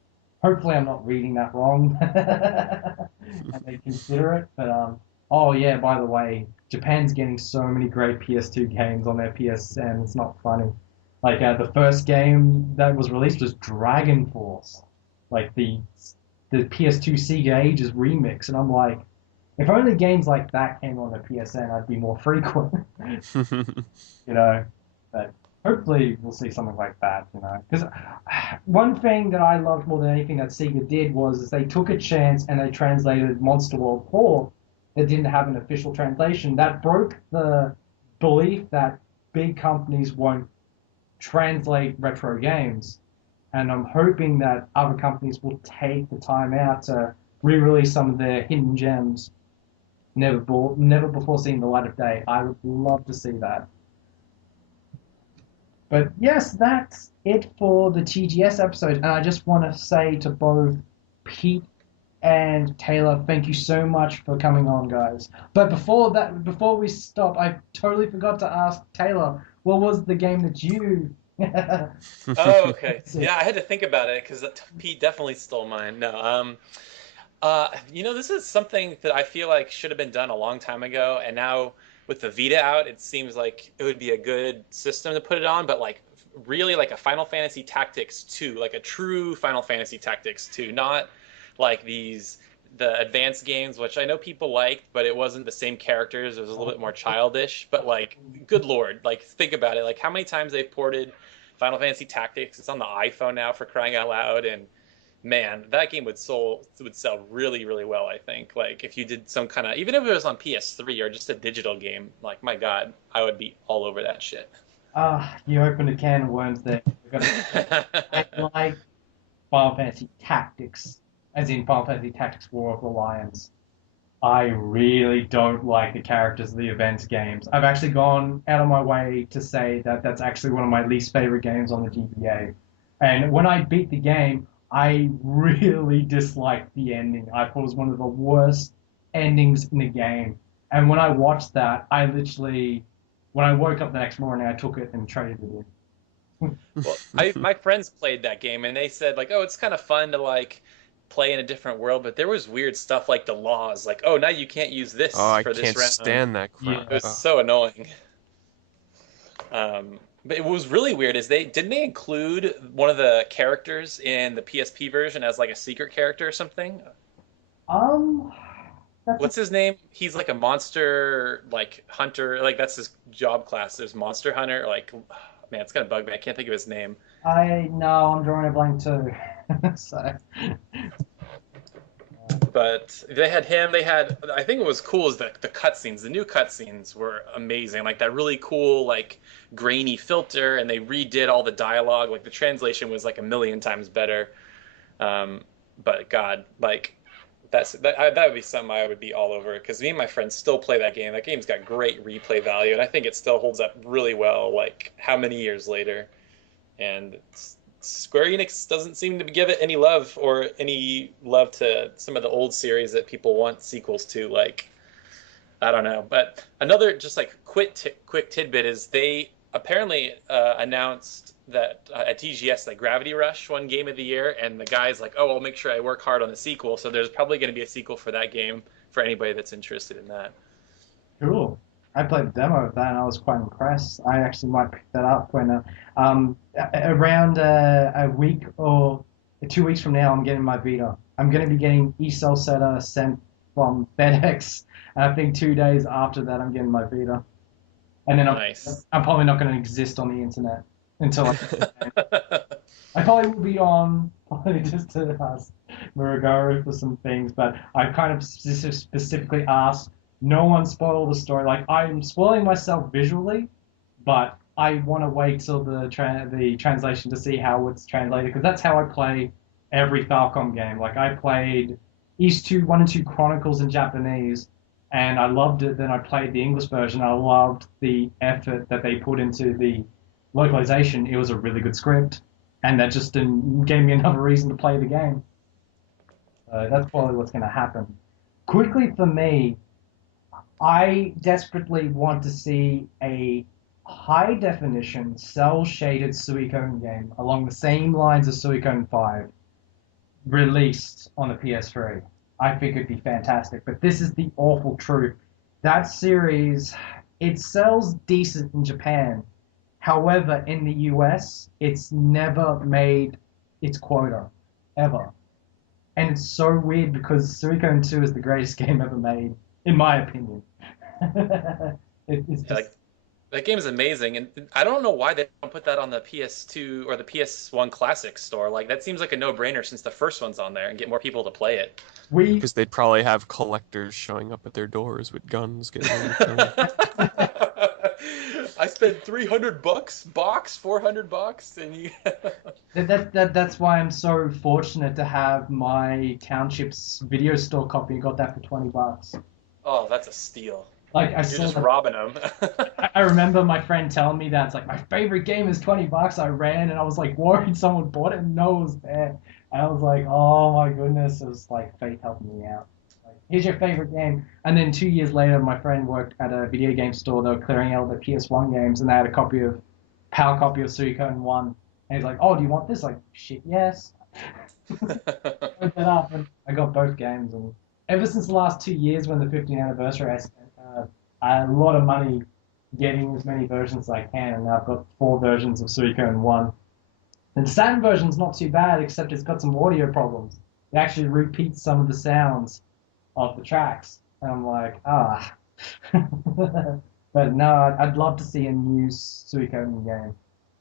hopefully I'm not reading that wrong, and they consider it. But oh yeah, by the way, Japan's getting so many great PS2 games on their PSN. It's not funny. Like the first game that was released was Dragon Force, like the PS2 Sega Ages remix, and I'm like, if only games like that came on the PSN, I'd be more frequent, you know. But hopefully we'll see something like that, you know. Because one thing that I loved more than anything that Sega did was is they took a chance and they translated Monster World 4 that didn't have an official translation. That broke the belief that big companies won't translate retro games. And I'm hoping that other companies will take the time out to re-release some of their hidden gems never before seen the light of day. I would love to see that. But yes, that's it for the TGS episode. And I just want to say to both Pete and Taylor, thank you so much for coming on, guys. But before we stop, I totally forgot to ask Taylor, what was the game that you? Oh, okay. Yeah, I had to think about it because Pete definitely stole mine. No, this is something that I feel like should have been done a long time ago, and now with the Vita out, it seems like it would be a good system to put it on, but like really like a Final Fantasy Tactics 2, like a true Final Fantasy Tactics 2, not like the advanced games, which I know people liked, but it wasn't the same characters. It was a little bit more childish, but like, good lord, like think about it. Like how many times they've ported Final Fantasy Tactics. It's on the iPhone now, for crying out loud, and man, that game would sell really, really well, I think. Like if you did some kind of, even if it was on PS3 or just a digital game, like my God, I would be all over that shit. You opened a can of worms there. I like Final Fantasy Tactics, as in Final Fantasy Tactics War of the Lions. I really don't like the characters of the events games. I've actually gone out of my way to say that that's actually one of my least favorite games on the GBA. And when I beat the game, I really disliked the ending. I thought it was one of the worst endings in the game. And when I watched that, when I woke up the next morning, I took it and traded it in. Well, my friends played that game and they said like, oh, it's kind of fun to like play in a different world, but there was weird stuff like the laws, like, oh, now you can't use Oh, this I for this can't round. stand that Yeah. crap. It was Oh. so annoying. But it was really weird. Is they include one of the characters in the PSP version as like a secret character or something? Um, that's a, What's his name? He's like a monster like hunter. Like that's his job class. There's monster hunter. Like man, it's gonna bug me. I can't think of his name. I no, I'm drawing a blank too. So, But they had him. They had. I think what was cool is the cutscenes. The new cutscenes were amazing. Like that really cool like grainy filter, and they redid all the dialogue. Like the translation was like a million times better. Um, but God, like that would be something I would be all over because me and my friends still play that game. That game's got great replay value, and I think it still holds up really well. Like how many years later, and Square Enix doesn't seem to give it any love or any love to some of the old series that people want sequels to. Like I don't know, but another just like quick tidbit is they apparently announced that at TGS that Gravity Rush won Game of the Year, and the guy's like, "Oh, I'll make sure I work hard on the sequel." So there's probably going to be a sequel for that game for anybody that's interested in that. cool. I played the demo of that and I was quite impressed. I actually might pick that up when around a week or 2 weeks from now, I'm getting my Vita. I'm going to be getting eCell Setter sent from FedEx, and I think 2 days after that, I'm getting my Vita. And then Nice. I'm probably not going to exist on the internet until I probably will be on probably just to ask Muruguru for some things, but I kind of specifically asked no one spoil the story. Like I'm spoiling myself visually, but I want to wait till the translation to see how it's translated because that's how I play every Falcom game. Like I played East 2 1 and 2 Chronicles in Japanese, and I loved it. Then I played the English version. I loved the effort that they put into the localization. It was a really good script, and that just gave me another reason to play the game. So that's probably what's going to happen. Quickly for me, I desperately want to see a high definition, cell shaded Suikoden game along the same lines as Suikoden 5 released on the PS3. I think it'd be fantastic. But this is the awful truth. That series, it sells decent in Japan. However, in the US, it's never made its quota, ever. And it's so weird because Suikoden 2 is the greatest game ever made, in my opinion. It's just Like that game is amazing, and I don't know why they don't put that on the PS2 or the PS1 Classic store. Like that seems like a no-brainer since the first one's on there, and get more people to play it. we Because they'd probably have collectors showing up at their doors with guns getting ready to kill them. I spent $300 box, $400, and you. that's why I'm so fortunate to have my township's video store copy. Got that for $20. Oh, that's a steal. Like I You're saw just that. robbing them. I remember my friend telling me that it's like my favorite game is $20. I ran and I was like worried someone bought it and no one was there. And I was like, oh my goodness, it was like fate helping me out. Like, here's your favorite game. And then 2 years later, my friend worked at a video game store. They were clearing out the PS1 games and they had a PAL copy of Suikoden 1. And he's like, oh, do you want this? Like, shit, yes. Opened it up and I got both games. And ever since the last 2 years when the 15th anniversary, I spent a lot of money getting as many versions as I can, and now I've got 4 versions of Suikoden 1. And the Saturn version's not too bad, except it's got some audio problems. It actually repeats some of the sounds of the tracks, and I'm like, ah. But no, I'd love to see a new Suikoden game.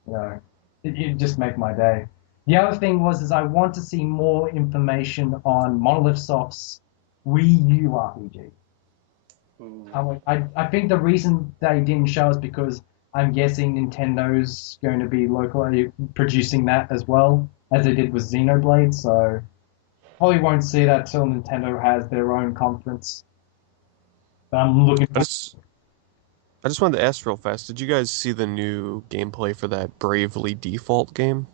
You know, it'd just make my day. The other thing is I want to see more information on Monolith Soft's Wii U RPG. I think the reason they didn't show is because I'm guessing Nintendo's going to be locally producing that as well, as they did with Xenoblade, so probably won't see that till Nintendo has their own conference. But I'm looking I for... just wanted to ask real fast, did you guys see the new gameplay for that Bravely Default game?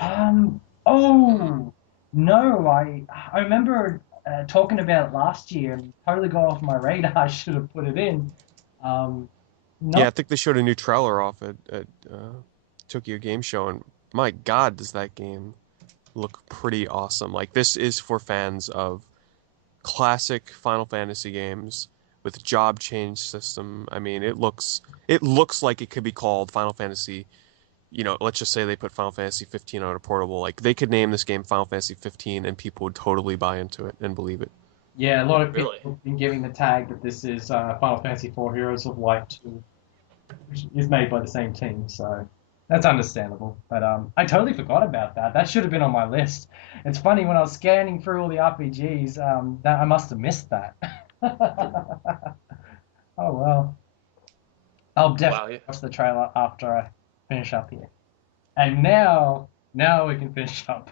Oh, no, I remember talking about it last year and totally got off my radar. I should have put it in. Um, Yeah, I not think they showed a new trailer off at Tokyo Game Show, and my God, does that game look pretty awesome. Like, this is for fans of classic Final Fantasy games with job change system. I mean, it looks like it could be called Final Fantasy. Let's just say they put Final Fantasy 15 on a portable. Like, they could name this game Final Fantasy 15 and people would totally buy into it and believe it. Yeah, a lot of people Really? have been giving the tag that this is Final Fantasy IV Heroes of Light 2, which is made by the same team, so that's understandable. But I totally forgot about that. That should have been on my list. It's funny, when I was scanning through all the RPGs, that I must have missed that. Oh well. I'll Wow. definitely Yeah. watch the trailer after I finish up here. And now we can finish up.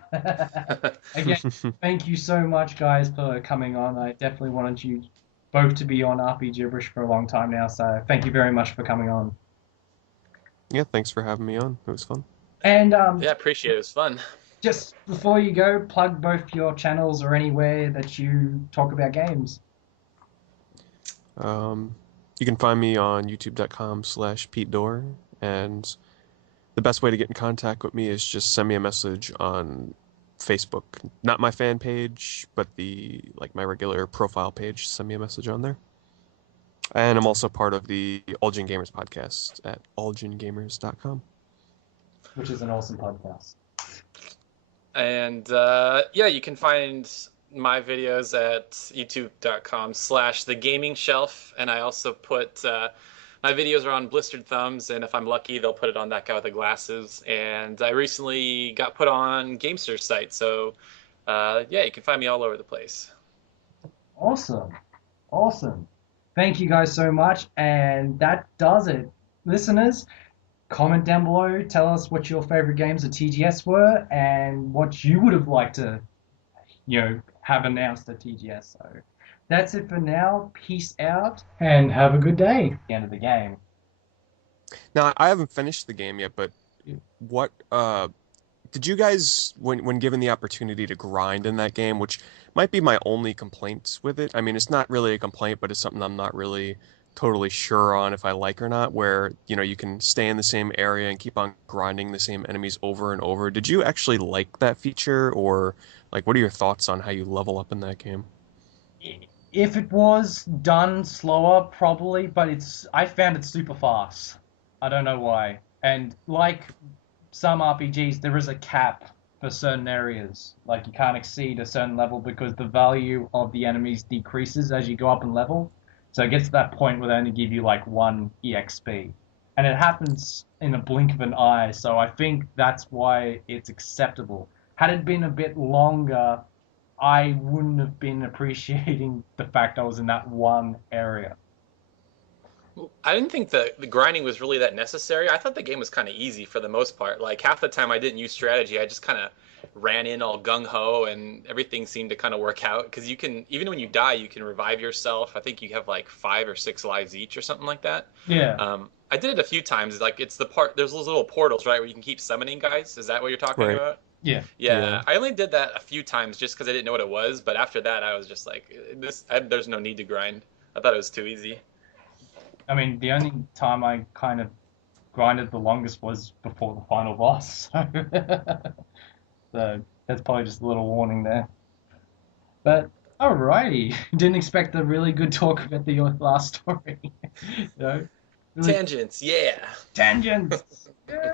Again, thank you so much, guys, for coming on. I definitely wanted you both to be on Rpgibberish for a long time now, so thank you very much for coming on. Yeah, thanks for having me on. It was fun. And Yeah, appreciate it. It was fun. just before you go, plug both your channels or anywhere that you talk about games. You can find me on youtube.com/Pete Dorr, and the best way to get in contact with me is just send me a message on Facebook. Not my fan page, but my regular profile page. Send me a message on there. And I'm also part of the All Gen Gamers podcast at allgengamers.com. Which is an awesome podcast. And yeah, you can find my videos at youtube.com/thegaming-shelf, and I also put my videos are on Blistered Thumbs, and if I'm lucky, they'll put it on That Guy with the Glasses. And I recently got put on Gamster's site, so yeah, you can find me all over the place. Awesome. Awesome. Thank you guys so much, and that does it. Listeners, comment down below. Tell us what your favorite games of TGS were and what you would have liked to, have announced at TGS. So that's it for now. Peace out and have a good day. The end of the game. Now, I haven't finished the game yet, but what did you guys when given the opportunity to grind in that game, which might be my only complaints with it. I mean, it's not really a complaint, but it's something I'm not really totally sure on if I like or not, where, you can stay in the same area and keep on grinding the same enemies over and over. Did you actually like that feature, or like what are your thoughts on how you level up in that game? If it was done slower, probably, but I found it super fast. I don't know why. And like some RPGs, there is a cap for certain areas. Like you can't exceed a certain level because the value of the enemies decreases as you go up in level. So it gets to that point where they only give you like one EXP. And it happens in a blink of an eye, so I think that's why it's acceptable. Had it been a bit longer, I wouldn't have been appreciating the fact I was in that one area. I didn't think the grinding was really that necessary. I thought the game was kind of easy for the most part. Like half the time I didn't use strategy. I just kind of ran in all gung ho and everything seemed to kind of work out because you can, even when you die, you can revive yourself. I think you have like 5 or 6 lives each or something like that. Yeah. I did it a few times. Like it's the part, there's those little portals, right, where you can keep summoning guys. Is that what you're talking Right. about? Yeah. Yeah. Yeah, I only did that a few times just because I didn't know what it was. But after that, I was just like, there's no need to grind. I thought it was too easy. I mean, the only time I kind of grinded the longest was before the final boss. So that's probably just a little warning there. But alrighty, didn't expect a really good talk about the last story. you know, really Tangents, yeah. tangents. Yeah.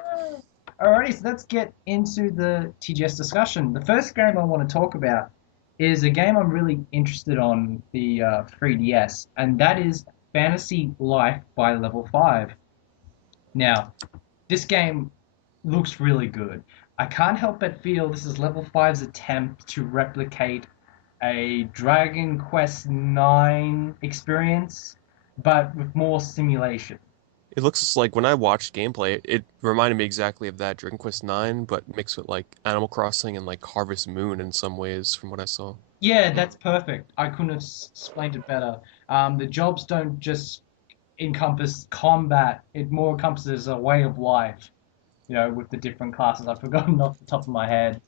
Alrighty, so let's get into the TGS discussion. The first game I want to talk about is a game I'm really interested on the 3DS, and that is Fantasy Life by Level 5. Now, this game looks really good. I can't help but feel this is Level 5's attempt to replicate a Dragon Quest 9 experience, but with more simulation. It looks like when I watched gameplay, it reminded me exactly of that Dragon Quest 9, but mixed with like Animal Crossing and like Harvest Moon in some ways from what I saw. Yeah, Hmm. that's perfect. I couldn't have explained it better. The jobs don't just encompass combat, it more encompasses a way of life, with the different classes. I've forgotten off the top of my head,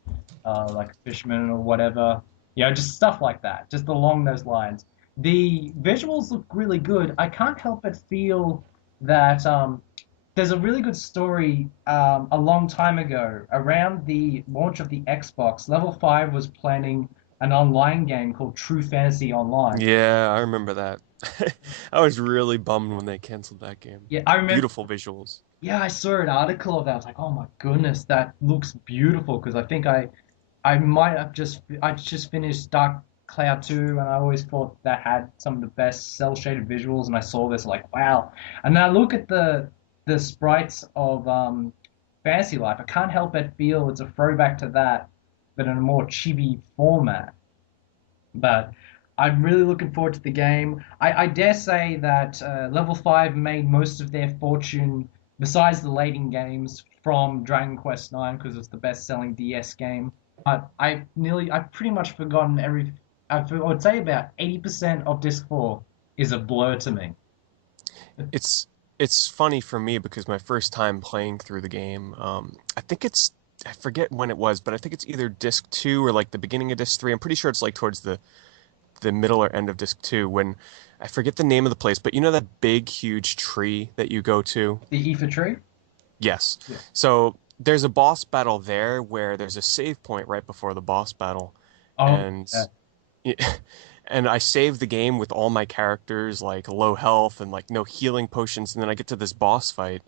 like a fisherman or whatever. Just stuff like that, just along those lines. The visuals look really good. I can't help but feel that there's a really good story a long time ago, around the launch of the Xbox. Level 5 was planning an online game called True Fantasy Online. Yeah, I remember that. I was really bummed when they canceled that game. Yeah, I remember. Beautiful visuals. Yeah, I saw an article of that. I was like, oh my goodness, that looks beautiful. Because I think I might have I just finished Dark Cloud 2, and I always thought that had some of the best cel shaded visuals. And I saw this, like, wow. And then I look at the sprites of Fantasy Life. I can't help but feel it's a throwback to that, but in a more chibi format. But I'm really looking forward to the game. I dare say that Level 5 made most of their fortune, besides the lading games, from Dragon Quest 9 because it's the best-selling DS game. But I've pretty much forgotten I would say about 80% of Disc 4 is a blur to me. It's it's funny for me because my first time playing through the game, I think I forget when it was, but I think it's either disc 2 or like the beginning of disc 3. I'm pretty sure it's like towards the middle or end of disc 2 when I forget the name of the place, but you know that big huge tree that you go to? The Aoife tree? Yes. Yeah. So there's a boss battle there where there's a save point right before the boss battle, Oh, and yeah. and I saved the game with all my characters like low health and like no healing potions, and then I get to this boss fight,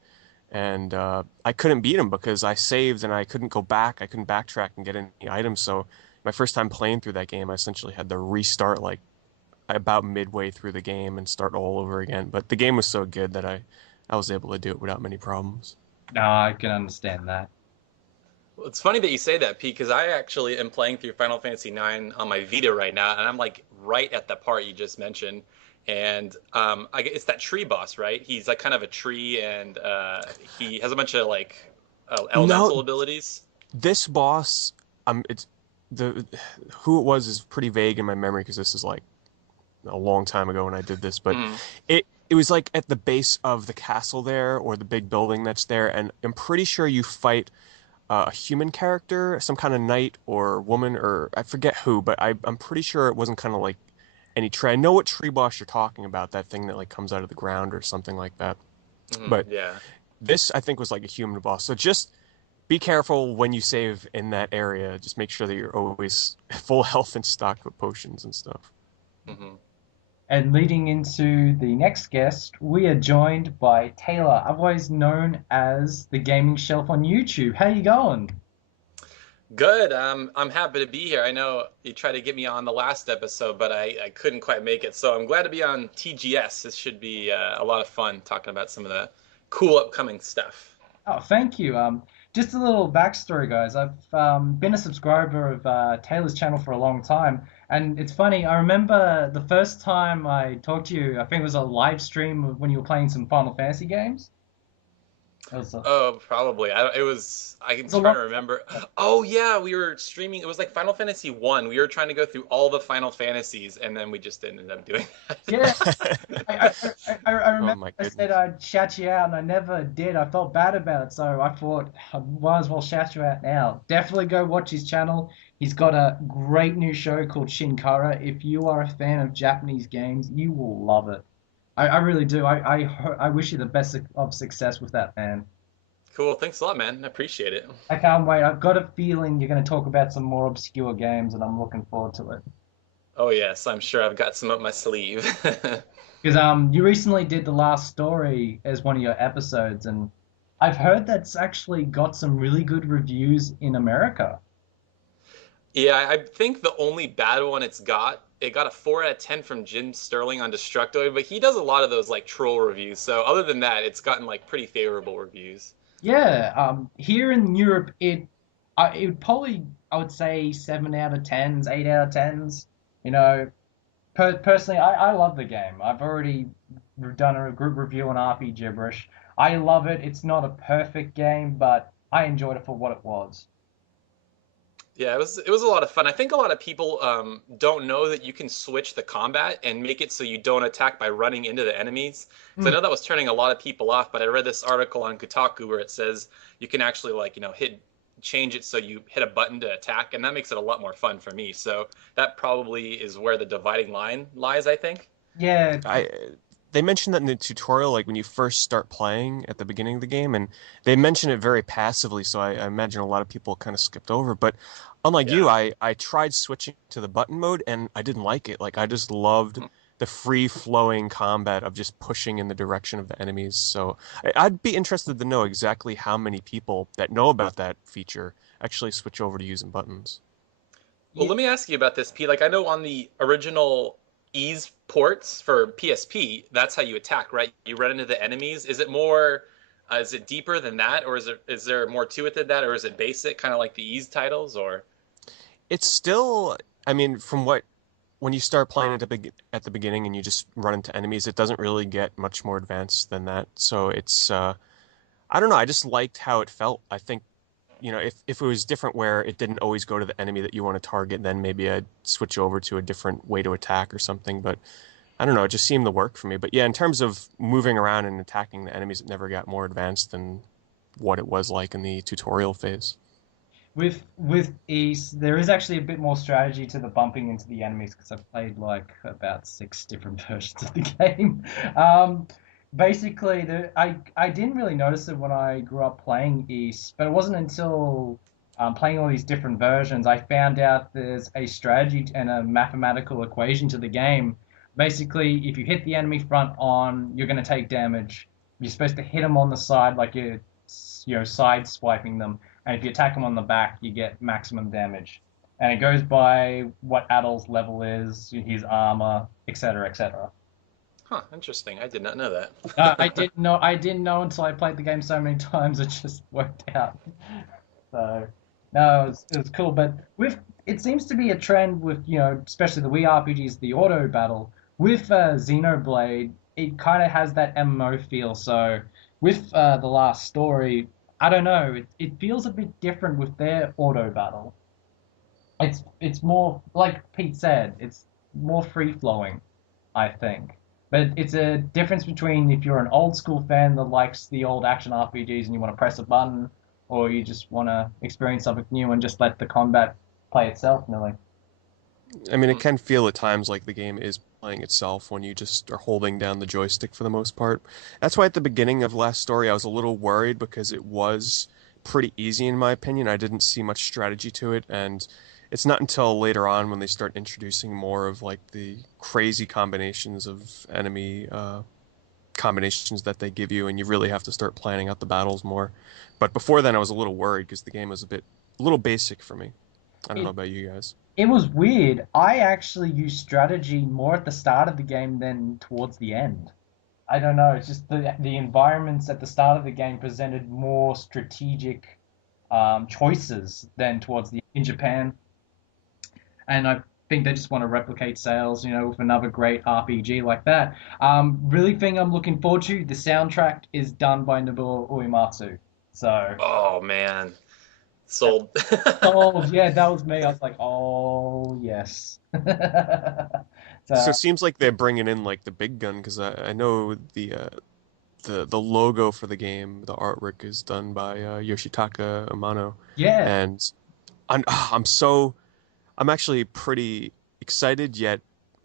and I couldn't beat him because I saved and I couldn't go back. I couldn't backtrack and get any items. So my first time playing through that game, I essentially had to restart like about midway through the game and start all over again. But the game was so good that I was able to do it without many problems. No, I can understand that. Well, it's funny that you say that, Pete, because I actually am playing through Final Fantasy IX on my Vita right now, and I'm like right at the part you just mentioned. and it's that tree boss, right? He's like kind of a tree, and he has a bunch of like No, elemental abilities. this boss, it's the who it was is pretty vague in my memory because this is like a long time ago when I did this, but Mm. it was like at the base of the castle there or the big building that's there, and I'm pretty sure you fight a human character, some kind of knight or woman or I forget who, but I'm pretty sure it wasn't kind of like any tree. I know what tree boss you're talking about, that thing that like comes out of the ground or something like that. Hmm. But Yeah. this I think was like a human boss. So just be careful when you save in that area. Just make sure that you're always full health and stocked with potions and stuff. Hmm. And leading into the next guest, we are joined by Taylor, otherwise known as the Gaming Shelf on YouTube. How you going? Good. I'm happy to be here. I know you tried to get me on the last episode, but I couldn't quite make it. So I'm glad to be on TGS. This should be a lot of fun talking about some of the cool upcoming stuff. Oh, thank you. Just a little backstory, guys. I've been a subscriber of Taylor's channel for a long time, and it's funny. I remember the first time I talked to you. I think it was a live stream of when you were playing some Final Fantasy games. It was Oh, probably. It was. I'm a trying long to time remember. ago. Oh yeah, we were streaming. It was like Final Fantasy 1. We were trying to go through all the Final Fantasies, and then we just didn't end up doing Yeah, that. I Oh remember my I said goodness. I'd shout you out, and I never did. I felt bad about it, so I thought I might as well shout you out now. Definitely go watch his channel. He's got a great new show called Shinkara. If you are a fan of Japanese games, you will love it. I really do. I wish you the best of success with that, man. Cool. Thanks a lot, man. I appreciate it. I can't wait. I've got a feeling you're going to talk about some more obscure games, and I'm looking forward to it. Oh yes, I'm sure I've got some up my sleeve. Because you recently did the last story as one of your episodes, and I've heard that's actually got some really good reviews in America. Yeah, I think the only bad one it got a 4 out of 10 from Jim Sterling on Destructoid, but he does a lot of those like troll reviews. So other than that, it's gotten like pretty favorable reviews. Yeah, here in Europe, it would probably I would say 7 out of 10s, 8 out of 10s. You know, personally, I love the game. I've already done a group review on Rpgibberish. I love it. It's not a perfect game, but I enjoyed it for what it was. Yeah, it was a lot of fun. I think a lot of people don't know that you can switch the combat and make it so you don't attack by running into the enemies. Because I know that was turning a lot of people off, but I read this article on Kotaku where it says you can actually like, change it so you hit a button to attack, and that makes it a lot more fun for me. So that probably is where the dividing line lies, I think. Yeah, I They mentioned that in the tutorial, like when you first start playing at the beginning of the game, and they mention it very passively, so I imagine a lot of people kind of skipped over. But unlike you, Yeah. I tried switching to the button mode, and I didn't like it. Like I just loved the free-flowing combat of just pushing in the direction of the enemies. So I'd be interested to know exactly how many people that know about that feature actually switch over to using buttons. Well, yeah, let me ask you about this, Pete. Like, I know on the original ease ports for PSP, that's how you attack, right? You run into the enemies. Is it deeper than that, or is there more to it than that, or is it basic, kind of like the ease titles, or? It's still, I mean, from what when you start playing at the beginning and you just run into enemies, it doesn't really get much more advanced than that. So it's I don't know, I just liked how it felt. I think, if it was different where it didn't always go to the enemy that you want to target, then maybe I'd switch over to a different way to attack or something. But I don't know, it just seemed to work for me. But yeah, in terms of moving around and attacking the enemies, it never got more advanced than what it was like in the tutorial phase. with East, there is actually a bit more strategy to the bumping into the enemies because I've played like about 6 different versions of the game. Um, Basically, I didn't really notice it when I grew up playing East, but it wasn't until playing all these different versions I found out there's a strategy and a mathematical equation to the game. Basically, if you hit the enemy front on, you're going to take damage. You're supposed to hit them on the side like you're side swiping them, and if you attack them on the back, you get maximum damage. And it goes by what Adol's level is, his armor, etc., etc. Huh, interesting. I did not know I that. didn't know. I didn't know until I played the game so many times. It just worked out. So no, it was cool. But with it seems to be a trend with especially the Wii RPGs, the auto battle. with Xenoblade, it kind of has that MMO feel. So with the last story, I don't know, it feels a bit different with their auto battle. It's more like Pete said, it's more free flowing, I think. But it's a difference between if you're an old school fan that likes the old action RPGs and you want to press a button, or you just want to experience something new and just let the combat play itself, really. I mean, it Mm. can feel at times like the game is playing itself when you just are holding down the joystick for the most part. That's why at the beginning of last story, I was a little worried because it was pretty easy in my opinion. I didn't see much strategy to it, and it's not until later on when they start introducing more of like the crazy combinations of enemy combinations that they give you, and you really have to start planning out the battles more. But before then, I was a little worried because the game was a little basic for me. I don't know It about you guys. it was weird. I actually used strategy more at the start of the game than towards the end. I don't know. It's just the environments at the start of the game presented more strategic choices than towards the in Japan, and I think they just want to replicate sales, with another great RPG like that. Really thing I'm looking forward to. The soundtrack is done by Nobuo Uematsu, so Oh man, that's sold. sold. Yeah, that was me. I was like, oh yes. So it So seems like they're bringing in like the big gun because I know the logo for the game, the artwork is done by Yoshitaka Amano, yeah, and I'm so I'm actually pretty excited yet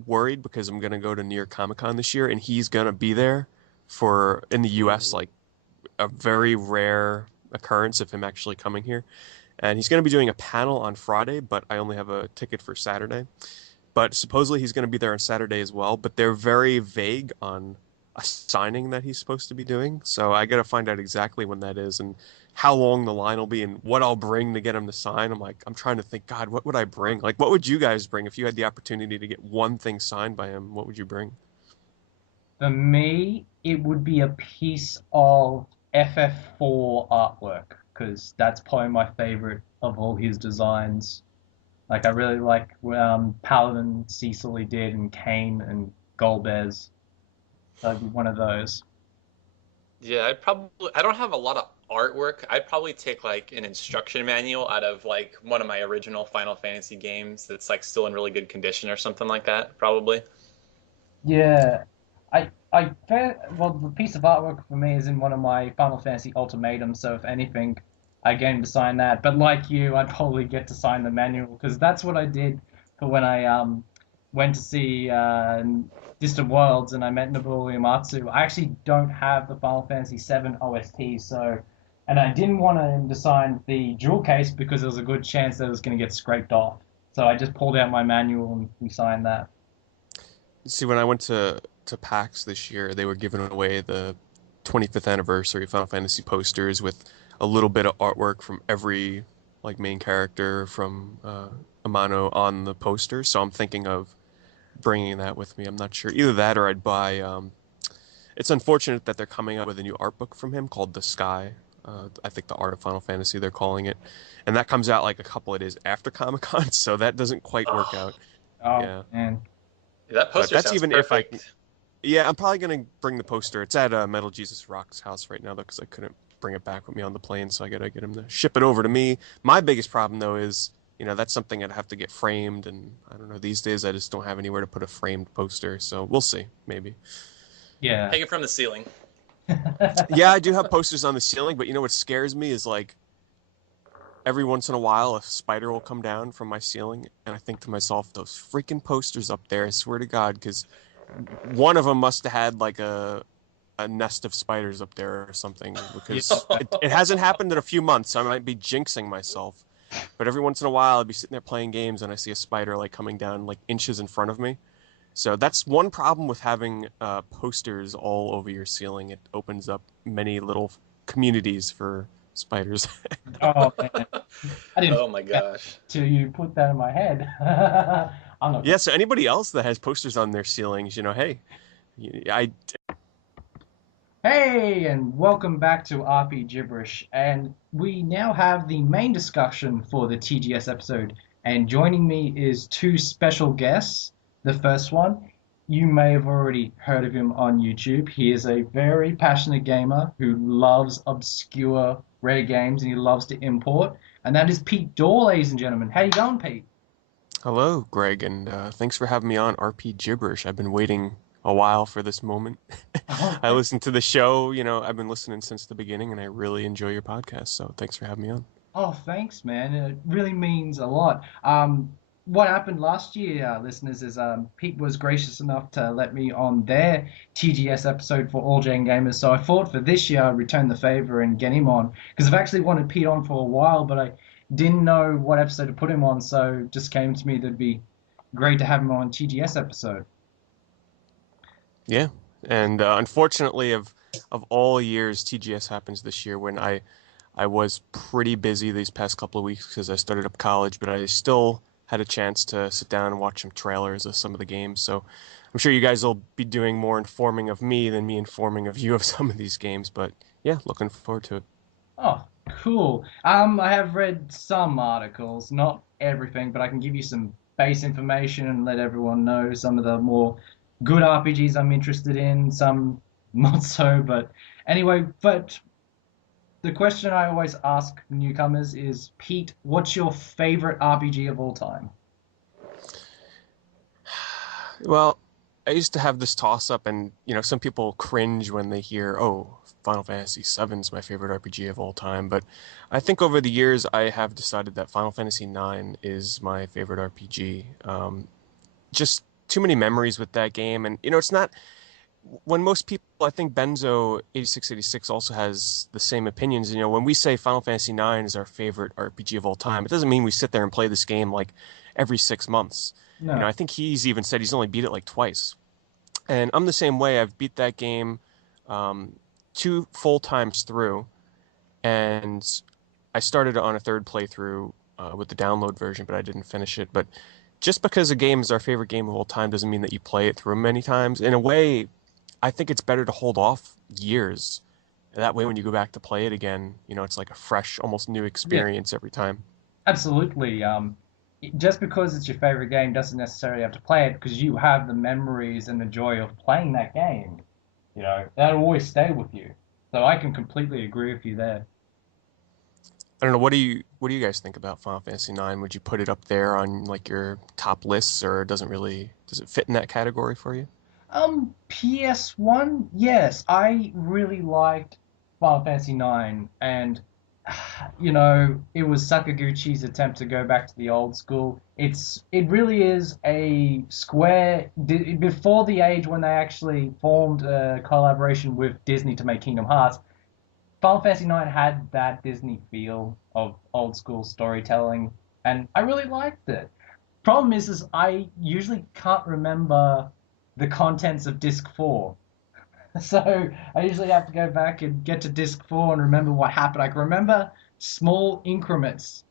worried because I'm gonna go to New York Comic Con this year and he's gonna be there for in the U.S. Ooh. like a very rare occurrence of him actually coming here, and he's gonna be doing a panel on Friday, but I only have a ticket for Saturday. But supposedly he's going to be there on Saturday as well. But they're very vague on a signing that he's supposed to be doing. So I got to find out exactly when that is and how long the line will be and what I'll bring to get him to sign. I'm trying to think, God, what would I bring? Like, what would you guys bring if you had the opportunity to get one thing signed by him? What would you bring? for me, it would be a piece of FF4 artwork because that's probably my favorite of all his designs. Like I really like Paladin Cecil he did and Kane and Golbez. That'd be one of those. Yeah, I don't have a lot of artwork. I'd probably take like an instruction manual out of like one of my original Final Fantasy games that's like still in really good condition or something like that, probably. Yeah, well, the piece of artwork for me is in one of my Final Fantasy Ultimatums, so if anything, I get him to sign that. But like you, I'd probably get to sign the manual because that's what I did for when I went to see Distant Worlds and I met Nobuo Uematsu. I actually don't have the Final Fantasy VII OST, so and I didn't want him to sign the jewel case because there was a good chance that it was going to get scraped off. So I just pulled out my manual and we signed that. See, when I went to PAX this year, they were giving away the 25th anniversary Final Fantasy posters with a little bit of artwork from every like main character from Amano on the poster. So I'm thinking of bringing that with me. I'm not sure. Either that or I'd buy. It's unfortunate that they're coming out with a new art book from him called The Sky. I think the Art of Final Fantasy they're calling it, and that comes out like a couple of days after Comic Con, so that doesn't quite work Oh, out. Oh Yeah, man. that but poster that's sounds even if I can. perfect. Yeah, I'm probably gonna bring the poster. It's at Metal Jesus Rock's house right now though, because I couldn't bring it back with me on the plane, so I gotta get him to ship it over to me. My biggest problem though is, that's something I'd have to get framed, and I don't know. These days, I just don't have anywhere to put a framed poster, so we'll see, maybe. Yeah. Hang it from the ceiling. Yeah, I do have posters on the ceiling, but what scares me is like every once in a while a spider will come down from my ceiling, and I think to myself, those freaking posters up there, I swear to God, because one of them must have had like a nest of spiders up there or something Yeah. because it hasn't happened in a few months. So I might be jinxing myself. But every once in a while, I'd be sitting there playing games and I see a spider like coming down like inches in front of me. So that's one problem with having posters all over your ceiling. It opens up many little communities for spiders. Oh man, I didn't Oh think my that gosh. till you put that in my head. I'm not Yeah, gonna. so anybody else that has posters on their ceilings, hey, I Hey, and welcome back to Rpgibberish. And we now have the main discussion for the TGS episode. And joining me is two special guests. The first one you may have already heard of him on YouTube. He is a very passionate gamer who loves obscure rare games and he loves to import. And that is Pete Dorr, ladies and gentlemen. How you going, Pete? Hello, Greg, and thanks for having me on Rpgibberish. I've been waiting a while for this moment. Oh, I listened to the show, I've been listening since the beginning, and I really enjoy your podcast, so thanks for having me on. oh, thanks, man. It really means a lot. What happened last year, listeners, is Pete was gracious enough to let me on their TGS episode for All Gen Gamers. So I thought for this year I'd return the favor and get him on because I've actually wanted Pete on for a while, but I didn't know what episode to put him on. So it just came to me that'd be great to have him on TGS episode. Yeah, and unfortunately, of all years, TGS happens this year when I was pretty busy these past couple of weeks because I started up college, but I still had a chance to sit down and watch some trailers of some of the games. So I'm sure you guys will be doing more informing of me than me informing of you of some of these games. But yeah, looking forward to it. Oh, cool. I have read some articles, not everything, but I can give you some base information and let everyone know some of the more good RPGs I'm interested in, some not so, but anyway, but the question I always ask newcomers is, Pete, what's your favorite RPG of all time? Well, I used to have this toss up, and some people cringe when they hear, "Oh, Final Fantasy VII is my favorite RPG of all time." But I think over the years, I have decided that Final Fantasy IX is my favorite RPG. Just too many memories with that game, and it's not when most people, I think Benzo 8686 also has the same opinions. When we say Final Fantasy IX is our favorite RPG of all time, it doesn't mean we sit there and play this game like every 6 months. I No. think he's even said he's only beat it like twice. And I'm the same way. I've beat that game um, two full times through, and I started on a third playthrough with the download version, but I didn't finish it. But just because a game is our favorite game of all time doesn't mean that you play it through many times. In a way, I think it's better to hold off years. That way, when you go back to play it again, it's like a fresh, almost new Yeah, experience every time. absolutely. Just because it's your favorite game doesn't necessarily have to play it because you have the memories and the joy of playing that game. That'll always stay with you. So I can completely agree with you there. I don't know. What do you guys think about Final Fantasy IX? Would you put it up there on like your top lists, or does it fit in that category for you? PS1, yes, I really liked Final Fantasy 9, and it was Sakaguchi's attempt to go back to the old school. It really is a Square before the age when they actually formed a collaboration with Disney to make Kingdom Hearts. Final Fantasy 9 had that Disney feel of old school storytelling, and I really liked it. Problem is I usually can't remember the contents of disc 4. So I usually have to go back and get to disc 4 and remember what happened. I can remember small increments